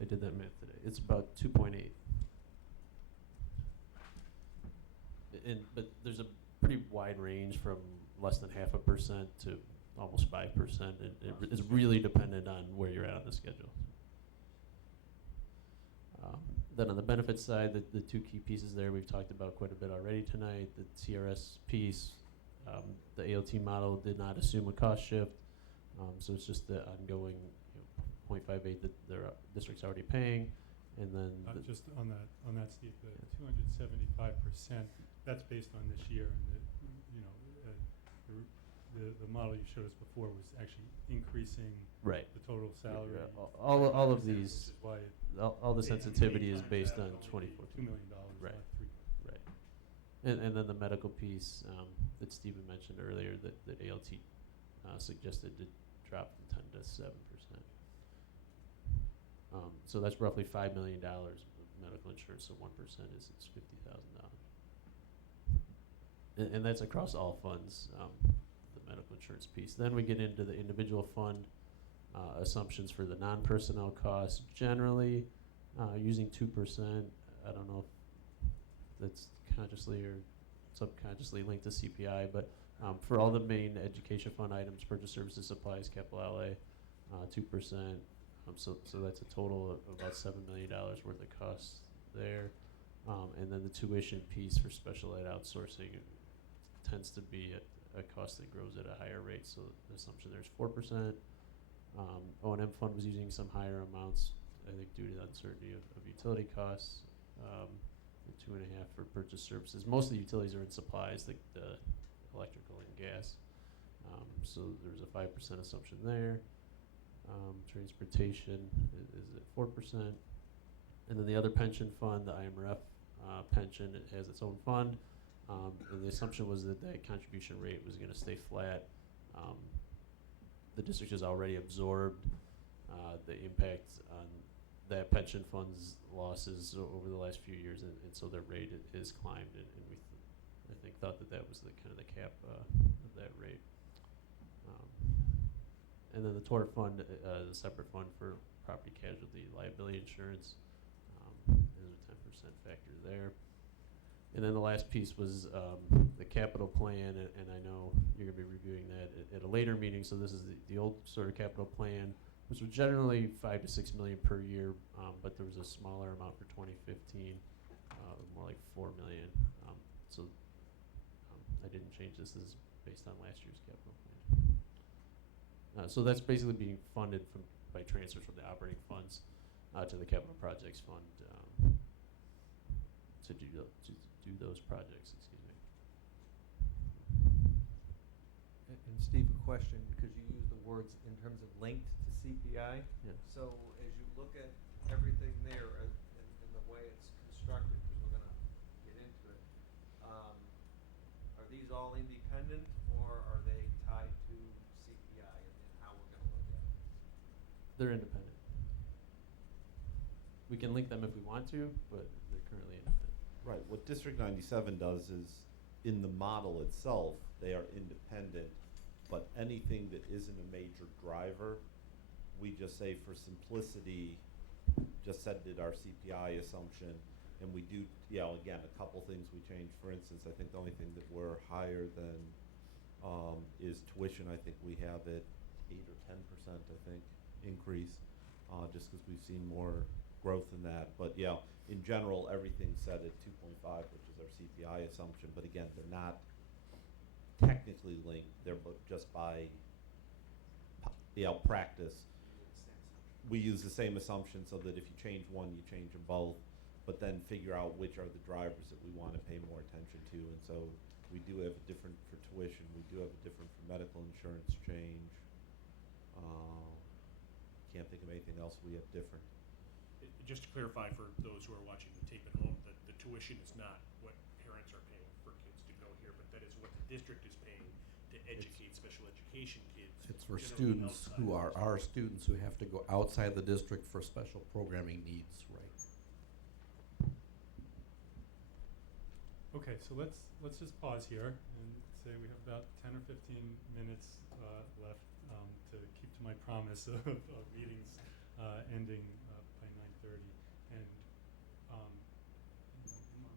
I did that math today. It's about 2.8. But there's a pretty wide range from less than 0.5% to almost 5%. It is really dependent on where you're at on the schedule. Then on the benefits side, the two key pieces there we've talked about quite a bit already tonight. The TRS piece, the ALT model did not assume a cost shift, so it's just the ongoing 0.58 that their district's already paying, and then Just on that, Steve, the 275%. That's based on this year, and the model you showed us before was actually increasing right. the total salary. All of these, which is why all the sensitivity is based on 24. $2 million, Right. not 3. Right. And then the medical piece that Stephen mentioned earlier that ALT suggested to drop from 10 to 7%. So that's roughly $5 million of medical insurance, so 1% is $50,000. And that's across all funds, the medical insurance piece. Then we get into the individual fund assumptions for the non-personnel costs. Generally, using 2%, I don't know if that's consciously or subconsciously linked to CPI, but for all the main education fund items, purchase services, supplies, capital outlay, 2%. So that's a total of about $7 million worth of costs there. And then the tuition piece for special ed outsourcing tends to be a cost that grows at a higher rate. So the assumption there's 4%. O&M fund was using some higher amounts, I think, due to the uncertainty of utility costs. And 2.5 for purchase services. Most of the utilities are in supplies, like the electrical and gas. So there's a 5% assumption there. Transportation is at 4%. And then the other pension fund, the IMRF pension, it has its own fund. And the assumption was that the contribution rate was going to stay flat. The district has already absorbed the impact on that pension fund's losses over the last few years, and so their rate has climbed, and we I think thought that was the kind of the cap of that rate. And then the tort fund is a separate fund for property casualty liability insurance. There's a 10% factor there. And then the last piece was the capital plan, and I know you're going to be reviewing that at a later meeting. So this is the old sort of capital plan, which was generally $5 to $6 million per year, but there was a smaller amount for 2015, more like $4 million. I didn't change this. This is based on last year's capital plan. So that's basically being funded by transfers from the operating funds to the capital projects fund to do those projects. Excuse me. And Steve, a question, because you use the words in terms of linked to CPI. Yeah. So as you look at everything there and the way it's constructed, because we're going to get into it, are these all independent, or are they tied to CPI and how we're going to look at it? They're independent. We can link them if we want to, but they're currently independent. Right, what District 97 does is, in the model itself, they are independent, but anything that isn't a major driver, we just say for simplicity, just set it our CPI assumption, and we do, again, a couple things we change. For instance, I think the only thing that we're higher than is tuition. I think we have it 8 or 10%, I think, increase, just because we've seen more growth in that. But yeah, in general, everything's set at 2.5, which is our CPI assumption. But again, they're not technically linked. They're just by practice. We use the same assumption so that if you change one, you change them both, but then figure out which are the drivers that we want to pay more attention to. And so we do have a different for tuition. We do have a different for medical insurance change. Can't think of anything else we have different. Just to clarify for those who are watching the tape at home, that the tuition is not what parents are paying for kids to go here, but that is what the district is paying to educate special education kids. It's for generally students outside who of are the our district. students who have to go outside the district for special programming needs, right? Okay, so let's just pause here and say we have about 10 or 15 minutes left to keep to my promise of meetings ending by 9:30. And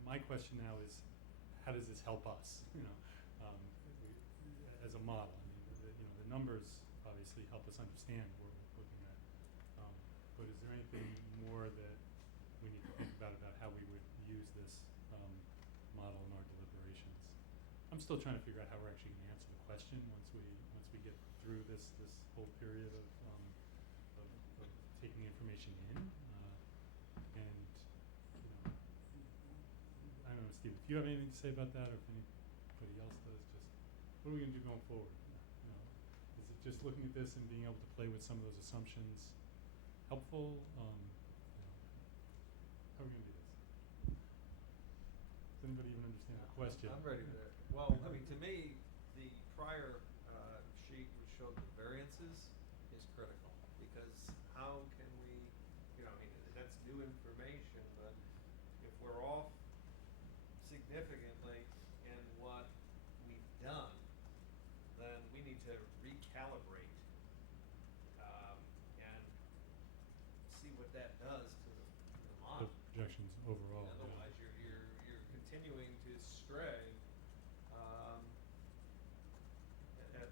my question now is, how does this help us? As a model. I mean, the numbers obviously help us understand what we're looking at. But is there anything more that we need to think about how we would use this model in our deliberations? I'm still trying to figure out how we're actually going to answer the question once we get through this whole period of taking information in. And I don't know, Steve, if you have anything to say about that, or if anybody else does, just what are we going to do going forward? Is it just looking at this and being able to play with some of those assumptions helpful? How are we going to do this? Does anybody even understand the question? I'm ready for that. Well, I mean, to me, the prior sheet which showed the variances is critical, because how can we, new information, but if we're off significantly in what we've done, then we need to recalibrate, and see what that does to the The model. projections overall. yeah. Otherwise, you're continuing to stray, at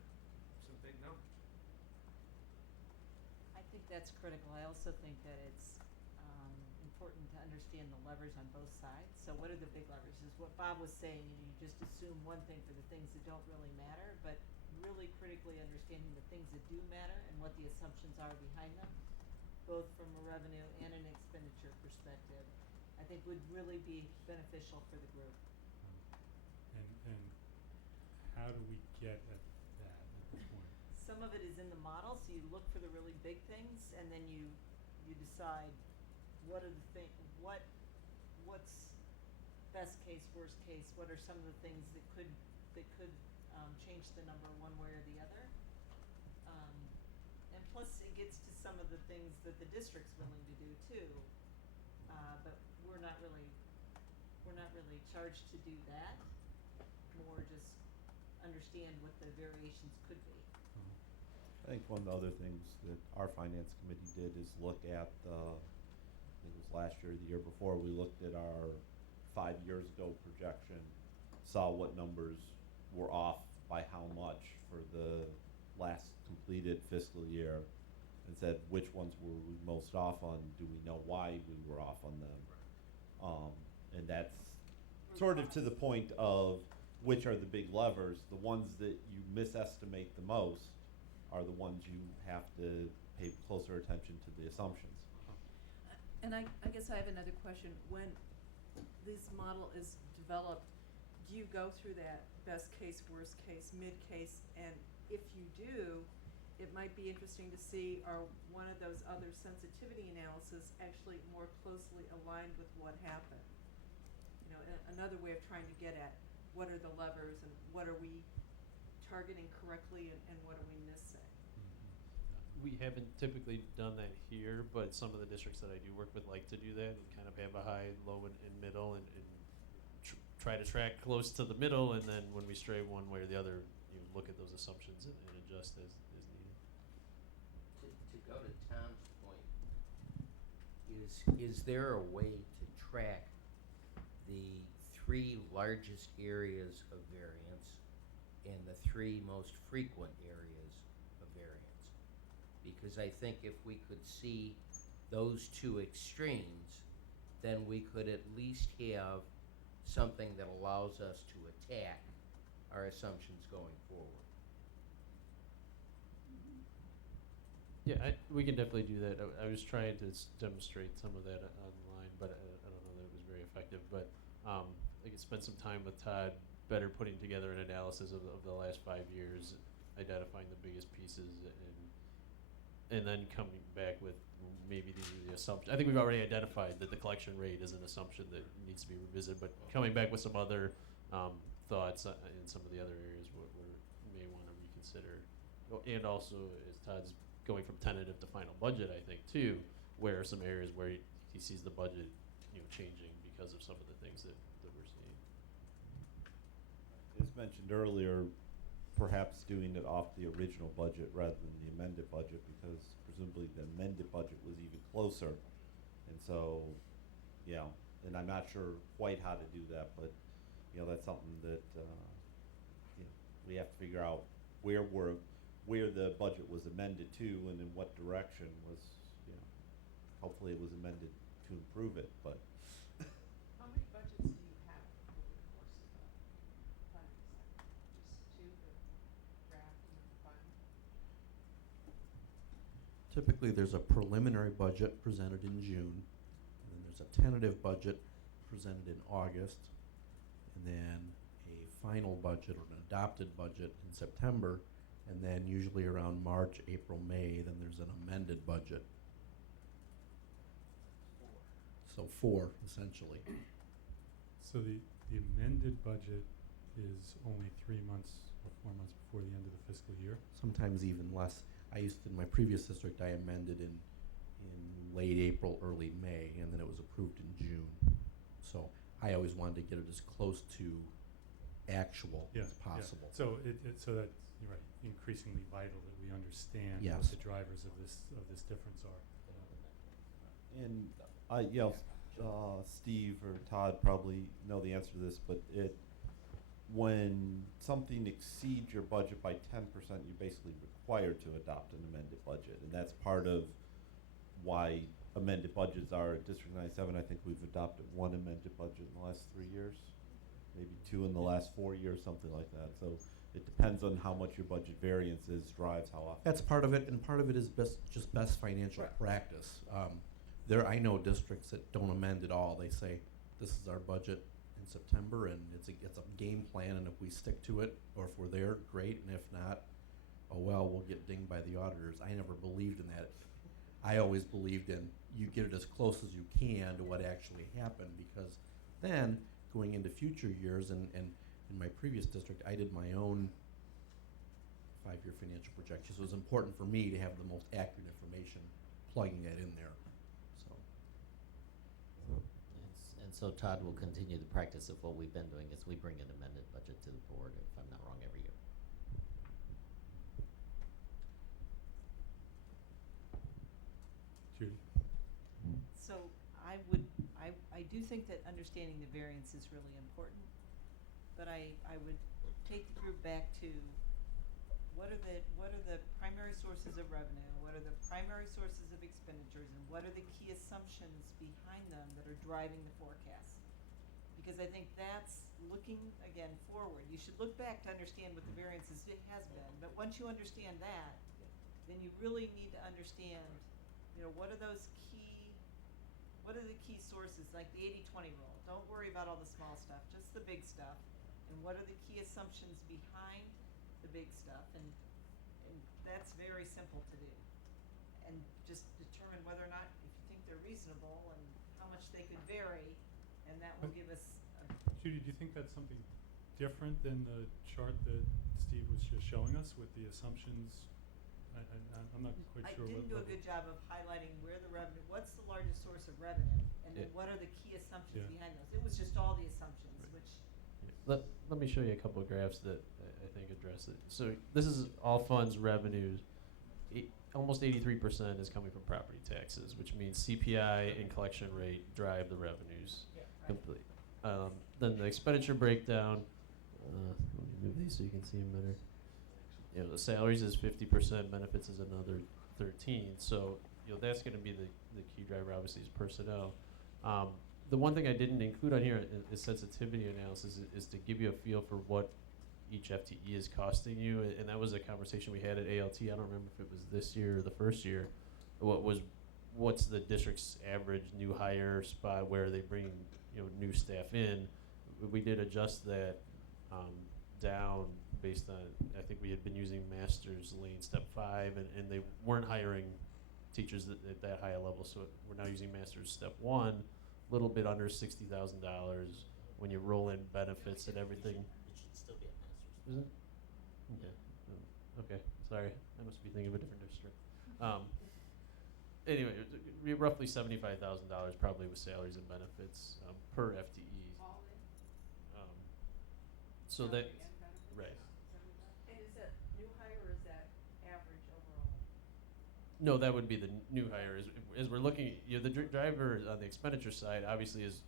some big numbers. I think that's critical. I also think that it's important to understand the levers on both sides. So what are the big levers? Is what Bob was saying, you just assume one thing for the things that don't really matter, but really critically understanding the things that do matter and what the assumptions are behind them, both from a revenue and an expenditure perspective, I think would really be beneficial for the group. And how do we get at that at this point? Some of it is in the model, so you look for the really big things, and then you decide what are the what's best case, worst case, what are some of the things that could change the number one way or the other. And plus it gets to some of the things that the district's willing to do too. But we're not really charged to do that. More just understand what the variations could be. I think one of the other things that our finance committee did is look at, I think it was last year or the year before, we looked at our 5 years ago projection, saw what numbers were off by how much for the last completed fiscal year, and said which ones were we most off on, do we know why we were off on them? And that's sort of to the point of which are the big levers. The ones that you misestimate the most are the ones you have to pay closer attention to the assumptions. And I guess I have another question. When this model is developed, do you go through that best case, worst case, mid case? And if you do, it might be interesting to see, are one of those other sensitivity analysis actually more closely aligned with what happened? You know, another way of trying to get at what are the levers and what are we targeting correctly and what are we missing? We haven't typically done that here, but some of the districts that I do work with like to do that and kind of have a high, low, and middle, and try to track close to the middle, and then when we stray one way or the other, you look at those assumptions and adjust as needed. To go to Tom's point, is there a way to track the 3 largest areas of variance and the 3 most frequent areas of variance? Because I think if we could see those 2 extremes, then we could at least have something that allows us to attack our assumptions going forward. Yeah, we can definitely do that. I was trying to demonstrate some of that online, but I don't know that it was very effective. But I could spend some time with Todd better putting together an analysis of the last 5 years, identifying the biggest pieces, and then coming back with maybe these are the assumptions. I think we've already identified that the collection rate is an assumption that needs to be revisited, but coming back with some other thoughts in some of the other areas where we may want to reconsider. And also, as Todd's going from tentative to final budget, I think, too, where are some areas where he sees the budget, changing because of some of the things that we're seeing. As mentioned earlier, perhaps doing it off the original budget rather than the amended budget, because presumably the amended budget was even closer. And so, and I'm not sure quite how to do that, but, that's something that, we have to figure out where the budget was amended to and in what direction was, hopefully it was amended to improve it, but. How many budgets do you have over the course of the planning cycle? Just 2, the draft and the final? Typically, there's a preliminary budget presented in June, and then there's a tentative budget presented in August, and then a final budget or an adopted budget in September, and then usually around March, April, May, then there's an amended budget. So 4, essentially. So the amended budget is only 3 months or 4 months before the end of the fiscal year? Sometimes even less. In my previous district, I amended in in late April, early May, and then it was approved in June. So I always wanted to get it as close to actual Yeah, as possible. Yeah. So so that's, you're right, increasingly vital that we understand what Yes. the drivers of this difference are. And Steve or Todd probably know the answer to this, but when something exceeds your budget by 10%, you're basically required to adopt an amended budget, and that's part of why amended budgets are at District 97. I think we've adopted one amended budget in the last 3 years, maybe 2 in the last 4 years, something like that. So it depends on how much your budget variance is, drives how often. That's part of it, and part of it is just best financial Right. practice. I know districts that don't amend at all. They say, this is our budget in September, and it's a game plan, and if we stick to it, or if we're there, great, and if not, oh well, we'll get dinged by the auditors. I never believed in that. I always believed in you get it as close as you can to what actually happened, because then, going into future years, and in my previous district, I did my own 5-year financial projections. So it was important for me to have the most accurate information, plugging that in there. And so Todd will continue the practice of what we've been doing is we bring an amended budget to the board, if I'm not wrong, every year. Judy? So I do think that understanding the variance is really important, but I would take the group back to what are the primary sources of revenue, what are the primary sources of expenditures, and what are the key assumptions behind them that are driving the forecast? Because I think that's looking, again, forward. You should look back to understand what the variances has been, but once you understand that, then you really need to understand, what are the key sources, like the 80-20 rule. Don't worry about all the small stuff, just the big stuff. And what are the key assumptions behind the big stuff? And that's very simple to do. And just determine whether or not, if you think they're reasonable, and how much they could vary, and that will give us Judy, do you think that's something different than the chart that Steve was just showing us with the assumptions? I'm not quite sure. I didn't do a what good job of highlighting where the revenue, what's the largest source of revenue, and then Yeah. what are the key assumptions Yeah. behind those? It was just all the assumptions, which, Let me show you a couple of graphs that I think address it. So this is all funds revenues. Almost 83% is coming from property taxes, which means CPI and collection rate drive the revenues complete. Then the expenditure breakdown. Let me move these so you can see them better. The salaries is 50%, benefits is another 13. So that's going to be the key driver. Obviously, is personnel. The one thing I didn't include on here is sensitivity analysis, is to give you a feel for what each FTE is costing you, and that was a conversation we had at ALT. I don't remember if it was this year or the first year. What's the district's average new hire spot where they bring new staff in? We did adjust that down based on, I think we had been using master's lane step 5, and they weren't hiring teachers at that high a level, so we're now using master's step 1, a little bit under $60,000 when you roll in benefits and everything. It should still be a master's. Is it? Yeah. Okay. Sorry, I must be thinking of a different district. Anyway, roughly $75,000 probably with salaries and benefits per FTE. All in? So that, Salary and benefits? right. And is that new hire or is that average overall? No, that would be the new hire. As we're looking, the driver on the expenditure side obviously is,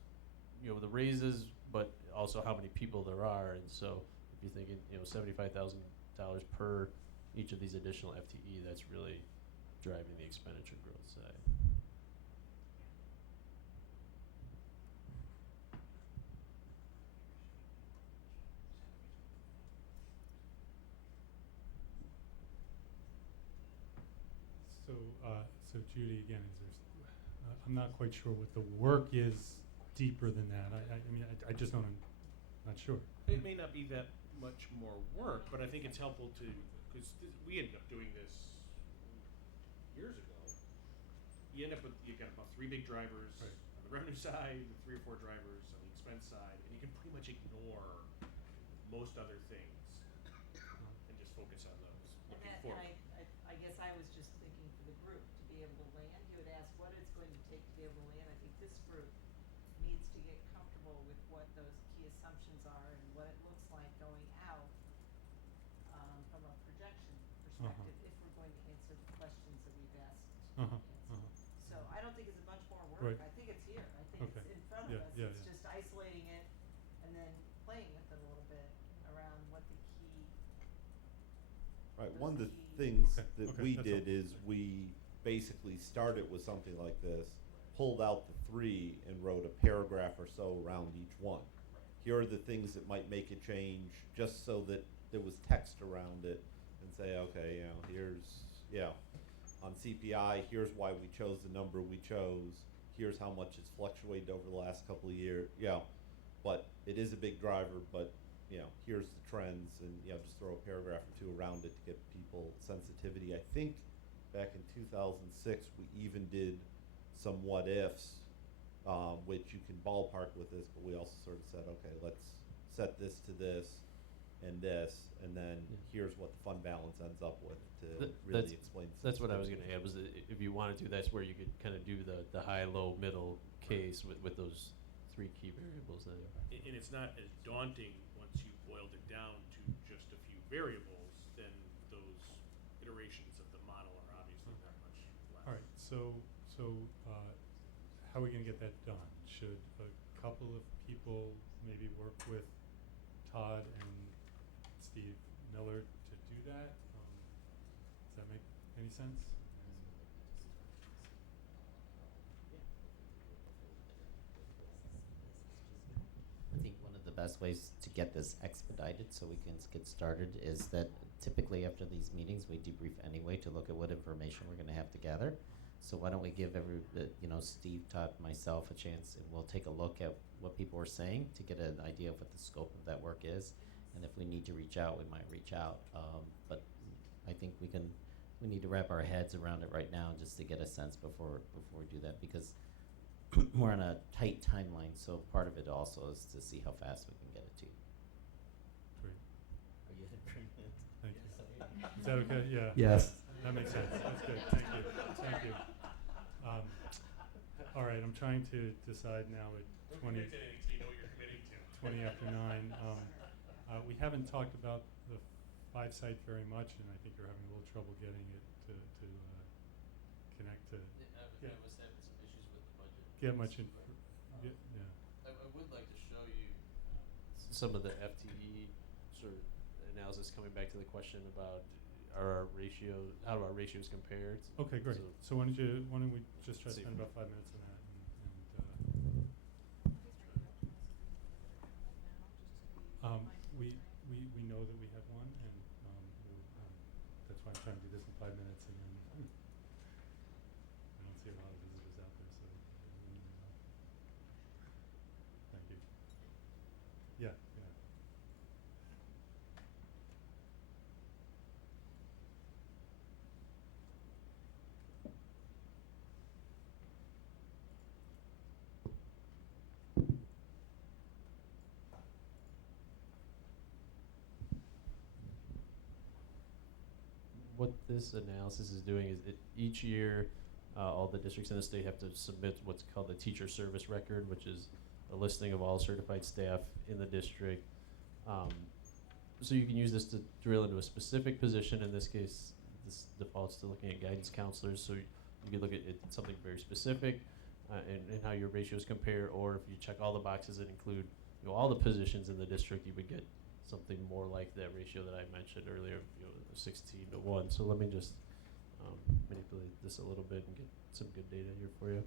the raises, but also how many people there are. And so if you're thinking, $75,000 per each of these additional FTE, that's really driving the expenditure growth side. So Judy, again, I'm not quite sure what the work is deeper than that. I mean, I just don't, I'm not sure. It may not be that much more work, but I think it's helpful to, because we ended up doing this years ago. You end up with, you got about 3 big drivers Right. on the revenue side, and 3 or 4 drivers on the expense side, and you can pretty much ignore most other things and just focus on those and looking that, forward. and I guess I was just thinking for the group to be able to land, you had asked be able to land. I think this group needs to get comfortable with what those key assumptions are and what it looks like going out, from a projection perspective, if we're going to answer the questions that we've asked to Uh-huh, answer. uh-huh. So I don't think it's a bunch more work. Right. I think it's here. I think Okay. it's in front of Yeah, us. yeah, It's yeah. just isolating it and then playing with it a little bit around what the key. Right, those one of the key- things Okay, that okay, we that's did helpful. is we basically started with something like this, pulled out the three and wrote a paragraph or so around each one. Here are the things that might make a change, just so that there was text around it, and say, okay, you know, here's, yeah, on CPI, here's why we chose the number we chose, here's how much it's fluctuated over the last couple of years, yeah. But it is a big driver, but, you know, here's the trends, and, you know, just throw a paragraph or two around it to get people sensitivity. I think back in 2006, we even did some what ifs, which you can ballpark with this, but we also sort of said, okay, let's set this to this and this, and then Yeah. here's what the fund balance ends up with to really That's- explain. the That's what I was sensitivity. gonna add, was that if you wanted to, that's where you could kind of do the high, low, middle case with those three key variables then. And it's not as daunting once you've boiled it down to just a few variables, then those iterations of the model are obviously that much less. All right, so, how are we gonna get that done? Should a couple of people maybe work with Todd and Steve Miller to do that? Does that make any sense? I think one of the best ways to get this expedited so we can get started is that typically after these meetings, we debrief anyway to look at what information we're gonna have to gather. So why don't we give Steve, Todd, myself a chance, and we'll take a look at what people are saying to get an idea of what the scope of that work is. And if we need to reach out, we might reach out. But I think we need to wrap our heads around it right now just to get a sense before we do that, because we're on a tight timeline, so part of it also is to see how fast we can get it to you. Great, Are you in agreement? thank you. Yes, I am. Is that okay? Yeah. Yes. That makes sense, that's good, thank you, thank you. All right, I'm trying to decide now at Don't 20. commit to anything till you know what you're committing to. 20 after 9. We haven't talked about the 5-site very much, and I think you're having a little trouble getting it to connect to, I was having some issues with the budget. get much in, Um, yeah. I would like to show you some of the FTE sort of analysis, coming back to the question about how do our ratios compare? Okay, great. So why don't we just try to See. spend about 5 minutes on that, we know that we had one, and that's why I'm trying to do this in 5 minutes, and then I don't see a lot of visitors out there, so we need to know. Thank you. Yeah, yeah. What this analysis is doing is each year, all the districts in the state have to submit what's called the teacher service record, which is a listing of all certified staff in the district. So you can use this to drill into a specific position. In this case, this defaults to looking at guidance counselors. So you could look at something very specific and how your ratios compare, or if you check all the boxes that include all the positions in the district, you would get something more like that ratio that I mentioned earlier, 16-1. So let me just manipulate this a little bit and get some good data here for you.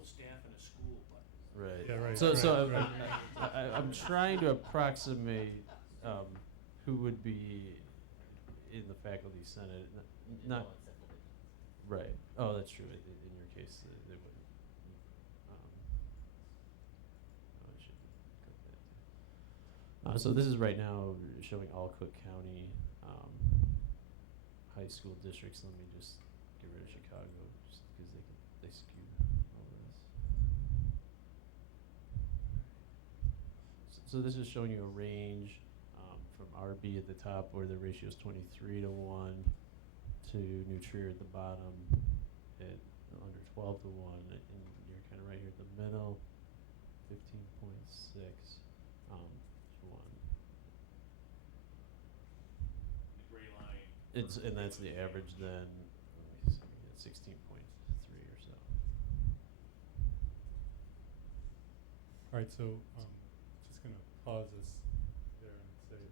typical staff in a school, but. Right. Yeah, right, So right, I'm trying to approximate who would be in the faculty senate. Not right. Oh, that's true. In your case, they wouldn't. Oh, I should cut that too. So this is right now showing all Cook County high school districts. Let me just get rid of Chicago, just because they skew all this. So this is showing you a range from RB at the top, where the ratio is 23 to 1, to New Trier at the bottom at under 12 to 1, and you're kind of right here at the middle, 15.6 to 1. The gray line. And that's the average then. Let me see, 16.3 or so. All right, so just going to pause us there and say that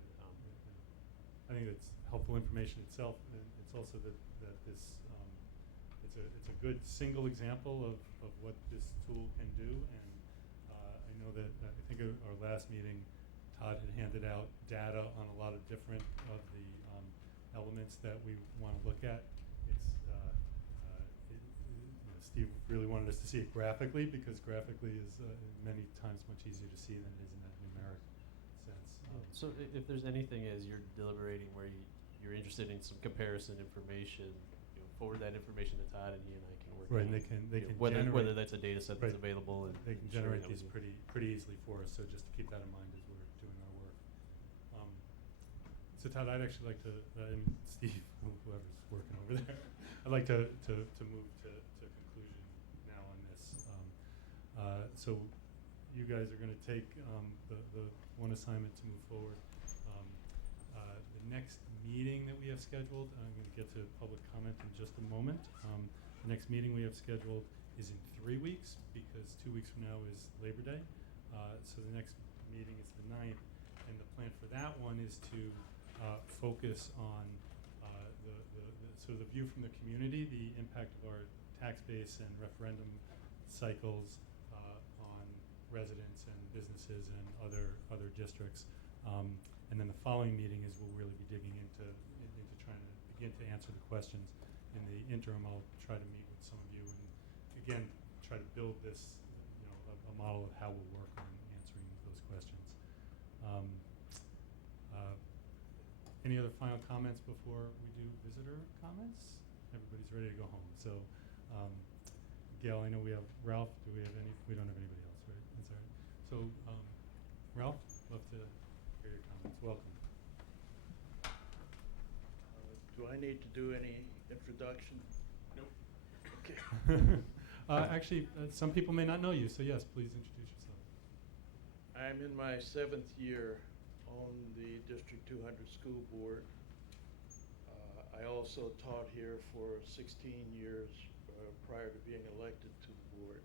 I think it's helpful information itself, and it's also that this it's a good single example of what this tool can do. And I know that I think at our last meeting, Todd had handed out data on a lot of different of the elements that we want to look at. Steve really wanted us to see it graphically, because graphically is many times much easier to see than it is in that numeric sense. So if there's anything as you're deliberating where you're interested in some comparison information, forward that information to Todd, and he and I can work Right, on and they can whether generate, that's a data set that's available. And they can ensuring generate that these we- pretty easily for us. So just to keep that in mind as we're doing our work. So Todd, I'd actually like to, and Steve, whoever's working over there, I'd like to move to conclusion now on this. So you guys are going to take the one assignment to move forward. The next meeting that we have scheduled, I'm going to get to public comment in just a moment. The next meeting we have scheduled is in 3 weeks, because 2 weeks from now is Labor Day. So the next meeting is the 9th, and the plan for that one is to focus on the sort of the view from the community, the impact of our tax base and referendum cycles on residents and businesses and other districts. And then the following meeting is we'll really be digging into trying to begin to answer the questions. In the interim, I'll try to meet with some of you and again try to build this, a model of how we'll work on answering those questions. Any other final comments before we do visitor comments? Everybody's ready to go home. So, Gail, I know we have Ralph. Do we have any? We don't have anybody else, right? That's all right. So, Ralph, love to hear your comments. Welcome. Do I need to do any introduction? Nope. Okay. Actually, some people may not know you, so yes, please introduce yourself. I'm in my 7th year on the District 200 School Board. I also taught here for 16 years prior to being elected to the board.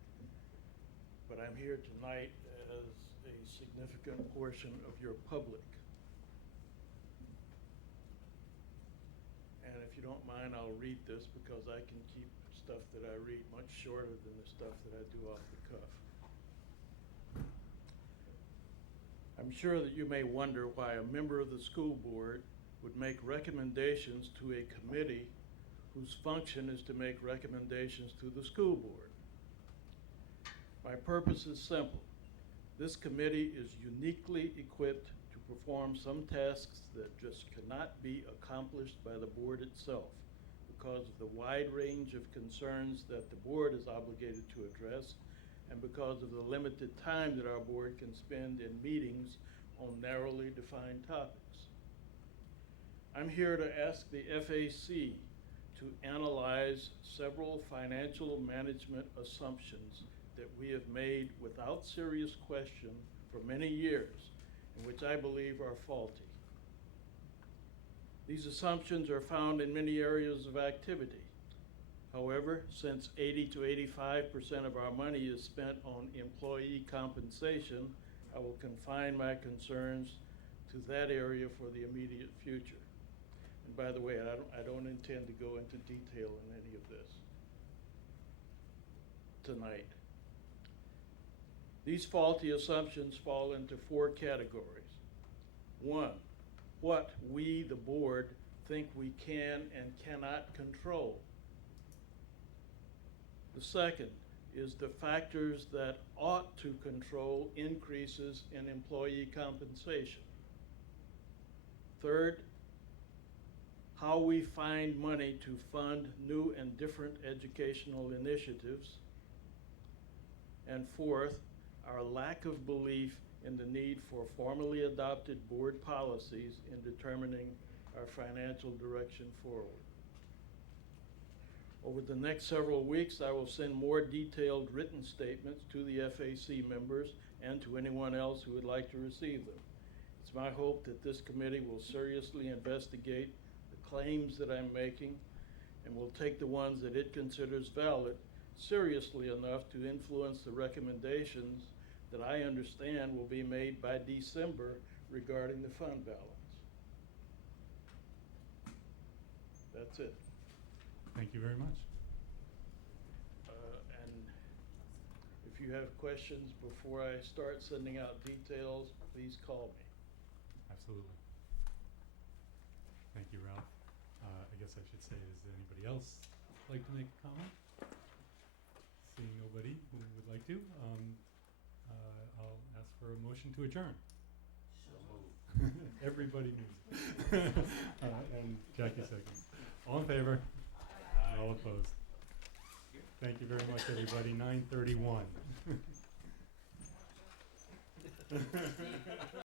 But I'm here tonight as a significant portion of your public. And if you don't mind, I'll read this, because I can keep stuff that I read much shorter than the stuff that I do off the cuff. I'm sure that you may wonder why a member of the school board would make recommendations to a committee whose function is to make recommendations to the school board. My purpose is simple. This committee is uniquely equipped to perform some tasks that just cannot be accomplished by the board itself, because of the wide range of concerns that the board is obligated to address, and because of the limited time that our board can spend in meetings on narrowly defined topics. I'm here to ask the FAC to analyze several financial management assumptions that we have made without serious question for many years, and which I believe are faulty. These assumptions are found in many areas of activity. However, since 80 to 85% of our money is spent on employee compensation, I will confine my concerns to that area for the immediate future. And by the way, I don't intend to go into detail in any of this tonight. These faulty assumptions fall into 4 categories. 1, what we, the board, think we can and cannot control. The second is the factors that ought to control increases in employee compensation. Third, how we find money to fund new and different educational initiatives. And fourth, our lack of belief in the need for formally adopted board policies in determining our financial direction forward. Over the next several weeks, I will send more detailed written statements to the FAC members and to anyone else who would like to receive them. It's my hope that this committee will seriously investigate the claims that I'm making and will take the ones that it considers valid seriously enough to influence the recommendations that I understand will be made by December regarding the fund balance. That's it. Thank you very much. And if you have questions before I start sending out details, please call me. Absolutely. Thank you, Ralph. I guess I should say, does anybody else like to make a comment? Seeing nobody who would like to, I'll ask for a motion to adjourn. So moved. Everybody moves. And Jackie seconds. All in favor? All opposed? Thank you very much, everybody. 9:31.